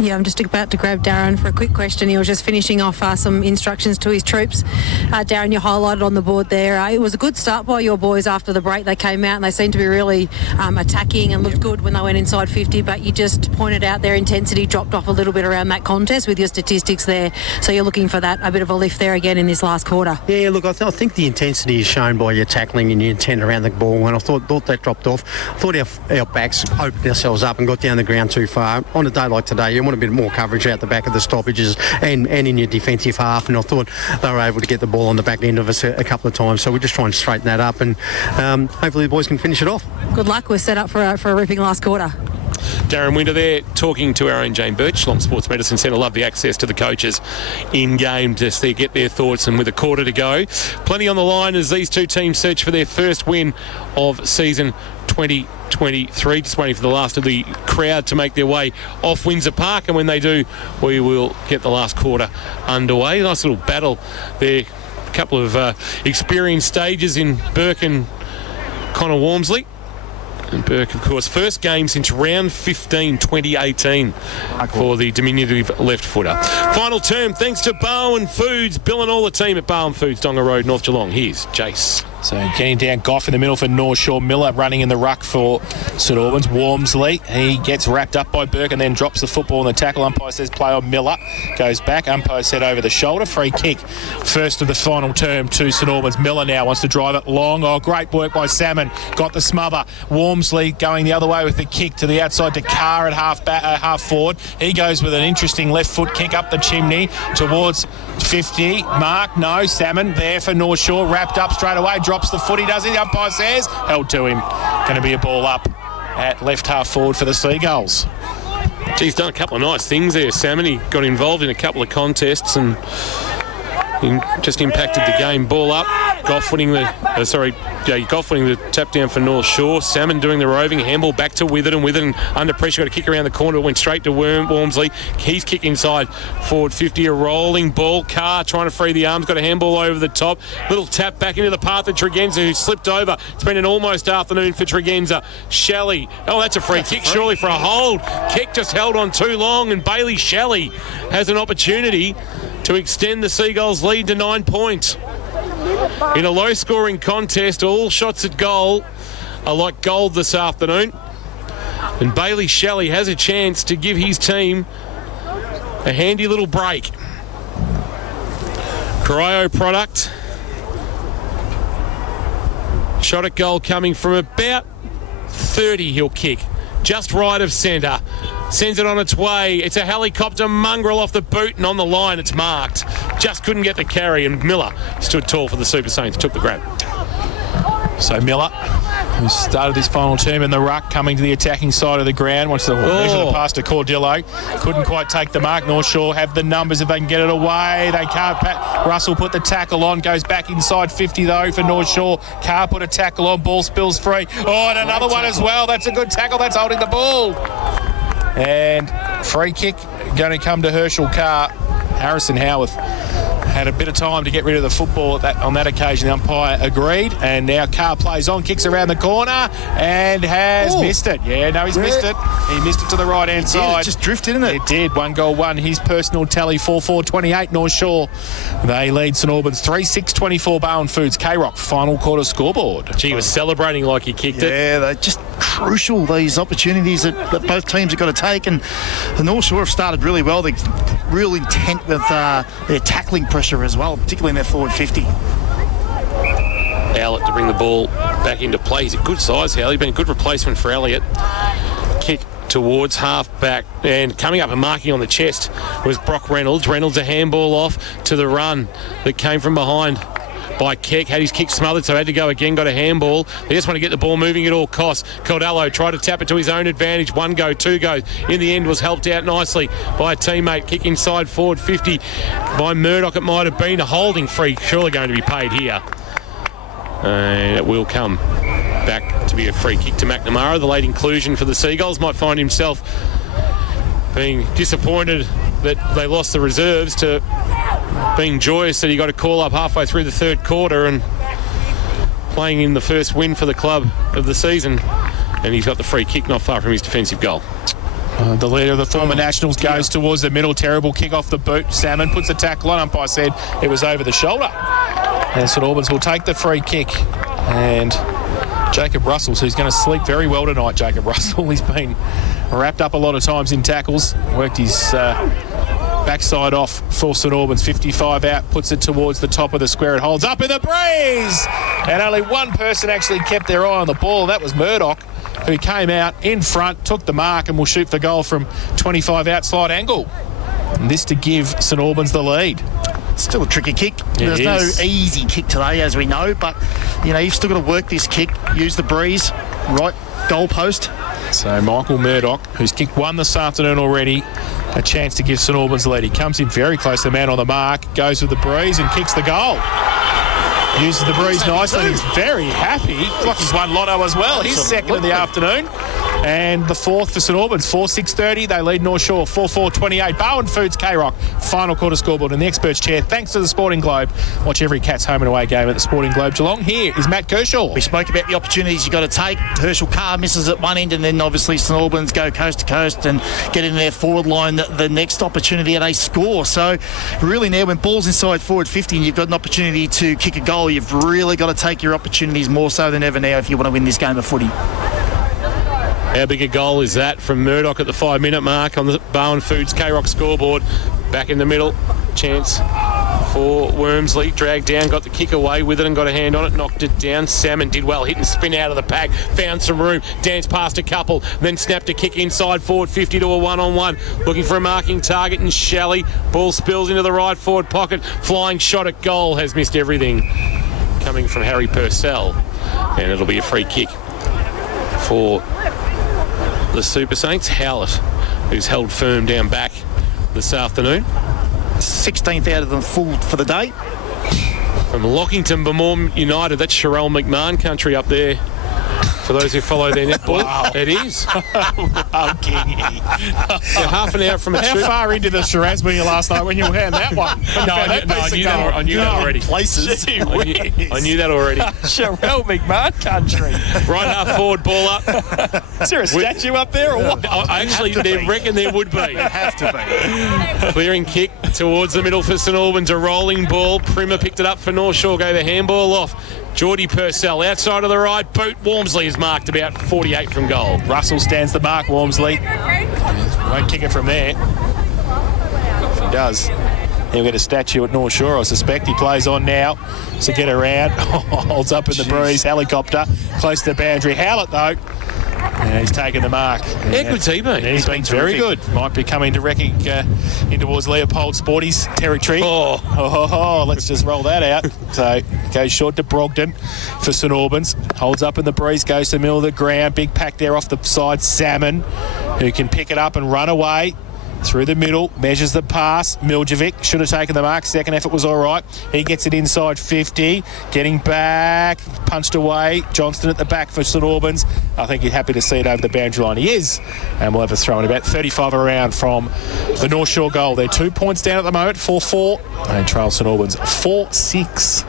Yeah, I'm just about to grab Darren for a quick question. He was just finishing off some instructions to his troops. Darren, you highlighted on the board there. It was a good start by your boys after the break. They came out and they seemed to be really attacking and looked good when they went inside 50, but you just pointed out their intensity dropped off a little bit around that contest with your statistics there. So you're looking for that, a bit of a lift there again in this last quarter. Yeah, look, I think the intensity is shown by your tackling and your intent around the ball, and I thought that dropped off. I thought our backs opened ourselves up and got down the ground too far. On a day like today, you want a bit more coverage out the back of the stoppages and in your defensive half, and I thought they were able to get the ball on the back end of us a couple of times, so we're just trying to straighten that up, and hopefully the boys can finish it off. Good luck. We're set up for a ripping last quarter. Darren Winter there talking to our own Jane Birch, Geelong Sports Medicine Centre. Love the access to the coaches in game just to get their thoughts, and with a quarter to go, plenty on the line as these two teams search for their first win of season 2023. Just waiting for the last of the crowd to make their way off Windsor Park, and when they do, we will get the last quarter underway. Nice little battle there. A couple of experienced stages in Burke and Connor Walmsley. And Burke, of course, first game since round 15, 2018 for the diminutive left footer. Final term, thanks to Bowen Foods. Bill and all the team at Bowen Foods, Donga Road, North Geelong. Here's Jace. So getting down, Goff in the middle for North Shore. Miller running in the ruck for St Albans. Walmsley, he gets wrapped up by Burke and then drops the football, and the tackle umpire says play on Miller. Goes back, umpire said over the shoulder. Free kick, first of the final term to St Albans. Miller now wants to drive it long. Oh, great work by Salmon. Got the smother. Walmsley going the other way with the kick to the outside to Carr at half forward. He goes with an interesting left foot kick up the chimney towards 50. Mark, no. Salmon there for North Shore. Wrapped up straight away. Drops the foot. He does it. The umpire says held to him. Going to be a ball up at left half forward for the Seagulls. He's done a couple of nice things there, Salmon. He got involved in a couple of contests and just impacted the game. Ball up. Goff winning the tap down for North Shore. Salmon doing the roving. Handball back to Witherden under pressure. Got a kick around the corner. Went straight to Walmsley. He's kick inside forward 50. A rolling ball. Carr trying to free the arms. Got a handball over the top. Little tap back into the path of Tregenza, who slipped over. It's been an almost afternoon for Tregenza. Shelley. Oh, that's a free kick. Surely for a hold. Kick just held on too long, and Bailey Shelley has an opportunity to extend the Seagulls' lead to 9 points. In a low-scoring contest, all shots at goal are like gold this afternoon. And Bailey Shelley has a chance to give his team a handy little break. Corio product. Shot at goal coming from about 30, he'll kick. Just right of centre. Sends it on its way. It's a helicopter mongrel off the boot, and on the line it's marked. Just couldn't get the carry, and Miller stood tall for the Super Saints. Took the grab. So Miller, who started this final term in the ruck, coming to the attacking side of the ground, wants to measure the pass to Cordillo. Couldn't quite take the mark. North Shore have the numbers if they can get it away. They can't. Russell put the tackle on, goes back inside 50 though for North Shore. Carr put a tackle on, ball spills free. Oh, and another one as well. That's a good tackle. That's holding the ball. And free kick going to come to Herschel Carr. Harrison Howarth had a bit of time to get rid of the football on that occasion. The umpire agreed, and now Carr plays on, kicks around the corner, and has missed it. Yeah, no, he's missed it. He missed it to the right-hand side. It just drifted, didn't it? It did. 1 goal, 1. His personal tally, 4-4-28 North Shore. They lead St Albans 3-6-24 Bowen Foods. K-Rock, final quarter scoreboard. Gee, he was celebrating like he kicked it. Yeah, they're just crucial, these opportunities that both teams have got to take, and the North Shore have started really well. They're real intent with their tackling pressure as well, particularly in their forward 50. Elliott to bring the ball back into play. He's a good size, Howley. Been a good replacement for Elliott. Kick towards half back, and coming up and marking on the chest was Brock Reynolds. Reynolds a handball off to the run that came from behind by Keck. Had his kick smothered, so had to go again. Got a handball. They just want to get the ball moving at all costs. Cordello tried to tap it to his own advantage. 1 go, 2 goes. In the end was helped out nicely by a teammate. Kick inside forward 50 by Murdoch. It might have been a holding free. Surely going to be paid here. And it will come back to be a free kick to McNamara. The late inclusion for the Seagulls might find himself being disappointed that they lost the reserves to being joyous that he got a call up halfway through the third quarter and playing in the first win for the club of the season. And he's got the free kick not far from his defensive goal. The leader of the former Nationals goes towards the middle. Terrible kick off the boot. Salmon puts the tackle on. Umpire said it was over the shoulder. And St Albans will take the free kick. And Jacob Russell, who's going to sleep very well tonight, Jacob Russell. He's been wrapped up a lot of times in tackles. Worked his backside off for St Albans. 55 out, puts it towards the top of the square. It holds up in the breeze. And only one person actually kept their eye on the ball. That was Murdoch, who came out in front, took the mark, and will shoot for goal from 25 outside angle. And this to give St Albans the lead. Still a tricky kick. There's no easy kick today, as we know, but you've still got to work this kick, use the breeze, right goal post. So Michael Murdoch, who's kicked one this afternoon already, a chance to give St Albans the lead. He comes in very close to the man on the mark, goes with the breeze and kicks the goal. Uses the breeze nicely. He's very happy. Looks like he's won Lotto as well. He's second of the afternoon. And the fourth for St Albans, 4-6-30. They lead North Shore, 4-4-28. Bowen Foods, K-Rock. Final quarter scoreboard in the experts chair. Thanks to the Sporting Globe. Watch every Cats home and away game at the Sporting Globe Geelong. Here is Matt Kershaw. We spoke about the opportunities you've got to take. Herschel Carr misses at one end, and then obviously St Albans go coast to coast and get in their forward line the next opportunity and they score. So really now when ball's inside forward 50 and you've got an opportunity to kick a goal, you've really got to take your opportunities more so than ever now if you want to win this game of footy. How big a goal is that from Murdoch at the 5-minute mark on the Bowen Foods K-Rock scoreboard? Back in the middle, chance for Wormsley. Dragged down, got the kick away with it and got a hand on it, knocked it down. Salmon did well, hit and spin out of the pack, found some room, danced past a couple, then snapped a kick inside forward 50 to a one-on-one. Looking for a marking target and Shelley. Ball spills into the right forward pocket. Flying shot at goal, has missed everything. Coming from Harry Purcell. And it'll be a free kick for the Super Saints. Howlett, who's held firm down back this afternoon. 16th out of them full for the day. From Lockington Bemorm United, that's Sherelle McMahon country up there. For those who follow their netball, wow. It is. You're half an hour from a How far into the Shiraz were you last night when you found that one? I knew that already. Places. I knew that already. Sherelle McMahon country. Right half forward, ball up. Is there a statue up there or what? I actually reckon there would be. It have to be. Clearing kick towards the middle for St Albans. A rolling ball. Primer picked it up for North Shore. Gave a handball off. Geordie Purcell outside of the right boot. Wormsley is marked about 48 from goal. Russell stands the mark, Wormsley. Won't kick it from there. If he does, he'll get a statue at North Shore, I suspect. He plays on now to get around. Holds up in the breeze. Helicopter close to the boundary. Howlett, though. Yeah, he's taken the mark. How good's he been? He's been very good. Might be coming to in towards Leopold Sporty's territory. Let's just roll that out. So goes short to Brogden for St Albans. Holds up in the breeze, goes to the middle of the ground. Big pack there off the side. Salmon, who can pick it up and run away. Through the middle, measures the pass. Miljevic should have taken the mark. Second effort was all right. He gets it inside 50. Getting back. Punched away. Johnston at the back for St Albans. I think he's happy to see it over the boundary line. He is. And we'll have a throw in about 35 around from the North Shore goal. They're 2 points down at the moment, 4-4. And trail St Albans 4-6.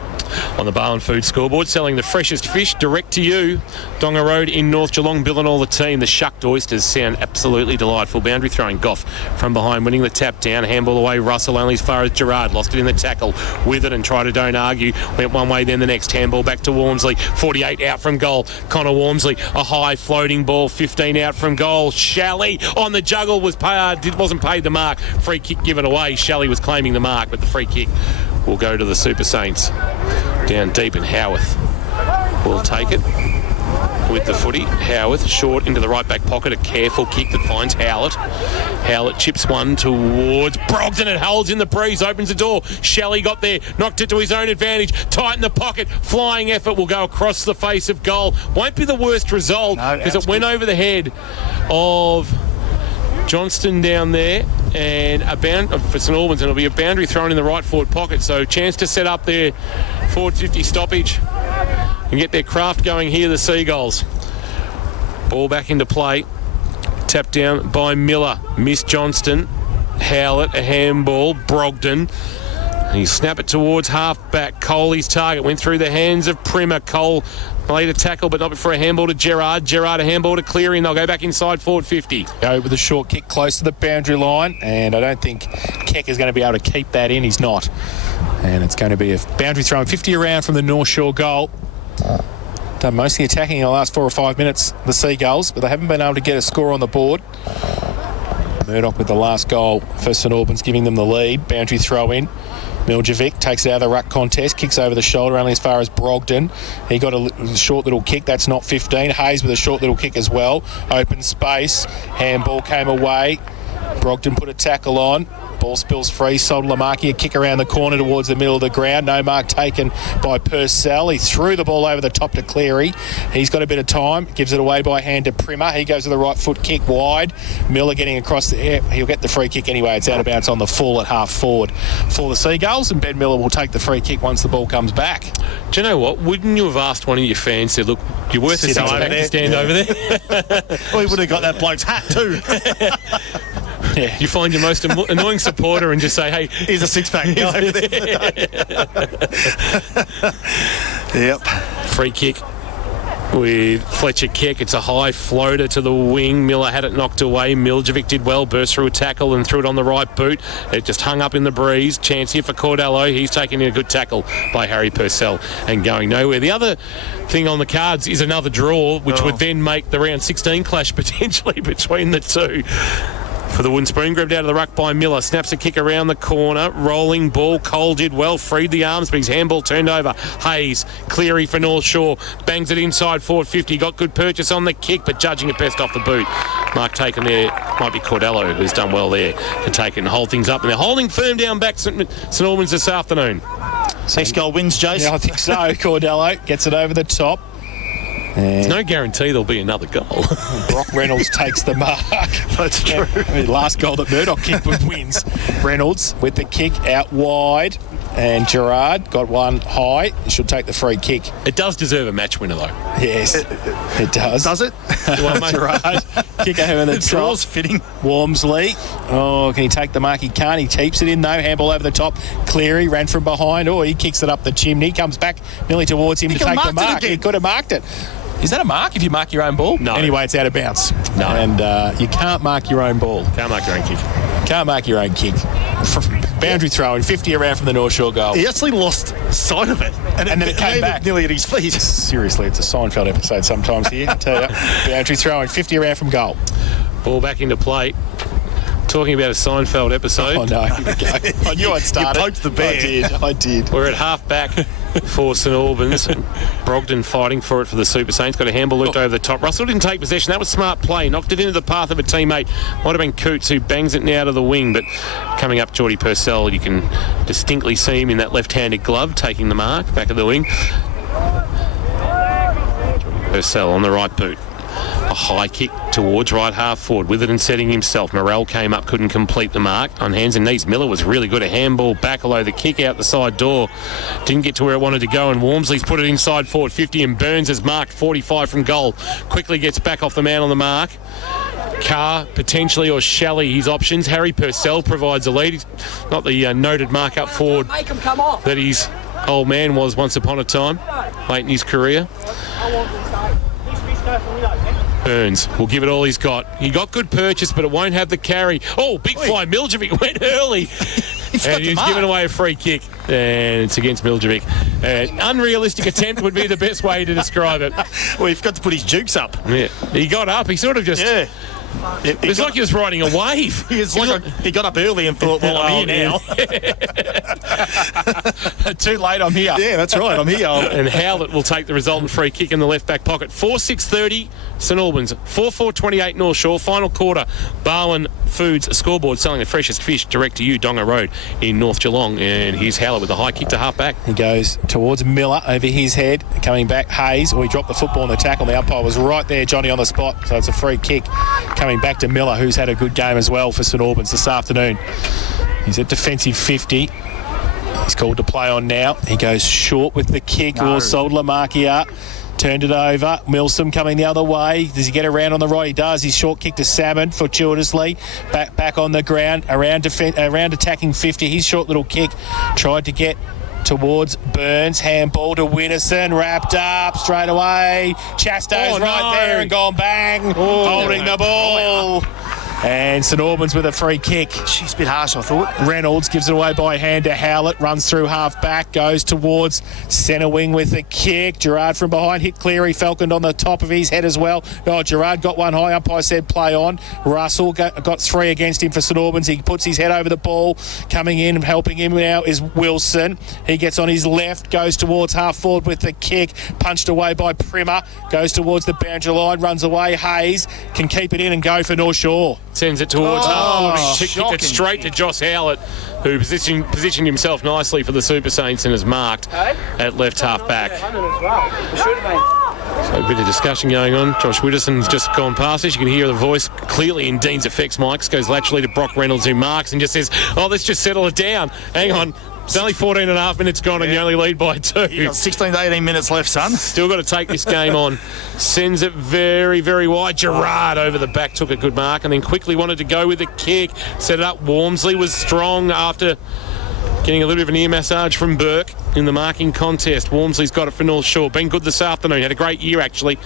On the Bowen Food scoreboard, selling the freshest fish direct to you. Donga Road in North Geelong. Bill and all the team. The shucked oysters sound absolutely delightful. Boundary throwing Goff from behind, winning the tap down. Handball away. Russell only as far as Gerard. Lost it in the tackle with it and tried to don't argue. Went one way, then the next. Handball back to Wormsley. 48 out from goal. Connor Wormsley. A high floating ball. 15 out from goal. Shalley on the juggle wasn't paid the mark. Free kick given away. Shalley was claiming the mark, but the free kick will go to the Super Saints. Down deep in Howarth will take it with the footy. Howarth short into the right back pocket. A careful kick that finds Howlett. Howlett chips one towards Brogden. It holds in the breeze, opens the door. Shelley got there, knocked it to his own advantage. Tight in the pocket. Flying effort will go across the face of goal. Won't be the worst result because it went over the head of Johnston down there, and for St Albans, and it'll be a boundary thrown in the right forward pocket. So chance to set up their forward 50 stoppage and get their craft going here, the Seagulls. Ball back into play. Tapped down by Miller. Miss Johnston. Howlett, a handball. Brogdon. He snap it towards half-back. Coley's target went through the hands of Primer. Cole made a tackle, but not before a handball to Gerard. Gerard, a handball to Cleary, and they'll go back inside forward 50. Go with a short kick close to the boundary line, and I don't think Keck is going to be able to keep that in. He's not. And it's going to be a boundary throw, 50 around from the North Shore goal. Done most of the attacking in the last 4 or 5 minutes, the Seagulls, but they haven't been able to get a score on the board. Murdoch with the last goal for St Albans, giving them the lead. Boundary throw in. Miljevic takes it out of the ruck contest, kicks over the shoulder only as far as Brogdon. He got a short little kick, that's not 15. Hayes with a short little kick as well. Open space, handball came away. Brogdon put a tackle on. Ball spills free. Sold Lamaki a kick around the corner towards the middle of the ground. No mark taken by Purcell. He threw the ball over the top to Cleary. He's got a bit of time. Gives it away by hand to Primer. He goes with the right foot kick wide. Miller getting across the air. He'll get the free kick anyway. It's out of bounds on the full at half forward for the Seagulls, and Ben Miller will take the free kick once the ball comes back. Do you know what? Wouldn't you have asked one of your fans, said, look, you're worth a six-pack to stand over there? Well, he would have got that bloke's hat too. Yeah. You find your most annoying supporter and just say, hey, here's a six-pack. Go over there for the day. Yep. Free kick with Fletcher Keck. It's a high floater to the wing. Miller had it knocked away. Miljevic did well, burst through a tackle and threw it on the right boot. It just hung up in the breeze. Chance here for Cordello. He's taking in a good tackle by Harry Purcell and going nowhere. The other thing on the cards is another draw, which would then make the round 16 clash potentially between the two. For the wooden spoon, grabbed out of the ruck by Miller. Snaps a kick around the corner. Rolling ball. Cole did well. Freed the arms, but his handball turned over. Hayes. Cleary for North Shore. Bangs it inside forward 50. Got good purchase on the kick, but judging it best off the boot. Mark taken there. Might be Cordello, who's done well there to take it and hold things up. And they're holding firm down back St Albans this afternoon. Next goal wins, Jace. Yeah, I think so. Cordello gets it over the top. There's no guarantee there'll be another goal. Brock Reynolds takes the mark. That's true. Last goal that Murdoch kicked wins. Reynolds with the kick out wide. And Gerard got one high. He should take the free kick. It does deserve a match winner, though. Yes, it does. Does it? Well, Gerard, kick over the draw's fitting. Wormsley. Oh, can he take the mark? He can't. He keeps it in, though. Handball over the top. Cleary ran from behind. Oh, he kicks it up the chimney. Comes back nearly towards him to take the mark. He could have marked it. Is that a mark if you mark your own ball? No. Anyway, it's out of bounds. No. And you can't mark your own ball. Can't mark your own kick. Can't mark your own kick. Boundary throw in 50 around from the North Shore goal. He actually lost sight of it. And then it came back. Nearly at his feet. Seriously, it's a Seinfeld episode sometimes here, I tell you. Boundary throw in 50 around from goal. Ball back into play. Talking about a Seinfeld episode. Oh, no. Here we go. I knew I'd start You poked the bear. I did. We're at half back for St Albans. Brogdon fighting for it for the Super Saints. Got a handball looped over the top. Russell didn't take possession. That was smart play. Knocked it into the path of a teammate. Might have been Coots who bangs it now out of the wing. But coming up, Geordie Purcell, you can distinctly see him in that left-handed glove taking the mark back of the wing. Purcell on the right boot. A high kick towards right half forward. With it and setting himself. Morrell came up, couldn't complete the mark. On hands and knees, Miller was really good. A handball back below the kick out the side door. Didn't get to where it wanted to go, and Wormsley's put it inside forward 50, and Burns has marked 45 from goal. Quickly gets back off the man on the mark. Carr, potentially, or Shelley, his options. Harry Purcell provides a lead. He's not the noted mark-up forward that his old man was once upon a time, late in his career. Burns will give it all he's got. He got good purchase, but it won't have the carry. Oh, big fly. Miljevic went early. And he's given away a free kick. And it's against Miljevic. An unrealistic attempt would be the best way to describe it. Well, you've got to put his jukes up. Yeah. He got up. He sort of just... Yeah. It was like he was riding a wave. He got up early and thought, well, I'm here now. Too late, I'm here. Yeah, that's right, I'm here. And Howlett will take the resultant free kick in the left back pocket. 4-6-30 St Albans. 4-4-28 North Shore. Final quarter. Barwon Foods scoreboard selling the freshest fish direct to you, Donga Road in North Geelong. And here's Howlett with a high kick to half back. He goes towards Miller over his head. Coming back, Hayes. He dropped the football in the tackle. The umpire was right there, Johnny, on the spot. So it's a free kick. Coming back to Miller, who's had a good game as well for St Albans this afternoon. He's at defensive 50. He's called to play on now. He goes short with the kick. Or sold Lamarkia. Turned it over. Milsom coming the other way. Does he get around on the right? He does. He's short kick to Salmon fortuitously. Back on the ground. Around attacking 50. His short little kick tried to get towards Burns. Handball to Winterson. Wrapped up straight away. Chasto's there and gone bang. Holding the ball. And St Albans with a free kick. She's a bit harsh, I thought. Reynolds gives it away by hand to Howlett. Runs through half back. Goes towards centre wing with the kick. Gerard from behind. Hit Cleary. Falconed on the top of his head as well. Oh, Gerard got one high. Umpire said play on. Russell got 3 against him for St Albans. He puts his head over the ball. Coming in and helping him now is Wilson. He gets on his left. Goes towards half forward with the kick. Punched away by Primer. Goes towards the boundary line. Runs away. Hayes can keep it in and go for North Shore. Sends it towards half forward. He kicked it straight to Josh Howlett, who positioned himself nicely for the Super Saints and is marked at left half back. So a bit of discussion going on. Josh Widdowson's just gone past us. You can hear the voice clearly in Dean's effects mics. Goes laterally to Brock Reynolds, who marks and just says, let's just settle it down. Hang on. It's only 14 and a half minutes gone and you only lead by 2. You've got 16 to 18 minutes left, son. Still got to take this game on. Sends it very, very wide. Gerard over the back took a good mark and then quickly wanted to go with the kick. Set it up. Walmsley was strong after getting a little bit of an ear massage from Burke in the marking contest. Walmsley's got it for North Shore. Been good this afternoon. Had a great year, actually.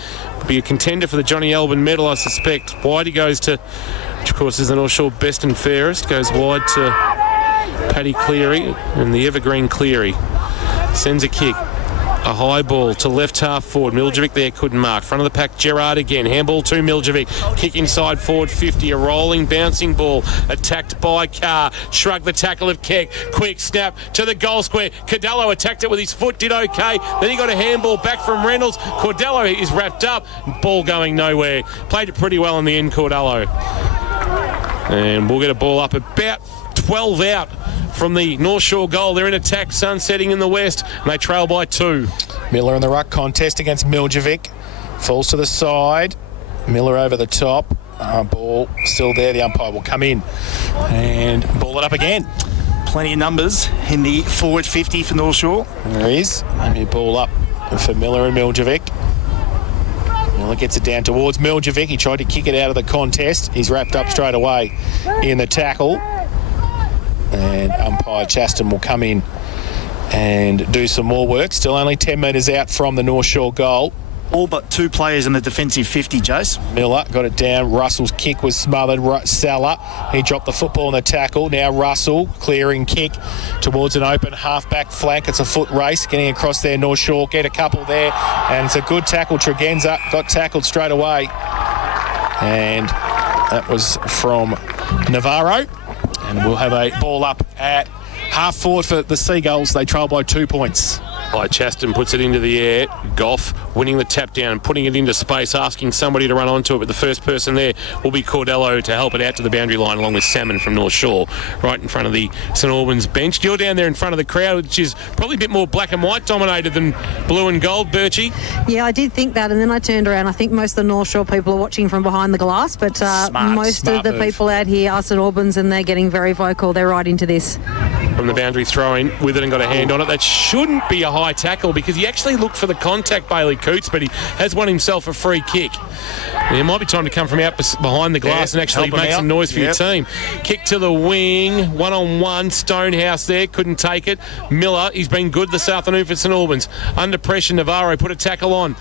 Be a contender for the Johnny Albin medal, I suspect. Wide he goes to, which of course is the North Shore best and fairest. Goes wide to Paddy Cleary and the evergreen Cleary. Sends a kick. A high ball to left half forward. Miljevic there couldn't mark. Front of the pack, Gerard again. Handball to Miljevic. Kick inside forward 50. A rolling, bouncing ball. Attacked by Carr. Shrug the tackle of Keck. Quick snap to the goal square. Cordello attacked it with his foot. Did okay. Then he got a handball back from Reynolds. Cordello is wrapped up. Ball going nowhere. Played it pretty well in the end, Cordello. And we'll get a ball up about 12 out from the North Shore goal. They're in attack, sunsetting in the west, and they trail by 2. Miller in the ruck contest against Miljevic. Falls to the side. Miller over the top. Ball still there. The umpire will come in and ball it up again. Plenty of numbers in the forward 50 for North Shore. There is. Maybe ball up for Miller and Miljevic. Miller gets it down towards Miljevic. He tried to kick it out of the contest. He's wrapped up straight away in the tackle. And umpire Chaston will come in and do some more work. Still only 10 metres out from the North Shore goal. All but 2 players in the defensive 50, Jace. Miller got it down. Russell's kick was smothered. Salah, he dropped the football in the tackle. Now Russell clearing kick towards an open half-back flank. It's a foot race. Getting across there, North Shore. Get a couple there. And it's a good tackle. Tregenza got tackled straight away. And that was from Navarro. And we'll have a ball up at half forward for the Seagulls. They trail by 2 points. Chaston puts it into the air. Goff winning the tap down and putting it into space, asking somebody to run onto it. But the first person there will be Cordello to help it out to the boundary line, along with Salmon from North Shore, right in front of the St Albans bench. You're down there in front of the crowd, which is probably a bit more black and white dominated than blue and gold, Birchie. Yeah, I did think that, and then I turned around. I think most of the North Shore people are watching from behind the glass, but most of the people out here are St Albans, and they're getting very vocal. They're right into this. From the boundary throw-in with it and got a hand on it. That shouldn't be a high tackle because he actually looked for the contact, Bailey Coots, but he has won himself a free kick. And it might be time to come from out behind the glass and actually make some noise for your team. Kick to the wing, one-on-one, Stonehouse there, couldn't take it. Miller, he's been good this afternoon for St Albans. Under pressure, Navarro put a tackle on.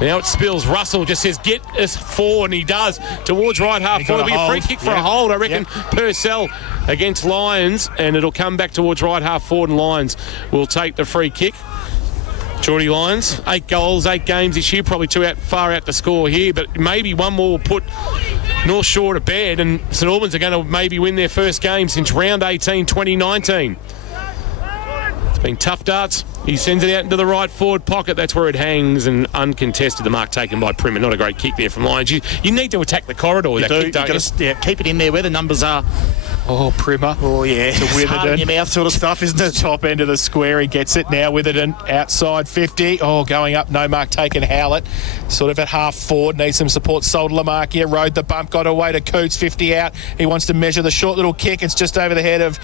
Now it spills. Russell just says, get us forward, and he does. Towards right half forward. It'll be a free kick for a hold, I reckon. Purcell against Lions, and it'll come back towards right half forward, and Lions will take the free kick. Geordie Lions, 8 goals, 8 games this year, probably far out to score here, but maybe one more will put North Shore to bed, and St Albans are going to maybe win their first game since round 18, 2019. It's been tough darts. He sends it out into the right forward pocket. That's where it hangs, and uncontested. The mark taken by Primer. Not a great kick there from Lions. You need to attack the corridor with that kick, don't you? Keep it in there where the numbers are. Oh, Primmer. Oh, yeah. To It's hard in your mouth sort of stuff, isn't it? Top end of the square, he gets it. Now Witherden, outside 50. Oh, going up, no mark taken. Howlett, sort of at half forward, needs some support. Sold to Lamarkia, rode the bump, got away to Coots, 50 out. He wants to measure the short little kick. It's just over the head of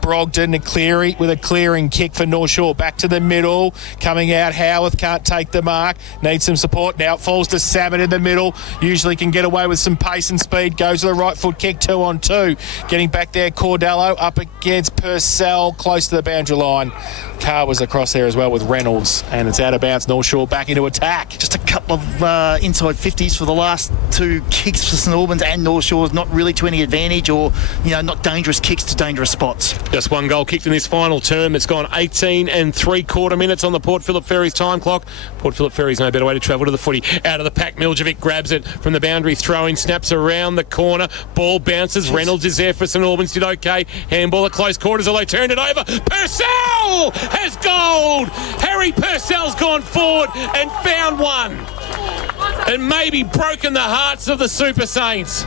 Brogdon and Cleary with a clearing kick for North Shore. Back to the middle, coming out. Howarth can't take the mark, needs some support. Now it falls to Salmon in the middle. Usually can get away with some pace and speed. Goes to the right foot kick, 2-on-2. Getting back there, Cordello up against Purcell, close to the boundary line. Carr was across there as well with Reynolds, and it's out of bounds. North Shore back into attack. Just a couple of inside 50s for the last two kicks for St Albans and North Shore. Not really to any advantage, or not dangerous kicks to dangerous spots. Just one goal kicked in this final term. It's gone 18 3/4 minutes on the Port Phillip Ferries time clock. Port Phillip Ferries no better way to travel to the footy. Out of the pack, Miljevic grabs it from the boundary, throwing, snaps around the corner. Ball bounces. Reynolds is there for St Albans. Did okay. Handball at close quarters, although turned it over. Purcell has gold. Harry Purcell's gone forward and found one, and maybe broken the hearts of the Super Saints.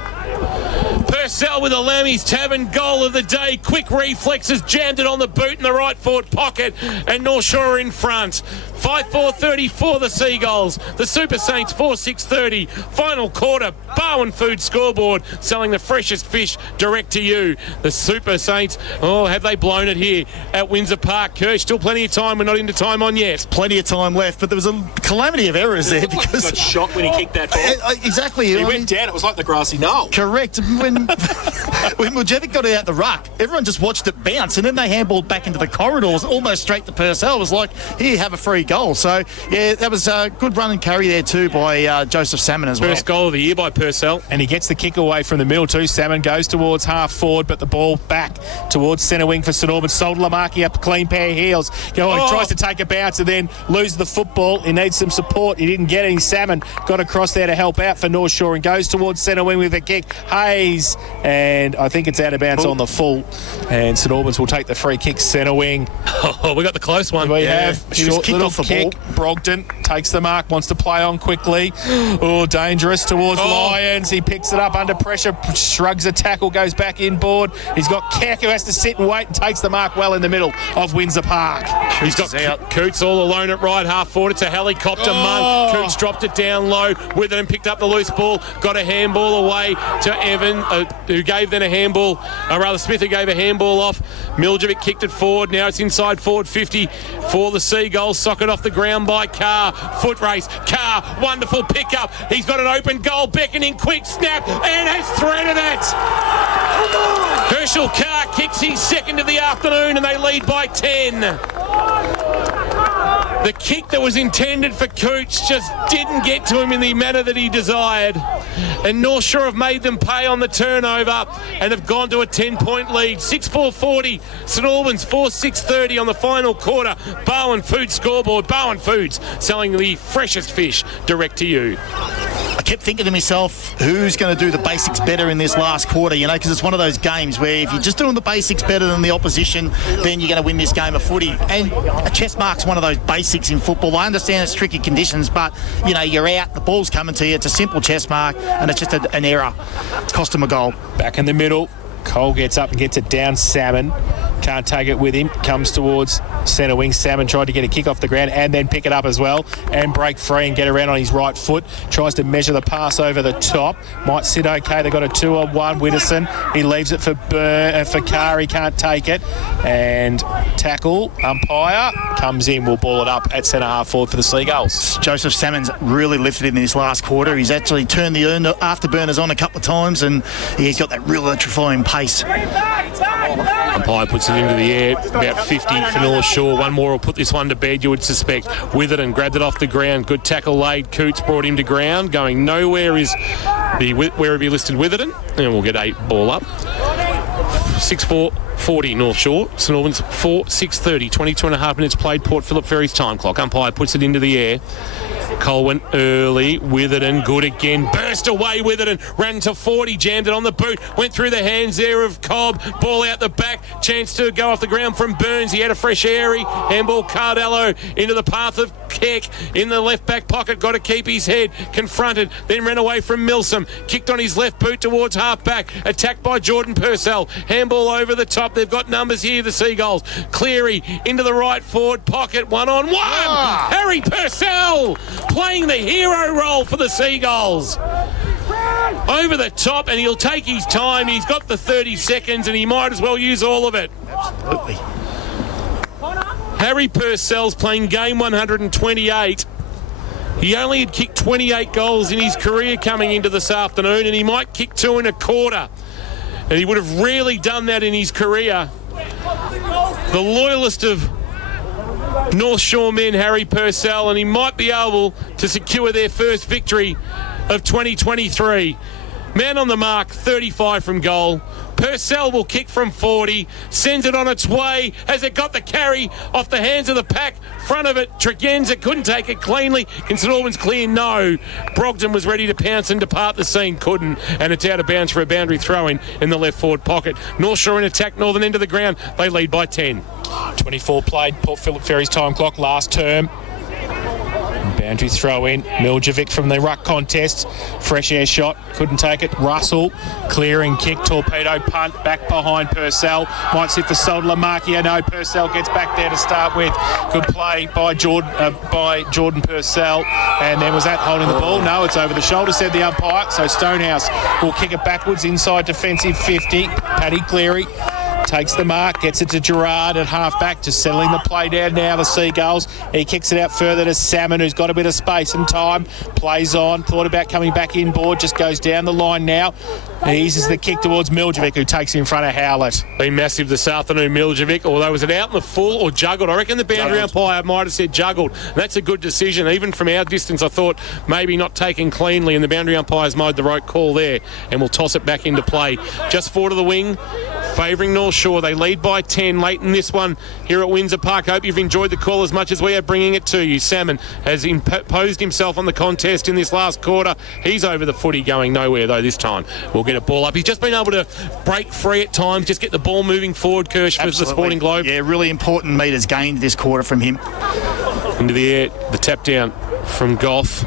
Purcell with a Lammy's Tavern goal of the day. Quick reflexes, jammed it on the boot in the right forward pocket, and North Shore in front. 5-4-30 for the Seagulls. The Super Saints 4-6-30. Final quarter, Barwon Food scoreboard, selling the freshest fish direct to you. The Super Saints, have they blown it here at Windsor Park? Kirsch, still plenty of time. We're not into time on yet. Plenty of time left, but there was a calamity of errors there because He got shocked when he kicked that ball. Exactly. He went down. It was like the grassy knoll. Correct. When Miljevic got it out the ruck, everyone just watched it bounce, and then they handballed back into the corridors, almost straight to Purcell. It was like, here, have a free goal. So, yeah, that was a good run and carry there too by Joseph Salmon as well. First goal of the year by Purcell. And he gets the kick away from the middle too. Salmon goes towards half forward, but the ball back towards centre wing for St Albans. Sold Lamarki up a clean pair of heels. He tries to take a bounce and then loses the football. He needs some support. He didn't get any. Salmon got across there to help out for North Shore and goes towards centre wing with a kick. Hayes, and I think it's out of bounds on the full. And St Albans will take the free kick centre wing. Oh, we got the close one. We have short kicked little off the kick. Brogdon takes the mark, wants to play on quickly. Oh, dangerous towards Lyons. He picks it up under pressure, shrugs a tackle, goes back inboard. He's got Keck who has to sit and wait and takes the mark well in the middle of Windsor Park. He's got Coots all alone at right half forward. It's a helicopter mug. Coots dropped it down low. Witherden picked up the loose ball, got a handball away to Evan, who gave then a handball, Smith who gave a handball off. Miljevic kicked it forward. Now it's inside forward 50 for the Seagulls. Socket off the ground by Carr. Foot race. Carr, wonderful pickup. He's got an open goal, beckoning, quick snap, and has threaded it. Herschel Carr kicks his second of the afternoon, and they lead by 10. The kick that was intended for Coots just didn't get to him in the manner that he desired. And North Shore have made them pay on the turnover and have gone to a 10-point lead. 6-4-40. St Albans 4-6-30 on the final quarter. Barwon Food scoreboard. Barwon Foods selling the freshest fish direct to you. I kept thinking to myself, who's going to do the basics better in this last quarter, because it's one of those games where if you're just doing the basics better than the opposition, then you're going to win this game of footy. And a chest mark's one of those basics in football. I understand it's tricky conditions, but, you're out, the ball's coming to you, it's a simple chest mark, and it's just an error. It's cost him a goal. Back in the middle, Cole gets up and gets it down. Salmon can't take it with him, comes towards centre wing. Salmon tried to get a kick off the ground and then pick it up as well and break free and get around on his right foot. Tries to measure the pass over the top. Might sit okay. They've got a 2-on-1. Widdowson, he leaves it for Carr. He can't take it. And tackle, umpire, comes in. We'll ball it up at centre half forward for the Seagulls. Joseph Salmon's really lifted it in this last quarter. He's actually turned the afterburners on a couple of times, and he's got that real electrifying pace. Umpire puts it into the air, about 50 for North Shore. One more will put this one to bed, you would suspect. Witherden grabbed it off the ground. Good tackle laid. Coots brought him to ground. Going nowhere is the Werribee listed Witherden. And we'll get 8 ball up. 6-4-40 North Shore. St Albans 4-6-30. 22 and a half minutes played. Port Phillip Ferries time clock. Umpire puts it into the air. Cole went early. Witherden, good again. Burst away Witherden. Ran to 40. Jammed it on the boot. Went through the hands there of Cobb. Ball out the back. Chance to go off the ground from Burns. He had a fresh airy. Handball Cardello into the path of Keck. In the left back pocket. Got to keep his head. Confronted. Then ran away from Milsom. Kicked on his left boot towards half back. Attacked by Jordan Purcell. Handball over the top. They've got numbers here, the Seagulls. Cleary into the right forward pocket. 1-on-1. Harry Purcell playing the hero role for the Seagulls. Over the top, and he'll take his time. He's got the 30 seconds, and he might as well use all of it. Absolutely. Harry Purcell's playing game 128. He only had kicked 28 goals in his career coming into this afternoon, and he might kick 2 1/4. And he would have rarely done that in his career. The loyalist of North Shore men, Harry Purcell, and he might be able to secure their first victory of 2023. Man on the mark, 35 from goal. Purcell will kick from 40, sends it on its way. Has it got the carry off the hands of the pack? Front of it, Tregenza couldn't take it cleanly. Can St Albans clear? No. Brogden was ready to pounce and depart the scene, couldn't. And it's out of bounds for a boundary throw-in in the left forward pocket. North Shore in attack, northern end of the ground. They lead by 10. 24 played, Port Phillip Ferry's time clock last term. Boundary throw in. Miljevic from the ruck contest. Fresh air shot. Couldn't take it. Russell. Clearing kick. Torpedo punt. Back behind Purcell. Might sit for Solder-Lamarkia. No, Purcell gets back there to start with. Good play by Jordan Purcell. And then was that holding the ball? No, it's over the shoulder, said the umpire. So Stonehouse will kick it backwards inside defensive 50. Paddy Cleary takes the mark, gets it to Gerard at half-back, just settling the play down now, the Seagulls. He kicks it out further to Salmon, who's got a bit of space and time. Plays on, thought about coming back inboard, just goes down the line now. He eases the kick towards Miljevic, who takes in front of Howlett. Been massive this afternoon, Miljevic, although was it out in the full or juggled? I reckon the boundary umpire might have said juggled. That's a good decision. Even from our distance, I thought maybe not taken cleanly, and the boundary umpire's made the right call there, and we'll toss it back into play. Just forward of the wing, favouring North Shore. They lead by 10 late in this one here at Windsor Park. Hope you've enjoyed the call as much as we are bringing it to you. Salmon has imposed himself on the contest in this last quarter. He's over the footy, going nowhere though this time. We'll get a ball up. He's just been able to break free at times, just get the ball moving forward, Kirsch, for the Sporting Globe. Yeah, really important metres gained this quarter from him. Into the air, the tap down from Goff.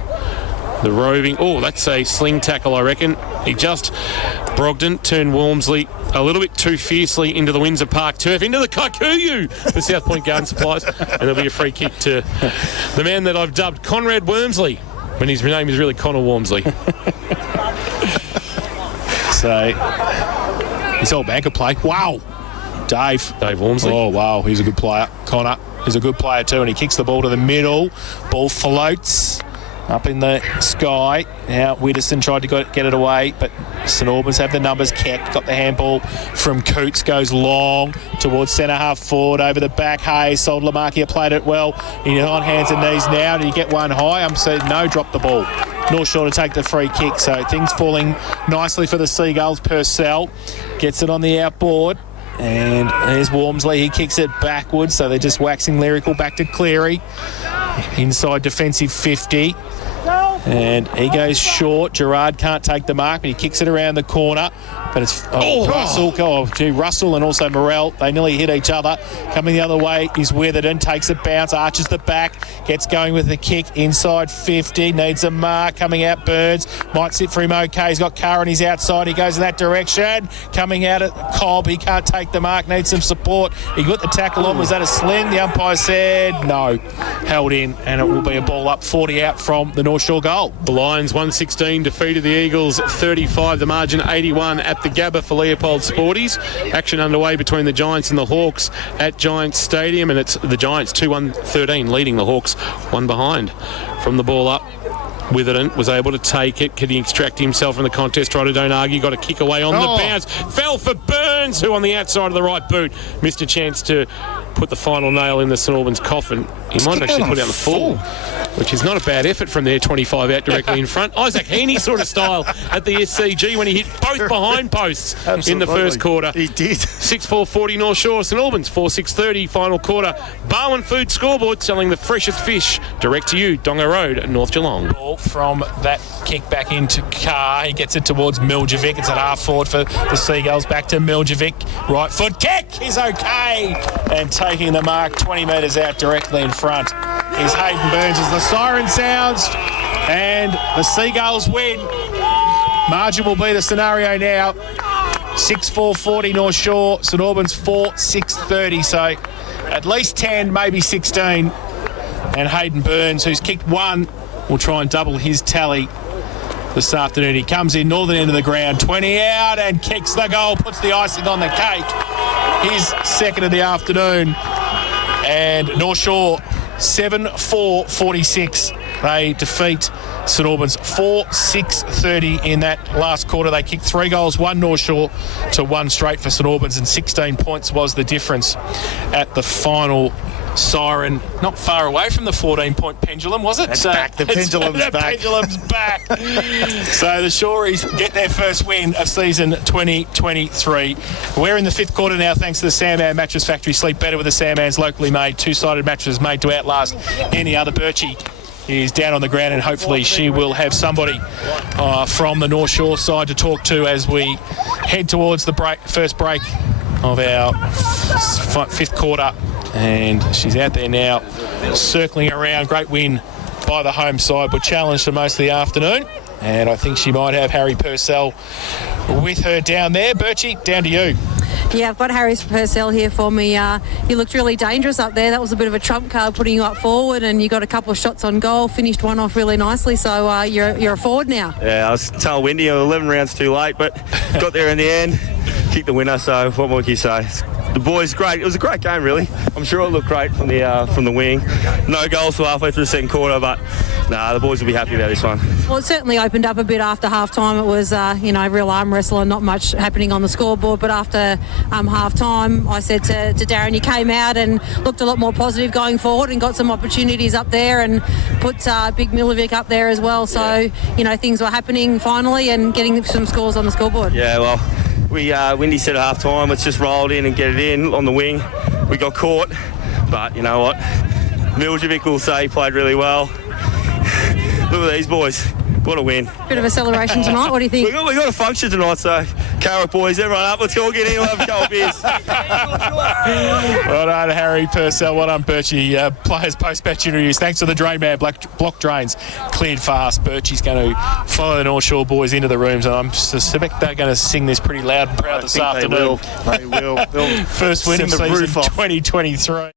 The roving, that's a sling tackle, I reckon. Brogden turned Walmsley a little bit too fiercely into the Windsor Park turf, into the Kikuyu for South Point Garden Supplies, and there'll be a free kick to the man that I've dubbed Conrad Wormsley, when his name is really Connor Wormsley. So, his old banker play. Wow. Dave Wormsley. Oh, wow, he's a good player. Connor is a good player too, and he kicks the ball to the middle. Ball floats up in the sky. Now Widdowson tried to get it away, but St Albans have the numbers. Keck got the handball from Coots, goes long towards centre half forward over the back. Hayes, Solder-Lamarkia played it well. He's on hands and knees now. Did he get one high? I'm saying no, drop the ball. North Shore to take the free kick, so things falling nicely for the Seagulls. Purcell gets it on the outboard. And there's Wormsley, he kicks it backwards, so they're just waxing lyrical. Back to Cleary, inside defensive 50. And he goes short. Gerard can't take the mark, but he kicks it around the corner. But it's Russell and also Morrell. They nearly hit each other. Coming the other way is Witherden. Takes a bounce, arches the back, gets going with the kick inside 50. Needs a mark. Coming out Burns. Might sit for him okay. He's got Carr on his outside. He goes in that direction. Coming out at Cobb. He can't take the mark. Needs some support. He got the tackle on. Was that a sling? The umpire said no. Held in, and it will be a ball up 40 out from the North Shore goal. The Lions 116 defeated the Eagles 35. The margin 81 at the Gabba for Leopold Sporties. Action underway between the Giants and the Hawks at Giants Stadium, and it's the Giants 2-1-13 leading the Hawks one behind. From the ball up, Witherden was able to take it. Could he extract himself from the contest? Try to don't argue. Got a kick away on the bounce. Fell for Burns, who on the outside of the right boot missed a chance to put the final nail in the St Albans coffin. He might have actually put out the full. which is not a bad effort from there, 25 out directly in front. Isaac Heaney sort of style at the SCG when he hit both behind posts in the first quarter. He did. 6-4-40 North Shore, St Albans 4-6-30 final quarter. Barwon Food scoreboard selling the freshest fish direct to you, Donga Road, North Geelong. Ball from that kick back into Carr. He gets it towards Miljevic. It's at half forward for the Seagulls. Back to Miljevic. Right foot kick is okay. And taking the mark 20 metres out directly in front is Hayden Burns as the siren sounds. And the Seagulls win. Margin will be the scenario now. 6-4-40 North Shore. St Albans 4-6-30. So at least 10, maybe 16. And Hayden Burns, who's kicked one, will try and double his tally this afternoon. He comes in northern end of the ground, 20 out and kicks the goal, puts the icing on the cake. His second of the afternoon. And North Shore 7-4-46. They defeat St Albans 4-6-30 in that last quarter. They kicked 3 goals, 1 North Shore to 1 straight for St Albans, and 16 points was the difference at the final siren. Not far away from the 14-point pendulum, was it? It's back. The pendulum's back. The pendulum's back. So the Shoreys get their first win of season 2023. We're in the 5th quarter now, thanks to the Sandman Mattress Factory. Sleep better with the Sandman's locally made 2-sided mattresses made to outlast any other. Birchie is down on the ground, and hopefully she will have somebody from the North Shore side to talk to as we head towards the first break of our 5th quarter. And she's out there now, circling around. Great win by the home side. We're challenged for most of the afternoon, and I think she might have Harry Purcell with her down there. Birchie, down to you. Yeah, I've got Harry Purcell here for me. You looked really dangerous up there. That was a bit of a trump card putting you up forward, and you got a couple of shots on goal, finished one off really nicely. So you're a forward now. Yeah, I was telling Wendy 11 rounds too late, but got there in the end, kicked the winner. So what more can you say? The boys, great. It was a great game, really. I'm sure it looked great from the wing. No goals till halfway through the second quarter, but the boys will be happy about this one. Well, it certainly opened up a bit after half-time. It was, real arm wrestle and not much happening on the scoreboard. But after half-time, I said to Darren, you came out and looked a lot more positive going forward and got some opportunities up there and put Big Milovic up there as well. So, things were happening finally and getting some scores on the scoreboard. Yeah, well, Wendy said at half-time, let's just roll it in and get it in on the wing. We got caught, but you know what? Miljevic will say he played really well. Look at these boys. What a win. Bit of a celebration tonight. What do you think? We got a function tonight, so Carrick boys, everyone up. Let's all get in. We'll have a couple of beers. Well done, Harry Purcell. Well done, Birchie. Players post-match interviews. Thanks to the drain man. Block drains cleared fast. Birchie's going to follow the North Shore boys into the rooms, and I suspect they're going to sing this pretty loud and proud this afternoon. They will. First win of season 2023.